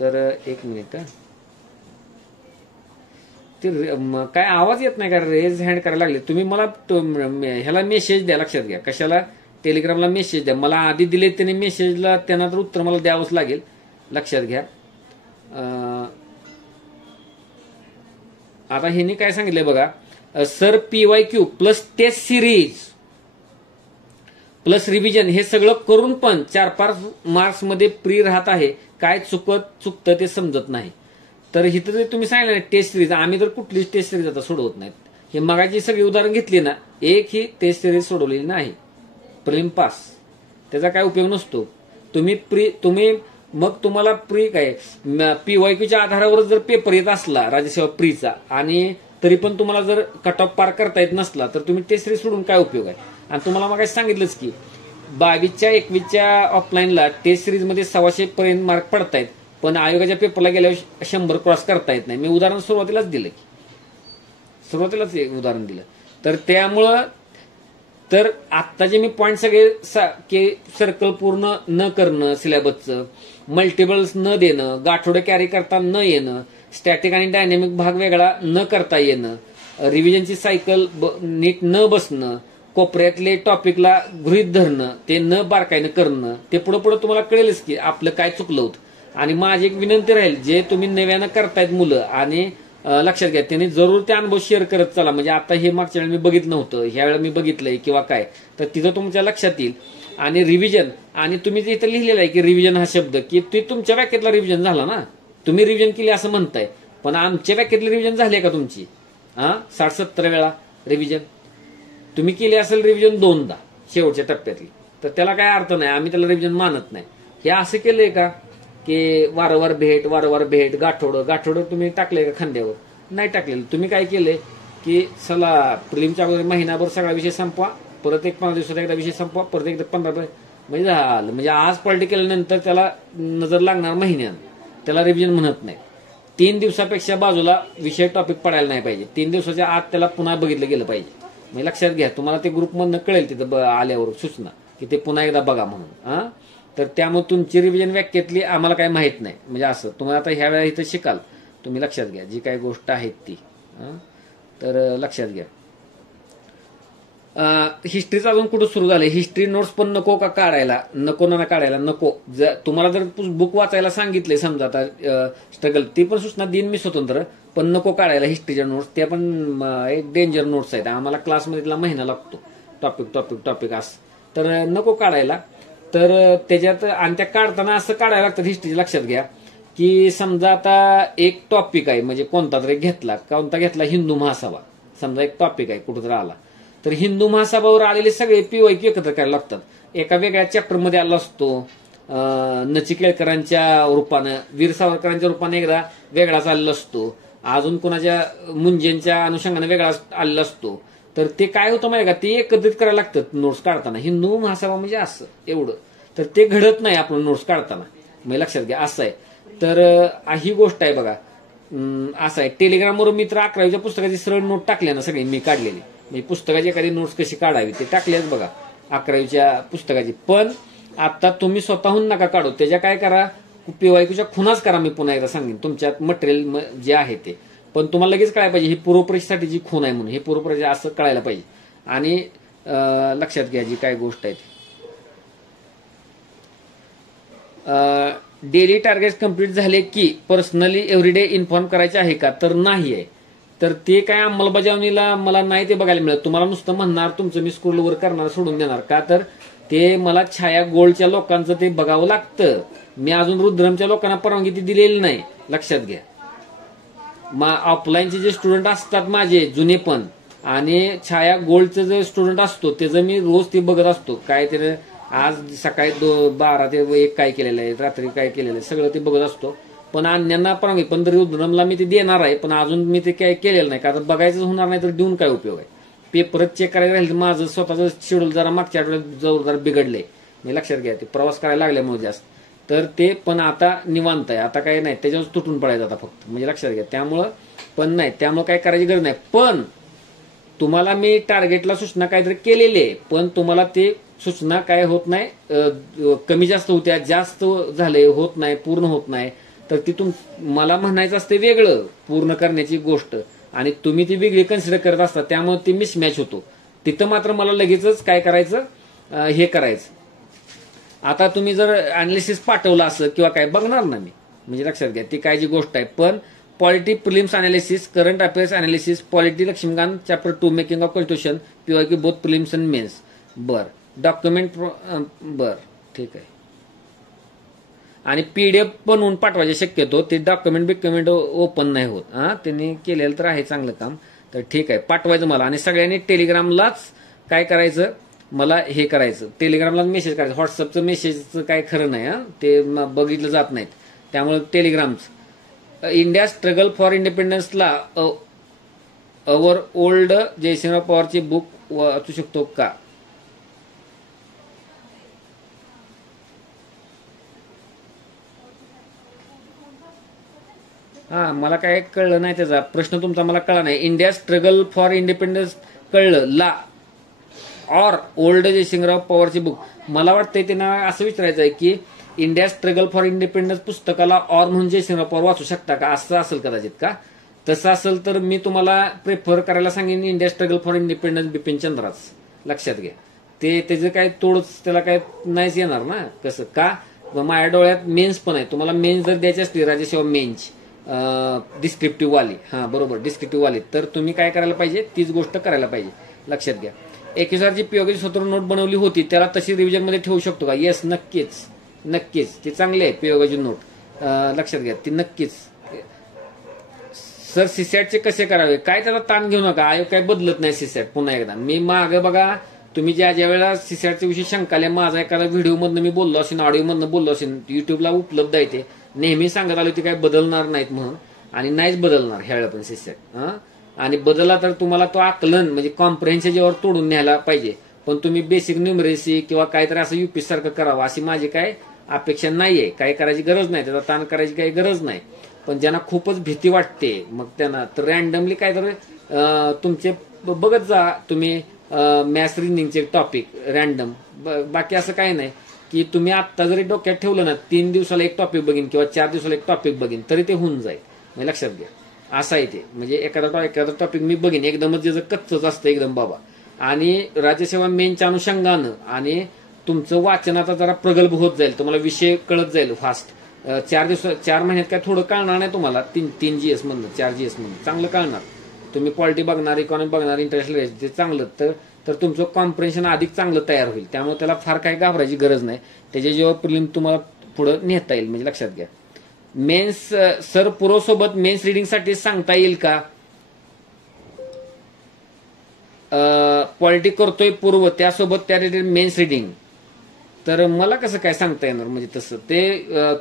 तर एक मिनिट. काय आवाज येत नाही का? रेज हँड करायला लागले तुम्ही. मला ह्याला मेसेज द्या, लक्षात घ्या. कशाला? टेलिग्रामला मेसेज द्या. मला आधी दिले त्याने मेसेजला, त्यांना तर उत्तर मला द्यावंच लागेल, लक्षात घ्या. आता ह्यांनी काय सांगितलंय बघा, sir PYQ plus test series plus revision हे सगळं करून पण 4-5 मार्क्स मध्ये प्री राहत आहे. काय चुकतं ते समजत नाही. तर इथं तुम्ही सांगितलं टेस्ट सिरीज, आम्ही तर कुठलीच टेस्ट सिरीज आता सोडवत नाहीत. हे मगाची सगळी उदाहरण घेतली ना, एक ही टेस्ट सिरीज सोडवलेली नाही. प्रीलिम पास, त्याचा काय उपयोग नसतो. तुम्ही मग तुम्हाला प्री काय PYQच्या आधारावर जर पेपर येत असला राज्यसेवा प्रीचा, आणि तरी पण तुम्हाला जर कट ऑफ पार करता येत नसला, तर तुम्ही टेस्ट सिरीज सोडून काय उपयोग आहे. आणि तुम्हाला मग सांगितलंच की 22-21च्या ऑफलाईनला टेस्ट सिरीजमध्ये 125 पर्यंत मार्क पडतायत, पण आयोगाच्या पेपरला गेल्यावर 100 क्रॉस करता येत नाही. मी उदाहरण सुरुवातीलाच दिलं की, सुरुवातीलाच एक उदाहरण दिलं. तर त्यामुळं तर आत्ताचे मी पॉईंट सगळे सर्कल पूर्ण न करणं, सिलेबसचं मल्टिपल्स न देणं, गाठोडं कॅरी करता न येणं, स्टॅटिक आणि डायनॅमिक भाग वेगळा न करता येणं, रिव्हिजनची सायकल नीट न बसणं, कोपऱ्यातले टॉपिकला गृहीत धरणं, ते न बारकाईनं करणं, ते पुढे पुढे तुम्हाला कळेलच की आपलं काय चुकलं होतं. आणि माझी एक विनंती राहील, जे तुम्ही नव्यानं करतायत मुलं, आणि लक्षात घ्या त्यांनी जरूर ते अनुभव शेअर करत चला. म्हणजे आता हे मागच्या वेळेला मी बघितलं नव्हतं, ह्या वेळेला मी बघितलंय किंवा काय, तर तिथं तुमच्या लक्षात येईल. आणि रिव्हिजन, आणि तुम्ही जे इथं लिहिलेलं आहे की रिव्हिजन हा शब्द, की ते तुमच्या व्याख्येतला रिव्हिजन झाला ना, तुम्ही रिव्हिजन केली असं म्हणताय, पण आमच्या व्याख्येतली रिव्हिजन झाली का तुमची? 60-70 वेळा रिव्हिजन तुम्ही केली असेल, रिव्हिजन 2दा शेवटच्या टप्प्यातली, तर त्याला काय अर्थ नाही, आम्ही त्याला रिव्हिजन मानत नाही. हे असं केलंय का की वारंवार भेट, गाठोडं तुम्ही टाकलंय का खांद्यावर? नाही टाकलेलं. तुम्ही काय केलंय की चला प्रिलिमच्या अगोदर महिनाभर सगळा विषय संपवा, परत एक 15 दिवसात एकदा विषय संपवा, परत एकदा 15 म्हणजे झालं. म्हणजे आज पॉलिटी केल्यानंतर त्याला नजर लागणार महिन्यानं, त्याला रिव्हिजन म्हणत नाही. 3 दिवसापेक्षा बाजूला विषय टॉपिक पडायला नाही पाहिजे. 3 दिवसाच्या आत त्याला पुन्हा बघितलं गेलं पाहिजे. म्हणजे लक्षात घ्या, तुम्हाला ते ग्रुपमधनं कळेल तिथं आल्यावर सूचना की ते पुन्हा एकदा बघा म्हणून. तर त्यामुळे तुमची रिव्हिजन व्याख्येतली आम्हाला काही माहित नाही. म्हणजे असं तुम्हाला आता ह्या वेळा इथं शिकाल, तुम्ही लक्षात घ्या जी काही गोष्ट आहेत ती. तर लक्षात घ्या. हिस्ट्रीचं अजून कुठं सुरू झालंय? हिस्ट्री नोट्स पण नको का काढायला? नको. तुम्हाला जर बुक वाचायला सांगितलंय समजा, आता स्ट्रगल, ती पण सूचना देईन मी स्वतंत्र, पण नको काढायला हिस्ट्रीच्या नोट्स. त्या पण एक डेंजर नोट्स आहेत. आम्हाला क्लासमध्ये महिना लागतो टॉपिक असं, तर नको काढायला. तर त्याच्यात आणि त्या काढताना असं काढायला लागतं हिस्ट्रीचे. लक्षात घ्या की समजा आता एक टॉपिक आहे, म्हणजे कोणता घेतला हिंदू महासभा, समजा एक टॉपिक आहे कुठं तर आला, तर हिंदू महासभावर आलेले सगळे PYQ एकत्र करायला लागतात. एका वेगळ्या चॅप्टरमध्ये आला असतो, नचिकेळकरांच्या रूपानं, वीर सावरकरांच्या रूपाने एकदा वेगळाच आलेला असतो, अजून कोणाच्या मुंजेंच्या अनुषंगाने वेगळा आलेला असतो. तर ते काय होतं माहिती का, ते एकत्रित करायला लागतं नोट्स काढताना. हिंदू महासभा म्हणजे असं एवढं, तर ते घडत नाही आपण नोट्स काढताना. म्हणजे लक्षात घ्या असं आहे. तर ही गोष्ट आहे बघा. असं आहे, टेलिग्रामवर मी तर 11वीच्या पुस्तकाची सरळ नोट टाकल्या ना सगळी मी काढलेली, म्हणजे पुस्तकाची एखादी नोट्स कशी काढावी ते टाकल्याच बघा 11वीच्या पुस्तकाची. पण आता तुम्ही स्वतःहून नका काढू, त्याच्या काय करा, PYQच्या खुणाच करा. मी पुन्हा एकदा सांगेन, तुमच्यात मटेरियल जे आहे ते, पण तुम्हाला लगेच कळायला पाहिजे ही पूर्वपरीक्षेसाठी जी खूण आहे म्हणून, हे पूर्वपरीक्षा असं कळायला पाहिजे. आणि लक्षात घ्या जी काय गोष्ट आहे ती. डेली टार्गेट कंप्लीट झाले की पर्सनली एव्हरीडे इन्फॉर्म करायचे आहे का? तर नाही आहे. तर ते काय अंमलबजावणीला मला नाही ते बघायला मिळत. तुम्हाला नुसतं म्हणणार तुमचं मी स्कूलवर करणार सोडून देणार का? तर ते मला छाया गोल्डच्या लोकांचं ते बघावं लागतं. मी अजून रुद्रमच्या लोकांना परवानगी ती दिलेली नाही, लक्षात घ्या. ऑफलाईनचे जे स्टुडंट असतात माझे जुने पण, आणि छाया गोल्डचं जे स्टुडंट असतो त्याचं मी रोज ते बघत असतो. काय ते आज सकाळी 12 ते 1 काय केलेलं आहे, रात्री काय केलेलं आहे, सगळं ते बघत असतो. पण अन्यांना परवानगी, पण रुद्रमला मी ते देणार आहे, पण अजून मी ते काय केलेलं नाही. का तर बघायचं होणार नाही तर देऊन काय उपयोग आहे. पेपरच चेक करायला राहील. माझं स्वतःचं शेड्यूल जरा मागच्या आठवड्यात जरा बिघडलंय, मी लक्षात घ्या. ते प्रवास करायला लागल्यामुळे जास्त, तर ते पण आता निवांत आहे. आता काही नाही, त्याच्यावर तुटून पडायचं आता फक्त, म्हणजे लक्षात घ्या. त्यामुळं पण नाही, त्यामुळे काय करायची गरज नाही. पण तुम्हाला मी टार्गेटला सूचना काहीतरी केलेली आहे, पण तुम्हाला ते सूचना काय होत नाही, कमी जास्त होत्या, जास्त झाले, होत नाही, पूर्ण होत नाही. तर ती मला म्हणायचं असते वेगळं पूर्ण करण्याची गोष्ट, आणि तुम्ही ती वेगळी कन्सिडर करत असता, त्यामुळे ती मिसमॅच होतो. तिथं मात्र मला लगेचच काय करायचं, हे करायचं. आता तुम्ही जर अनालिसिस पाठवलं असं किंवा काय बघणार ना मी, म्हणजे लक्षात घ्या ती काय जी गोष्ट आहे. पण polity prelims analysis, current affairs analysis, polity Laxmikanth chapter 2 making of constitution, PYQ both prelims and mains. बर डॉक्युमेंट, बर ठीक आहे. आणि PDF बनवून पाठवायचे शक्यतो, ते डॉक्युमेंट ओपन नाही होत. त्यांनी केलेलं तर आहे चांगलं काम, तर ठीक आहे पाठवायचं मला. आणि सगळ्यांनी टेलिग्रामलाच काय करायचं, मला हे करायचं, टेलिग्रामला मेसेज करायचं. व्हॉट्सअपचं मेसेजचं काय खरं नाही, ते बघितलं जात नाहीत. त्यामुळे टेलिग्रामचं इंडिया स्ट्रगल फॉर इंडिपेंडन्सला अवर ओल्ड जयसिंगराव पवारची बुक वाचू शकतो का? मला काय कळलं नाही त्याचा प्रश्न तुमचा, मला कळला नाही. इंडिया स्ट्रगल फॉर इंडिपेंडन्स कळलं, ला ऑर ओल्ड जयसिंगराव पवारची बुक. मला वाटतंय त्यांना असं विचारायचं आहे की इंडिया स्ट्रगल फॉर इंडिपेंडन्स पुस्तकाला ऑर म्हणून जयसिंगराव पवार वाचू शकता का, असं असेल कदाचित. का तसं असेल तर मी तुम्हाला प्रेफर करायला सांगेन India struggle for independence Bipin चंद्राच. लक्षात घ्या, ते त्याचं काय तोडच, त्याला काय नाहीच येणार ना. कसं का, माझ्या डोळ्यात मेन्स पण आहे. तुम्हाला मेन्स जर द्यायची असली राज्यसेवा मेन्स डिस्क्रिप्टिव्ह वाली, बरोबर डिस्क्रिप्टिव्ह वाली, तर तुम्ही काय करायला पाहिजे, तीच गोष्ट करायला पाहिजे. लक्षात घ्या. 21,000ची PYQ स्वतः नोट बनवली होती, त्याला तशी रिव्हिजन मध्ये ठेवू शकतो का? येस, नक्कीच नक्कीच, ती चांगली आहे PYQ नोट. लक्षात घ्या ती नक्कीच. सर सीसॅटचे कसे करावे, काय त्याला ताण घेऊ नका, आयोग काय बदलत नाही सीसॅट. पुन्हा एकदा मी मागे बघा, तुम्ही ज्या वेळेला सीसॅटच्या विषयी शंका आल्या, माझा एखादा व्हिडिओ मधनं मी बोललो असेल, ऑडिओ मधनं बोललो असेल, युट्यूबला उपलब्ध आहे. ते नेहमी सांगत आलो ते काय बदलणार नाहीत म्हणून, आणि नाहीच बदलणार ह्यावेळेला पण सीसॅट. आणि बदलला तर तुम्हाला तो आकलन म्हणजे कॉम्प्रेन्शन जेव्हा तोडून न्यायला पाहिजे. पण तुम्ही बेसिक न्यूमरेसी किंवा काहीतरी असं UPSC सारखं करावं अशी माझी काय अपेक्षा नाहीये. काय करायची गरज नाही, त्याचा ताण करायची काही गरज नाही. पण ज्यांना खूपच भीती वाटते मग त्यांना तर रॅन्डमली काहीतरी तुमचे बघत जा तुम्ही मॅथ्स रिजनिंगचे टॉपिक रॅन्डम. बाकी असं काही नाही की तुम्ही आत्ता जरी डोक्यात ठेवलं ना 3 दिवसाला एक टॉपिक बघीन किंवा 4 दिवसाला एक टॉपिक बघीन तरी ते होऊन जाईल. म्हणजे लक्षात घ्या असं आहे ते. म्हणजे एखादा टॉपिक मी बघीन एकदमच ज्याचं कच्चच असतं एकदम बाबा. आणि राज्यसेवा मेनच्या अनुषंगानं आणि तुमचं वाचनाचा जरा प्रगल्भ होत जाईल, तुम्हाला विषय कळत जाईल फास्ट. 4 महिन्यात काय थोडं कळणार नाही तुम्हाला. 3 GS मधनं 4 GS मधनं चांगलं कळणार. तुम्ही पॉलिटी बघणार, इकॉनॉमी बघणार, इंटरनॅशनल ते चांगलं तर तुमचं कॉम्प्रेन्शन अधिक चांगलं तयार होईल. त्यामुळे त्याला फार काही घाबरायची गरज नाही. त्याच्या जेव्हा प्रिलिम तुम्हाला पुढं नेता येईल. म्हणजे लक्षात घ्या. मेन्स सर पुरोसोबत मेन्स रिडिंगसाठी सांगता येईल का? पॉलिटी करतोय पूर्व त्यासोबत त्या रिलेटेड मेन्स रिडिंग, तर मला कसं काय सांगता येणार. म्हणजे तसं ते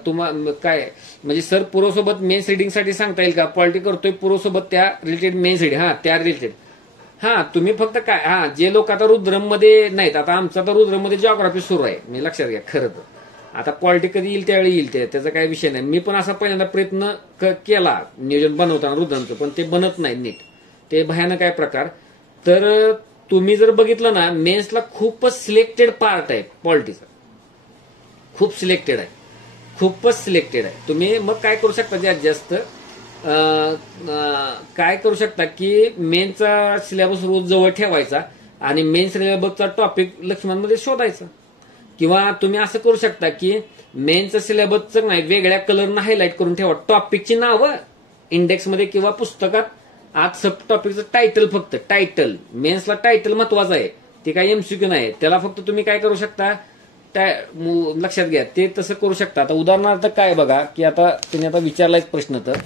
तुम्हाला काय म्हणजे सर पूर्वसोबत मेन्स रिडिंगसाठी सांगता येईल का? पॉलिटी करतोय पूर्वसोबत त्या रिलेटेड मेन्स रिडिंग, त्या रिलेटेड. तुम्ही फक्त काय जे लोक आता रुद्रम मध्ये नाहीत, आता आमचा तर रुद्रम मध्ये जिओग्राफी सुरू आहे. म्हणजे लक्षात घ्या. खरं तर आता पॉलिटी कधी येईल त्यावेळी येईल, त्याचा काही विषय नाही. मी पण असा पहिल्यांदा प्रयत्न केला नियोजन बनवताना रुद्रमचं, पण ते बनत नाही नीट. ते भयानक आहे प्रकार. तर तुम्ही जर बघितलं ना मेन्सला खूपच सिलेक्टेड पार्ट आहे पॉलिटीचा, खूप सिलेक्टेड आहे, खूपच सिलेक्टेड आहे. तुम्ही मग काय करू शकता, जास्त जास्त काय करू शकता की मेनचा सिलेबस रोज जवळ ठेवायचा आणि मेन सिलेबसचा टॉपिक लक्ष्मणमध्ये शोधायचा. किंवा तुम्ही असं करू शकता की मेनचं सिलेबसचं नाही वेगळ्या कलरनं हायलाइट करून ठेवा टॉपिकची नावं इंडेक्समध्ये किंवा पुस्तकात. आज सब टॉपिकचं टायटल, फक्त टायटल. मेन्सला टायटल महत्वाचं आहे, ते काही MCQ नाही. त्याला फक्त तुम्ही काय करू शकता, लक्षात घ्या ते तसं करू शकता. आता उदाहरणार्थ काय बघा की आता त्यांनी आता विचारला एक प्रश्न, तर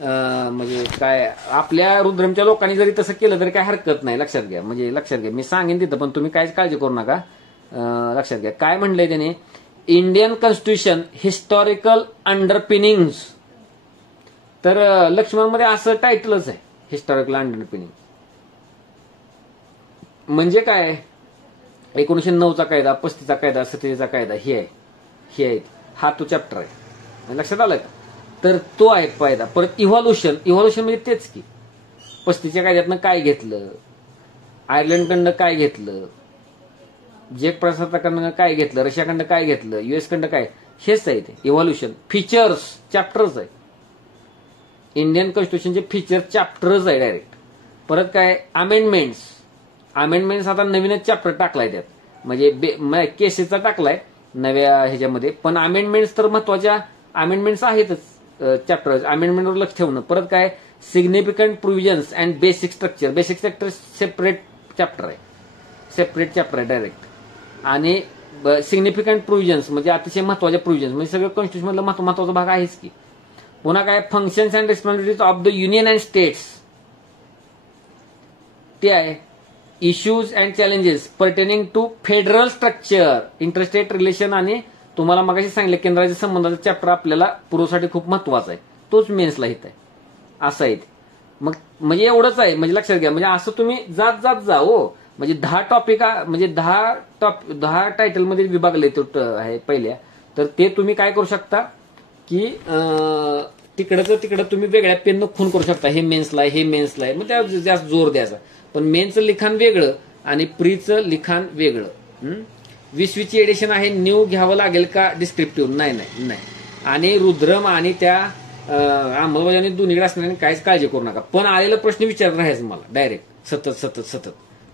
म्हणजे काय आपल्या रुद्रमच्या लोकांनी जरी तसं केलं तरी काय हरकत नाही. लक्षात घ्या. म्हणजे लक्षात घ्या मी सांगेन तिथं, पण तुम्ही काहीच काळजी करू नका. लक्षात घ्या काय म्हणलंय त्याने, इंडियन कॉन्स्टिट्यूशन हिस्टॉरिकल अंडरपिनिंग्स. तर लक्ष्मणमध्ये असं टायटलच आहे, हिस्टॉरिकल अंडरपिनिंग. म्हणजे काय, 1909चा कायदा, 35चा कायदा, 37चा कायदा हे आहे. हा तो चॅप्टर आहे. लक्षात आलं का? तर तो आहे कायदा. परत इव्हॉल्युशन म्हणजे तेच की 35च्या कायद्यातनं काय घेतलं, आयर्लंडकडनं काय घेतलं, जेक प्रशासकाकडनं काय घेतलं, रशियाकडनं काय घेतलं, US कडनं काय, हेच आहे ते इव्हॉल्युशन. फीचर्स चॅप्टरच आहे. इंडियन कॉन्स्टिट्यूशनचे फीचर चॅप्टरच आहे डायरेक्ट. परत काय अमेंडमेंट्स आता नवीनच चॅप्टर टाकलाय त्यात, म्हणजे केसेसचा टाकलाय नव्या ह्याच्यामध्ये, पण अमेंडमेंट्स तर महत्वाच्या अमेंडमेंट्स आहेतच चॅप्टर, अमेंडमेंटवर लक्ष ठेवणं. परत काय significant provisions and basic structure separate chapter आहे डायरेक्ट. आणि सिग्निफिकंट प्रोव्हिजन्स म्हणजे अतिशय महत्वाच्या प्रोव्हिजन्स, म्हणजे सगळं कॉन्स्टिट्यूशन मधला महत्वाचा भाग आहेच की. पुन्हा काय functions and responsibilities of the union and states, ते आहे. Issues and challenges pertaining to federal structure, interstate relation, आणि तुम्हाला मगाशी सांगितलं केंद्राच्या संबंधाचा चॅप्टर आपल्याला पूर्वसाठी खूप महत्वाचा आहे, तोच मेन्सला हित आहे, असं आहे. मग म्हणजे एवढंच आहे, म्हणजे लक्षात घ्या. म्हणजे असं तुम्ही जात जा हो, म्हणजे 10 टॉपिक, म्हणजे 10 टायटलमध्ये विभागले आहे पहिल्या, तर ते तुम्ही काय करू शकता की तिकडं तुम्ही वेगळ्या पेननं खून करू शकता, हे मेन्सला आहे, मग त्यावर जास्त जोर द्यायचा. पण मेनचं लिखाण वेगळं आणि प्रीचं लिखाण वेगळं. 20वीची एडिशन आहे, न्यू घ्यावं लागेल का डिस्क्रिप्टिव्ह? नाही. आणि रुद्रम आणि त्या अंमलबजावणी दोन्हीकडे असणाऱ्याने काहीच काळजी करू नका. पण आलेला प्रश्न विचारत राहायचं मला डायरेक्ट सतत,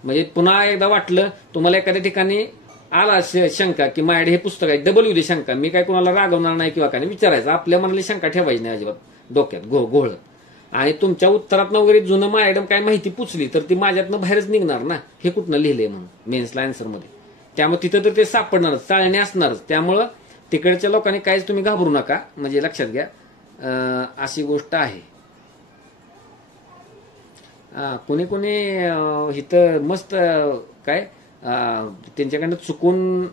म्हणजे पुन्हा एकदा वाटलं तुम्हाला एखाद्या ठिकाणी आला शंका की माझ्याकडे हे पुस्तक आहे, डबल येऊ दे शंका, मी काय कोणाला रागवणार नाही किंवा काय, विचारायचं, आपल्या मनाली शंका ठेवायची नाही अजिबात डोक्यात घोळ. आणि तुमच्या उत्तरातनं वगैरे जुनं माझ्याकडे काय माहिती पुचली तर ती माझ्यातनं बाहेरच निघणार ना, हे कुठनं लिहिलंय म्हणून मेन्सला आन्सरमध्ये. त्यामुळे तिथं तर ते सापडणारच, चाळणे असणारच. त्यामुळं तिकडच्या लोकांनी काहीच तुम्ही घाबरू नका, म्हणजे लक्षात घ्या, अशी गोष्ट आहे. कोणी इथं मस्त काय त्यांच्याकडनं चुकून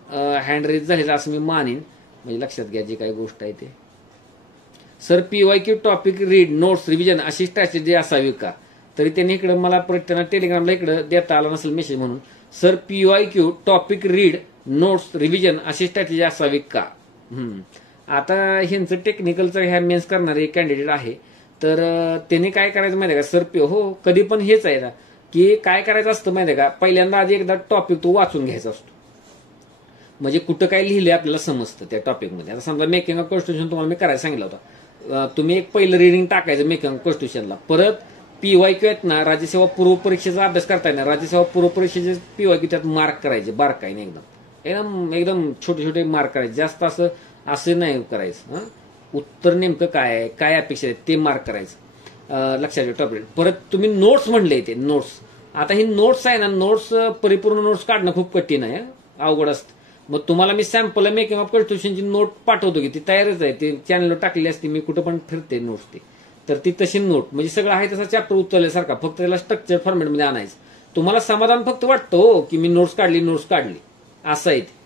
हँड रेज झालेला असं मी मानेन, म्हणजे लक्षात घ्या जी काही गोष्ट आहे ते. Sir PYQ topic read notes revision अशी स्ट्रॅटेजी असावी का? तरी त्यांनी इकडं मला परत त्यांना टेलिग्रामला इकडं देता आला नसेल मेसेज म्हणून. Sir PYQ topic read notes revision अशी स्ट्रॅटेजी असावी का? आता ह्यांचं टेक्निकलचं ह्या मेन्स करणारे कॅन्डिडेट आहे, तर त्यांनी काय करायचं माहिती आहे का सर? हो, कधी पण हेच आहे ना की काय करायचं असतं माहिती आहे का, पहिल्यांदा आधी एकदा टॉपिक तो वाचून घ्यायचा असतो, म्हणजे कुठं काय लिहिलंय आपल्याला समजतं त्या टॉपिकमध्ये. आता समजा मेकिंग ऑफ कॉन्स्टिट्यूशन तुम्हाला मी करायला सांगितलं होतं, तुम्ही एक पहिलं रिडिंग टाकायचं मेकिंग ऑफ कॉन्स्टिट्यूशनला. परत PYQ आहेत ना, राज्यसेवा पूर्व परीक्षेचा अभ्यास करताय ना, राज्यसेवा पूर्व परीक्षेचे PYQ त्यात मार्क करायचे बारकाईने, एकदम छोटे मार्क करायचे, जास्त असं नाही करायचं. उत्तर नेमकं काय अपेक्षा आहे ते मार्क करायचं, लक्षात घ्या टॉपिक. परत तुम्ही नोट्स म्हणले ते नोट्स, आता ही नोट्स आहे ना, नोट्स परिपूर्ण नोट्स काढणं खूप कठीण आहे, अवघड असतं. मग तुम्हाला मी सॅम्पल मेकिंग ऑफ कॉन्स्टिट्यूशनची नोट पाठवतो की ती तयारच आहे, ते चॅनलवर टाकलेली असते, मी कुठं पण फिरते नोट्स ती, तर ती तशी नोट म्हणजे सगळं आहे तसा चॅप्टर उचलल्यासारखा, फक्त त्याला स्ट्रक्चर फॉर्मॅटमध्ये आणायचं. तुम्हाला समाधान फक्त वाटतं हो की मी नोट्स काढली, असं आहे ते.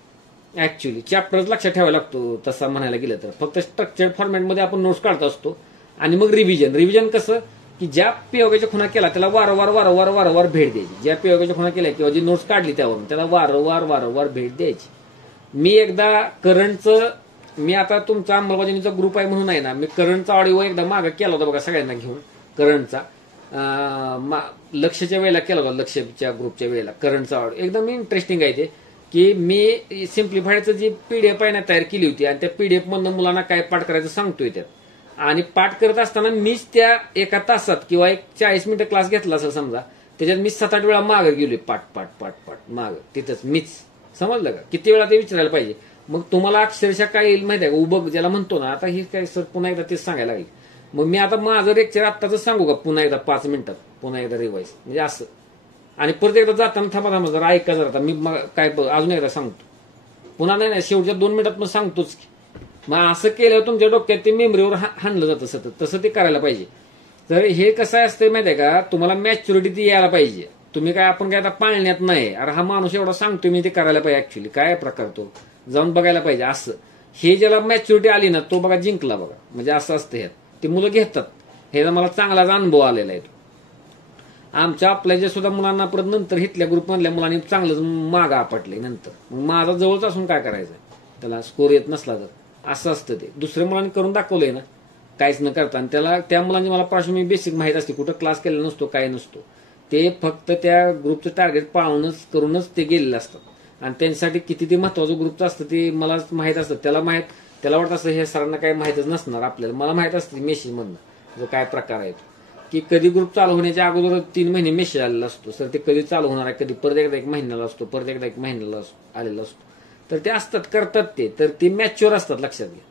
ऍक्च्युली चॅप्टरच लक्षात ठेवायला लागतो तसा म्हणायला गेलं तर, फक्त स्ट्रक्चर फॉर्मॅटमध्ये आपण नोट्स काढत असतो. आणि मग रिव्हिजन कसं की ज्या PYQच्या खुणा केला त्याला वारंवार भेट द्यायची, ज्या PYQच्या खुणा केल्या किंवा जी नोट्स काढली त्यावरून त्याला वारंवार भेट द्यायची. मी एकदा करंटचं, मी आता तुमचा अंमलबजावणीचा ग्रुप आहे म्हणून आहे ना, मी करंटचा ऑडिओ एकदा मागं केला होता बघा सगळ्यांना घेऊन, करंटचा लक्षच्या वेळेला केला होता, लक्षच्या ग्रुपच्या वेळेला करंटचा ऑडिओ एकदम इंटरेस्टिंग आहे ते, की मी सिम्प्लिफायडचं जी PDF आहे ना तयार केली होती, आणि त्या PDF मधनं मुलांना काय पाठ करायचं सांगतोय त्यात. आणि पाठ करत असताना मीच त्या एका तासात किंवा एक 40 मिनिटं क्लास घेतला असं समजा, त्याच्यात मी 7-8 वेळा मागं गेलोय पाठ मागं तिथंच मीच. समजलं का? किती वेळा ते विचारायला पाहिजे. मग तुम्हाला अक्षरशः काय येईल माहिती आहे का, उबग ज्याला म्हणतो ना, आता ही काय सर पुन्हा एकदा तेच सांगायला लागेल. मग मी आता माझं लेक्चर आत्ताच सांगू का पुन्हा एकदा 5 मिनिटात पुन्हा एकदा रिवाईज, म्हणजे असं. आणि परत एकदा जाताना थांबा जरा ऐका जरा, मी काय अजून एकदा सांगतो, पुन्हा नाही शेवटच्या 2 मिनिटात मग सांगतोच की. मग असं केल्यावर तुमच्या डोक्यात ते मेमरीवर हाणलं जातं सतत, तसं ते करायला पाहिजे. तर हे कसं असतं माहिती आहे का, तुम्हाला मॅच्युरिटी ती यायला पाहिजे. तुम्ही काय आपण काय आता पाळण्यात नाही, अरे हा माणूस एवढा सांगतो मी ते करायला पाहिजे, ऍक्च्युली काय प्रकार तो जाऊन बघायला पाहिजे. असं हे ज्याला मॅच्युरिटी आली ना तो बघा जिंकला बघा, म्हणजे असं असतं ह्यात. ते मुलं घेतात, हे मला चांगलाच अनुभव आलेला आहे. आमच्या आपल्या सुद्धा मुलांना परत नंतर हितल्या ग्रुपमधल्या मुलांनी चांगलंच मागं आपटले नंतर. मग माझा जवळच असून काय करायचं, त्याला स्कोर येत नसला तर असं असतं ते. दुसऱ्या मुलांनी करून दाखवलंय ना काहीच न करता, आणि त्याला त्या मुलांची मला पार्श्वभूमी बेसिक माहित असते, कुठं क्लास केलेला नसतो काय नसतो, ते फक्त त्या ग्रुपचं टार्गेट पाळूनच करूनच ते गेलेले असतात. आणि त्यांच्यासाठी किती ते महत्वाचं ग्रुपचं असतं ते मला माहित असतं, त्याला त्याला वाटत असतं हे सरांना काही माहितच नसणार आपल्याला, मला माहित असतं मेसेज मधनं जो काय प्रकार आहे की कधी ग्रुप चालू होण्याच्या अगोदर 3 महिने मेसेज आलेला असतो, सर ते कधी चालू होणार आहे, कधी परत एकदा 1 महिन्याला असतो, परत एकदा 1 महिन्याला आलेला असतो. तर ते असतात, करतात ते, तर ते मॅच्युअर असतात, लक्षात घ्या.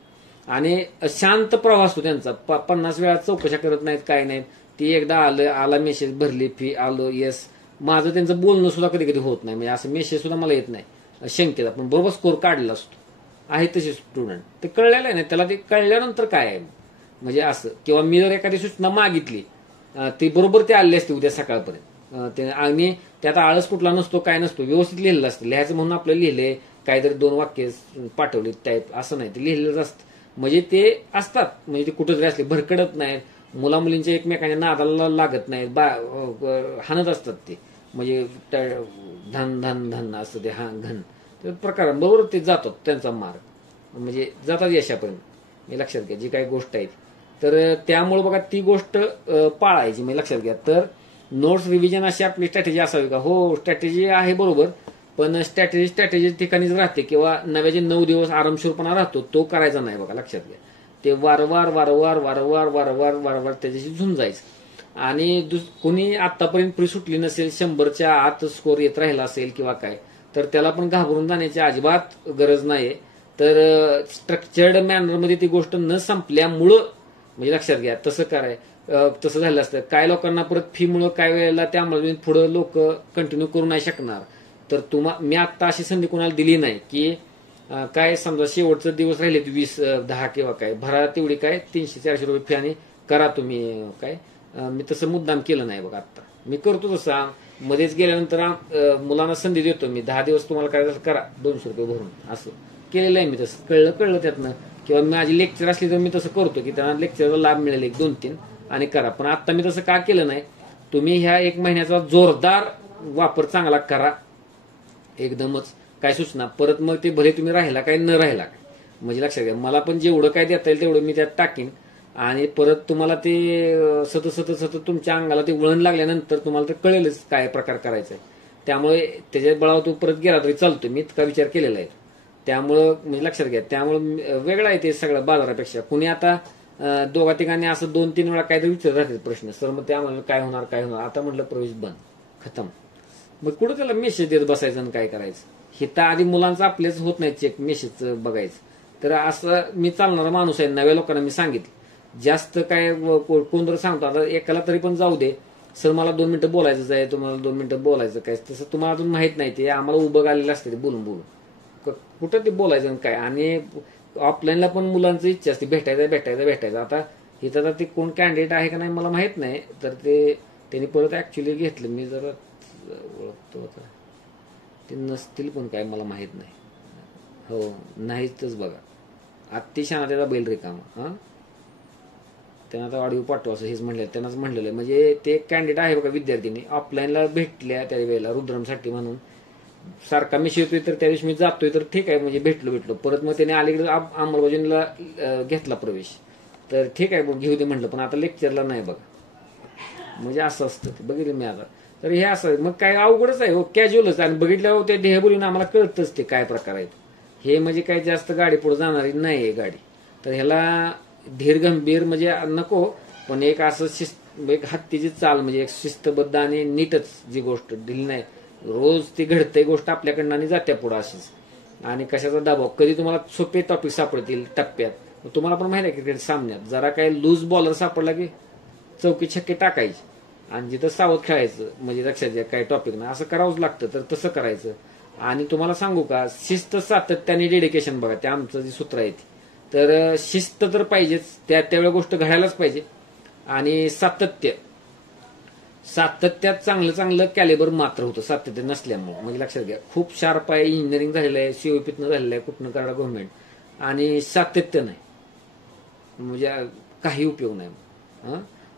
आणि शांत प्रवाह असतो त्यांचा. 50 वेळा चौकशा करत नाहीत, काय नाहीत. ती एकदा आला मेसेज, भरली फी, आलो येस. माझं त्यांचं बोलणं सुद्धा कधी कधी होत नाही, म्हणजे असं मेसेज सुद्धा मला येत नाही शंकेचा, पण बरोबर स्कोर काढलेला असतो. आहे तसे स्टुडंट, ते कळलेलं आहे ना त्याला, ते कळल्यानंतर काय आहे म्हणजे असं. किंवा मी जर एखादी सूचना मागितली, ती बरोबर ते आली असते उद्या सकाळपर्यंत. आणि त्यात आळस कुठला नसतो, काय नसतो, व्यवस्थित लिहिलेलं असतं. लिहायचं म्हणून आपलं लिहिलंय, काहीतरी 2 वाक्य पाठवली टाईप, असं नाही, ते लिहिलेलंच असतं. म्हणजे ते असतात, म्हणजे ते कुठंतरी असले, भरकडत नाहीत, मुला मुलींच्या एकमेकांच्या नादाला लागत नाहीत, हाणत असतात ते, म्हणजे धन धन धन असं ते घन प्रकार बरोबर ते जातात त्यांचा मार्ग, म्हणजे जातात यशापर्यंत. मी लक्षात घ्या जी काही गोष्ट आहे. तर त्यामुळे बघा ती गोष्ट पाळायची, म्हणजे लक्षात घ्या. तर नोट्स रिव्हिजन अशी आपली स्ट्रॅटेजी असावी का? हो, स्ट्रॅटेजी आहे बरोबर, पण स्ट्रॅटेजी ठिकाणीच राहते, किंवा नव्याचे 9 दिवस आरामशीरपणा राहतो, तो करायचा नाही बघा, लक्षात घ्या. ते वारंवार वारंवार वारंवार वारंवार वारंवार त्याच्याशी झुंजायचं. आणि कोणी आतापर्यंत प्री सुटली नसेल, 100च्या आत स्कोर येत राहिला असेल किंवा काय, तर त्याला पण घाबरून जाण्याची अजिबात गरज नाही. तर स्ट्रक्चर्ड मॅनरमध्ये ती गोष्ट न संपल्यामुळं, म्हणजे लक्षात घ्या, तसं झालं असतं. काय लोकांना परत फीमुळं काय वेळेला त्यामुळे पुढे लोक कंटिन्यू करू नाही शकणार. तर मी आता अशी संधी कोणाला दिली नाही की काय समजा शेवटचे दिवस राहिले 20-10 किंवा काय भरा, तेवढी काय 300-400 रुपये फी आणि करा तुम्ही काय. मी तसं मुद्दाम केलं नाही बघा. आता मी करतो तसं, मध्येच गेल्यानंतर मुलांना संधी देतो मी, 10 दिवस तुम्हाला करायचं करा 200 रुपये भरून, असं केलेलं आहे मी. तसं कळलं त्यातनं, किंवा माझी लेक्चर असली तर मी तसं करतो की त्यांना लेक्चरचा लाभ मिळेल 1-2-3 आणि करा. पण आता मी तसं का केलं नाही. तुम्ही ह्या 1 महिन्याचा जोरदार वापर चांगला करा एकदमच. काय सूचना परत मग ते भले तुम्ही राहिला काय न राहिला काय, म्हणजे लक्षात घ्या. मला पण जेवढं काय देता येईल तेवढं मी त्यात टाकीन, आणि परत तुम्हाला ते सतत तुमच्या अंगाला ते वळण लागल्यानंतर तुम्हाला तर कळेलच काय प्रकार करायचा आहे. त्यामुळे त्याच्या बळावर तो परत गेला तरी चालतो, मी इतका विचार केलेला आहे. त्यामुळं म्हणजे लक्षात घ्या, त्यामुळं वेगळं आहे ते सगळं बाजारापेक्षा. कुणी आता 2-3 असं 2-3 वेळा काहीतरी विचारत राहतात प्रश्न, सर मग त्यामुळे काय होणार. आता म्हटलं प्रवेश बंद, खतम. मग कुठं त्याला मेसेज देत बसायचं आणि काय करायचं. हे तर आधी मुलांचं आपल्याच होत नाही चेक मेसेजचं बघायचं. तर असं मी चालणारा माणूस आहे. नव्या लोकांना मी सांगितलं, जास्त काय कोण जर सांगतो, आता एकाला तरी पण जाऊ दे, सर मला 2 मिनिटं बोलायचंच आहे, तुम्हाला 2 मिनिटं बोलायचं काय, तसं तुम्हाला अजून माहित नाही. ते आम्हाला उभं आलेलं असते ते बोलून कुठं ते बोलायचं काय. आणि ऑफलाईनला पण मुलांची इच्छा असते भेटायचं. आता इथं तर ते कोण कॅन्डिडेट आहे का नाही मला माहित नाही. तर ते त्यांनी परत ऍक्च्युली घेतलं, मी जरा ओळखतो आता, ते नसतील पण काय मला माहित नाही. हो नाहीच बघा, अतिशय त्याचा बैल रिकामा. त्यांना आता ऑडिओ पाठवा असं हेच म्हणलं, त्यांनाच म्हणलेलं आहे. म्हणजे ते कॅन्डिडेट आहे बघा, विद्यार्थ्यांनी ऑफलाईनला भेटल्या त्या वेळेला रुद्रमसाठी म्हणून सारखा मी शिवतोय, तर त्या दिवशी मी जातोय, तर ठीक आहे म्हणजे भेटलो. परत मग त्याने अलीकडे अंमलबजावणीला घेतला प्रवेश, तर ठीक आहे मग घेऊ दे म्हटलं, पण आता लेक्चरला नाही बघा. म्हणजे असं असतं ते, बघितलं मी आता. तर हे असं मग काय अवघडच आहे हो, कॅज्युअलच. आणि बघितल्यावर ते ढेहबुलीनं आम्हाला कळतच ते काय प्रकार आहे. हे म्हणजे काय जास्त गाडी पुढे जाणारी नाही आहे गाडी. तर ह्याला धीर गंभीर म्हणजे नको, पण एक असं एक हत्तीची चाल, म्हणजे एक शिस्तबद्ध आणि नीटच जी गोष्ट दिली नाही. रोज ती घडते गोष्ट आपल्याकडनं आणि जात्या पुढं अशीच. आणि कशाचा दबाव, कधी तुम्हाला सोपे टॉपिक सापडतील टप्प्यात. तुम्हाला पण माहिती आहे क्रिकेट सामन्यात जरा काही लूज बॉलर सापडला की चौकी छक्के टाकायची, आणि जिथं सावध खेळायचं, म्हणजे लक्षात घ्या काय टॉपिक ना असं करावंच लागतं. तर तसं करायचं. आणि तुम्हाला सांगू का, शिस्त, सातत्याने डेडिकेशन बघा, ते आमचं जे सूत्र आहे. तर शिस्त तर पाहिजेच, त्यावेळी गोष्ट घडायलाच पाहिजे. आणि सातत्यात चांगलं कॅलिबर मात्र होतं, सातत्य नसल्यामुळे. म्हणजे लक्षात घ्या, खूप शार्प आहे, इंजिनिअरिंग झालेलं आहे, सीओपीतनं झालेलं आहे, कुठनं करा गव्हर्नमेंट, आणि सातत्य नाही म्हणजे काही उपयोग नाही.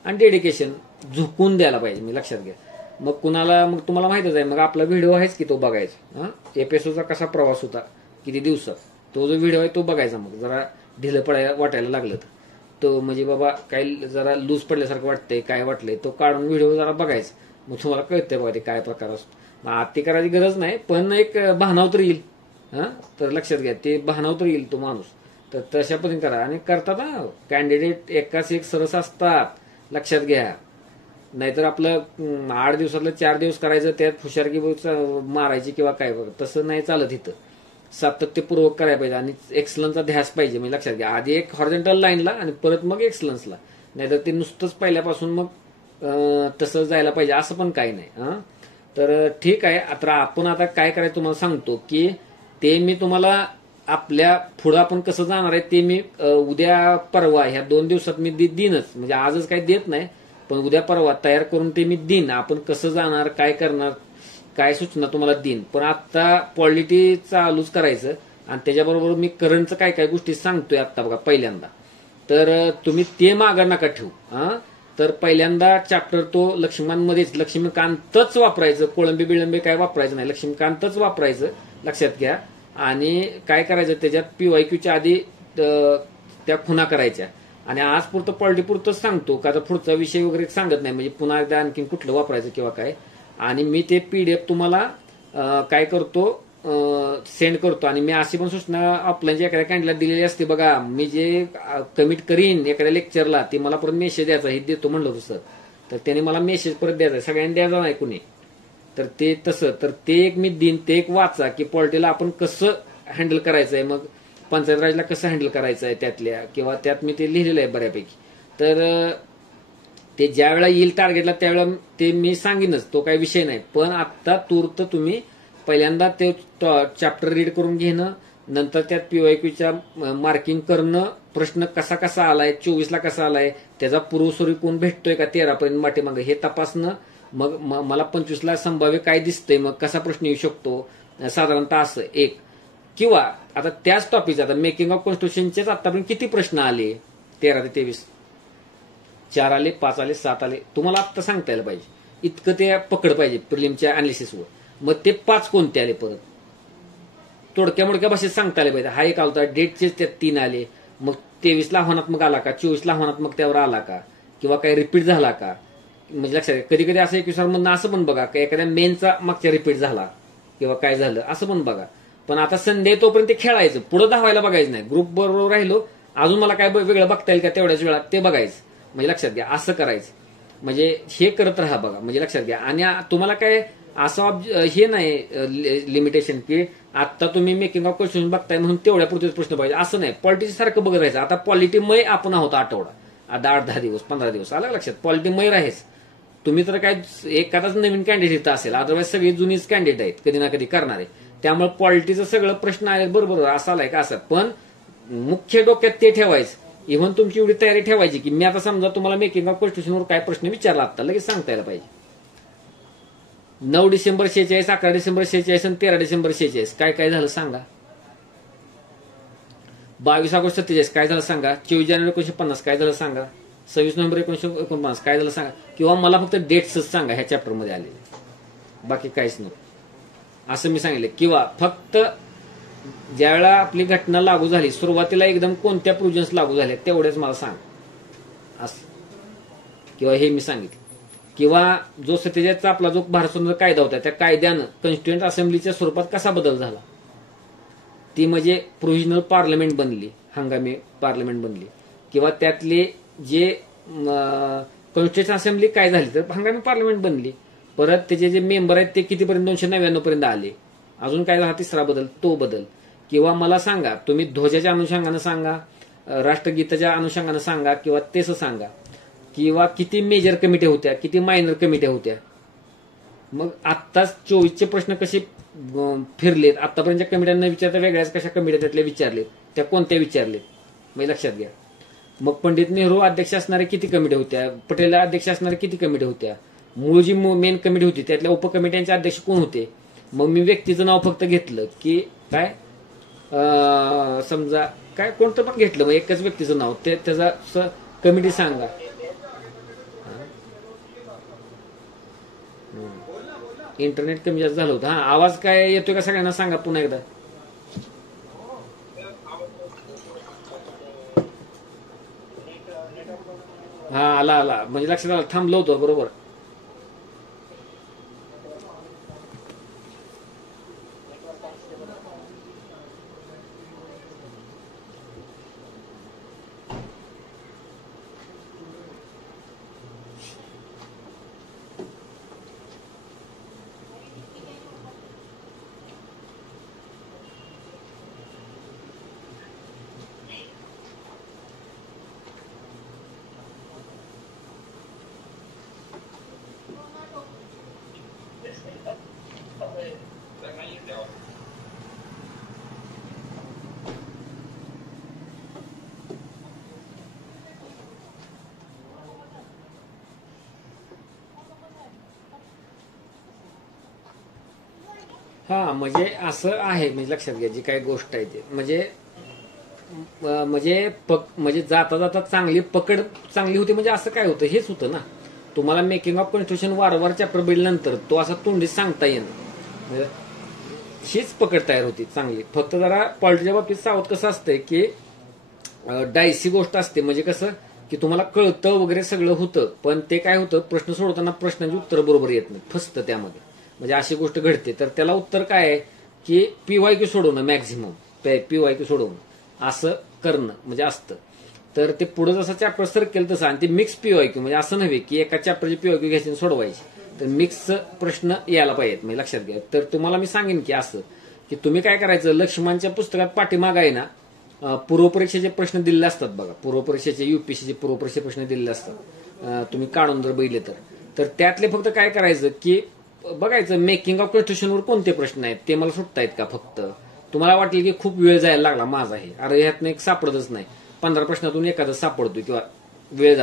आणि डेडिकेशन झुकून द्यायला पाहिजे, म्हणजे लक्षात घ्या. मग तुम्हाला माहितच आहे, मग आपला व्हिडिओ आहेच की तो बघायचा. एपिसोडचा कसा प्रवास होता, किती दिवसात, तो जो व्हिडिओ आहे तो बघायचा. मग जरा ढिलं वाटायला लागलं तर तो, म्हणजे बाबा काही जरा लूज पडल्यासारखं वाटतंय, काय वाटलंय, तो काढून व्हिडिओ जरा बघायचा. मग तुम्हाला कळतंय बघा ते काय प्रकार असतो. मग आत्ती करायची गरज नाही, पण एक भानाव तर येईल. तर लक्षात घ्या, ते भानाव तर येईल तो माणूस. तर तशा पद्धतीने करा. आणि करतात कॅन्डिडेट एकाच एक सरस असतात, लक्षात घ्या. नाहीतर आपलं 8 दिवसातलं 4 दिवस करायचं, त्यात फुशारकी मारायची किंवा काय, तसं नाही चालत इथं. सातत्यपूर्वक करायला पाहिजे आणि एक्सलन्सचा ध्यास पाहिजे. म्हणजे लक्षात घ्या, आधी एक हॉरिझॉन्टल लाईनला आणि परत मग एक्सलन्सला. नाहीतर ते नुसतंच पहिल्यापासून मग तसं जायला पाहिजे असं पण काही नाही. तर ठीक आहे. आता आपण आता काय करायचं तुम्हाला सांगतो की ते मी तुम्हाला आपल्या पुढं आपण कसं जाणार आहे ते मी उद्या परवा ह्या 2 दिवसात मी देईनच. म्हणजे आजच काही देत नाही, पण उद्या परवा तयार करून ते मी देईन. आपण कसं जाणार, काय करणार, काय सूचना तुम्हाला देईन. पण आता पॉलिटी चालूच करायचं आणि त्याच्याबरोबर मी करंटचं काय काय गोष्टी सांगतोय आता बघा पहिल्यांदा. तर तुम्ही ते मागं नका ठेवू. तर पहिल्यांदा चॅप्टर तो लक्ष्मणमध्येच लक्ष्मीकांतच वापरायचं, कोळंबी बिळंबी काय वापरायचं नाही, लक्ष्मीकांतच वापरायचं लक्षात घ्या. आणि काय करायचं त्याच्यात PYQच्या आधी त्या खुणा करायच्या. आणि आज पुरतं पॉलिटी पुरतंच सांगतो का आता पुढचा विषय वगैरे सांगत नाही, म्हणजे पुन्हा एकदा आणखी कुठलं वापरायचं किंवा काय. आणि मी ते PDF तुम्हाला काय करतो सेंड करतो. आणि मी अशी पण सूचना ऑफलाईनच्या एखाद्या कॅन्डिडेटला दिलेली असते बघा, मी जे कमिट करीन एखाद्या लेक्चरला ते मला परत मेसेज द्यायचा, हे देतो म्हणलं होतं सर, तर त्याने मला मेसेज परत द्यायचा, सगळ्यांनी द्यायचा नाही कुणी. तर ते तसं, तर ते एक मी देईन, ते एक वाचा की पॉलिटीला आपण कसं हँडल करायचंय, मग पंचायत राजला कसं हँडल करायचंय त्यातल्या, किंवा त्यात मी ते लिहिलेलं आहे बऱ्यापैकी. तर ते ज्या वेळा येईल टार्गेटला त्यावेळेला ते मी सांगेनच, तो काही विषय नाही. पण आता तूर्त तुम्ही पहिल्यांदा ते चॅप्टर रीड करून घेणं, नंतर त्यात PYQच्या मार्किंग करणं, प्रश्न कसा कसा आलाय, 24ला कसा आलाय, त्याचा पूर्वस्वरूप कोण भेटतोय का 13 पर्यंत पाठीमागं हे तपासणं. मग मला 25ला संभाव्य काय दिसतंय, मग कसा प्रश्न येऊ शकतो साधारणतः असं एक. किंवा आता त्याच टॉपिकचा आता मेकिंग ऑफ कॉन्स्टिट्यूशनचेच आतापर्यंत किती प्रश्न आले, 13 ते 23, 4 आले, 5 आले, 7 आले, तुम्हाला आत्ता सांगता यायला पाहिजे. इतकं ते पकड पाहिजे प्रिलिमच्या अनालिसिसवर. मग ते 5 कोणते आले परत तोडक्या मोडक्या भाषेत सांगता आले पाहिजे. हा एक आलता डेटचेच त्यात 3 आले, मग 23ला आव्हानात्मक आला का, 24ला आव्हानात्मक त्यावर आला का, किंवा काही रिपीट झाला का. म्हणजे लक्षात कधी कधी असं 21 मधनं असं पण बघा का एखाद्या मेनचा मागच्या रिपीट झाला किंवा काय झालं असं पण बघा. पण आता संधी तोपर्यंत ते खेळायचं, पुढे धावायला बघायचं नाही. ग्रुप बरोबर राहिलो, अजून मला काय वेगळं बघता येईल का तेवढ्याच वेळात ते बघायचं. म्हणजे लक्षात घ्या असं करायचं, म्हणजे हे करत राहा बघा. म्हणजे लक्षात घ्या. आणि तुम्हाला काय असं हे नाही लिमिटेशन की आता तुम्ही मेकिंग ऑफ क्वेश्चन बघताय म्हणून तेवढ्या पुरतेच प्रश्न पाहिजे असं नाही. पॉलिटी सारखं बघत राहायचं. आता पॉलिटीमय आपण आहोत आठवडा, आता 8-10 दिवस 15 दिवस आलं लक्षात, पॉलिटीमय राहायच. तुम्ही तर काय एखादाच नवीन कॅन्डिडेट असेल, अदरवाईज सगळी जुनीच कॅन्डिडेट आहेत कधी ना कधी करणारे. त्यामुळे पॉलिटीचं सगळं प्रश्न आहे बरोबर असं आलाय का असं. पण मुख्य डोक्यात ते ठेवायचं. इव्हन तुमची एवढी तयारी ठेवायची की मी आता समजा तुम्हाला मेकिंग ऑफ कॉन्स्टिट्यूशनवर काय प्रश्न विचारला आता लगेच सांगता यायला पाहिजे. 9 डिसेंबर 46, 11 डिसेंबर 46 आणि 13 डिसेंबर 46 काय काय झालं सांगा. 22 ऑगस्ट 47 काय झालं सांगा. 24 जानेवारी 1950 काय झालं सांगा. 26 नोव्हेंबर 1949 काय झालं सांगा. किंवा मला फक्त डेट्सच सांगा ह्या चॅप्टरमध्ये आलेले, बाकी काहीच नको असं मी सांगितलं. किंवा फक्त ज्यावेळेला आपली घटना लागू झाली सुरुवातीला एकदम कोणत्या प्रोव्हिजन्स लागू झाल्या तेवढेच मला सांग असं, किंवा हे मी सांगितलं. किंवा जो 47चा आपला जो भारत स्वतंत्र कायदा होता त्या कायद्यानं कॉन्स्टिट्युएंट असेंब्लीच्या स्वरूपात कसा बदल झाला, ती म्हणजे प्रोव्हिजनल पार्लमेंट बनली, हंगामी पार्लमेंट बनली. किंवा त्यातले जे कॉन्स्टिट्युएंट असेंब्ली काय झाली तर हंगामी पार्लमेंट बनली. परत त्याचे जे मेंबर आहेत ते कितीपर्यंत 299 पर्यंत आले. अजून काय झाला तिसरा बदल, तो बदल. किंवा मला सांगा तुम्ही ध्वजाच्या अनुषंगानं सांगा, राष्ट्रगीताच्या अनुषंगानं सांगा, किंवा तेच सांगा. किंवा किती मेजर कमिटी होत्या, किती मायनर कमिट्या होत्या. मग आत्ताच 24चे प्रश्न कसे फिरलेत, आतापर्यंतच्या कमिट्यांना विचारता वेगळ्याच कशा कमिट्या त्यातल्या विचारलेत, त्या कोणत्या विचारलेत म्हणजे लक्षात घ्या. मग पंडित नेहरू अध्यक्ष असणारे किती कमिट्या होत्या, पटेल अध्यक्ष असणारे किती कमिट्या होत्या, मूळ जी मेन कमिटी होती त्यातल्या उपकमिट्यांचे अध्यक्ष कोण होते. मग मी व्यक्तीचं नाव फक्त घेतलं की काय समजा काय कोणतं पण घेतलं, मग एकच व्यक्तीचं नाव ते त्याचा कमिटी सांगा. इंटरनेट कमी जास्त झालं होतं. हा आवाज काय येतोय का सगळ्यांना सांगा पुन्हा एकदा. हा आला आला म्हणजे लक्षात आलं, थांबलो होतो बरोबर. हा म्हणजे असं आहे, म्हणजे लक्षात घ्या जी काही गोष्ट आहे ते म्हणजे जाता जाता चांगली पकड चांगली होती, म्हणजे असं काय होतं हेच होतं ना. तुम्हाला मेकिंग ऑफ कॉन्स्टिट्यूशन वारंवार चॅप्टर बघितल्यानंतर तो असा तोंडी सांगता येणं म्हणजे हीच पकड तयार होती चांगली. फक्त जरा पॉलिटीच्या बाबतीत सावध कसं असतंय की डायसी गोष्ट असते, म्हणजे कसं की तुम्हाला कळतं वगैरे सगळं होतं, पण ते काय होतं प्रश्न सोडवताना प्रश्नांची उत्तर बरोबर येत नाही, फसतं त्यामध्ये, म्हणजे अशी गोष्ट घडते. तर त्याला उत्तर काय आहे की पीवायक्यू सोडवणं, मॅक्झिमम पीवायक्यू सोडवणं असं करणं म्हणजे असतं. तर ते पुढे जसं चॅप्टर सरकेल तसं, आणि ते मिक्स पीवायक्यू म्हणजे असं नव्हे की एका चॅप्टरची पीवायक्यू घ्यायची आणि सोडवायची, तर मिक्स प्रश्न यायला पाहिजेत, म्हणजे लक्षात घ्या. तर तुम्हाला मी सांगेन की असं की तुम्ही काय करायचं, लक्ष्मणच्या पुस्तकात पाठीमाग आहे ना पूर्वपरीक्षेचे प्रश्न दिलेले असतात बघा, पूर्वपरीक्षेचे युपीएससीचे पूर्वपरीक्षे प्रश्न दिलेले असतात, तुम्ही काढून जर बघितले तर त्यातले फक्त काय करायचं की बघायचं मेकिंग ऑफ कॉन्स्टिट्यूशनवर कोणते प्रश्न आहेत ते मला सुटतायत का. फक्त तुम्हाला वाटेल की खूप वेळ जायला लागला माझा हे, अरे ह्यातनं एक सापडतच नाही, 15 प्रश्नातून एखादं सापडतो किंवा वेळ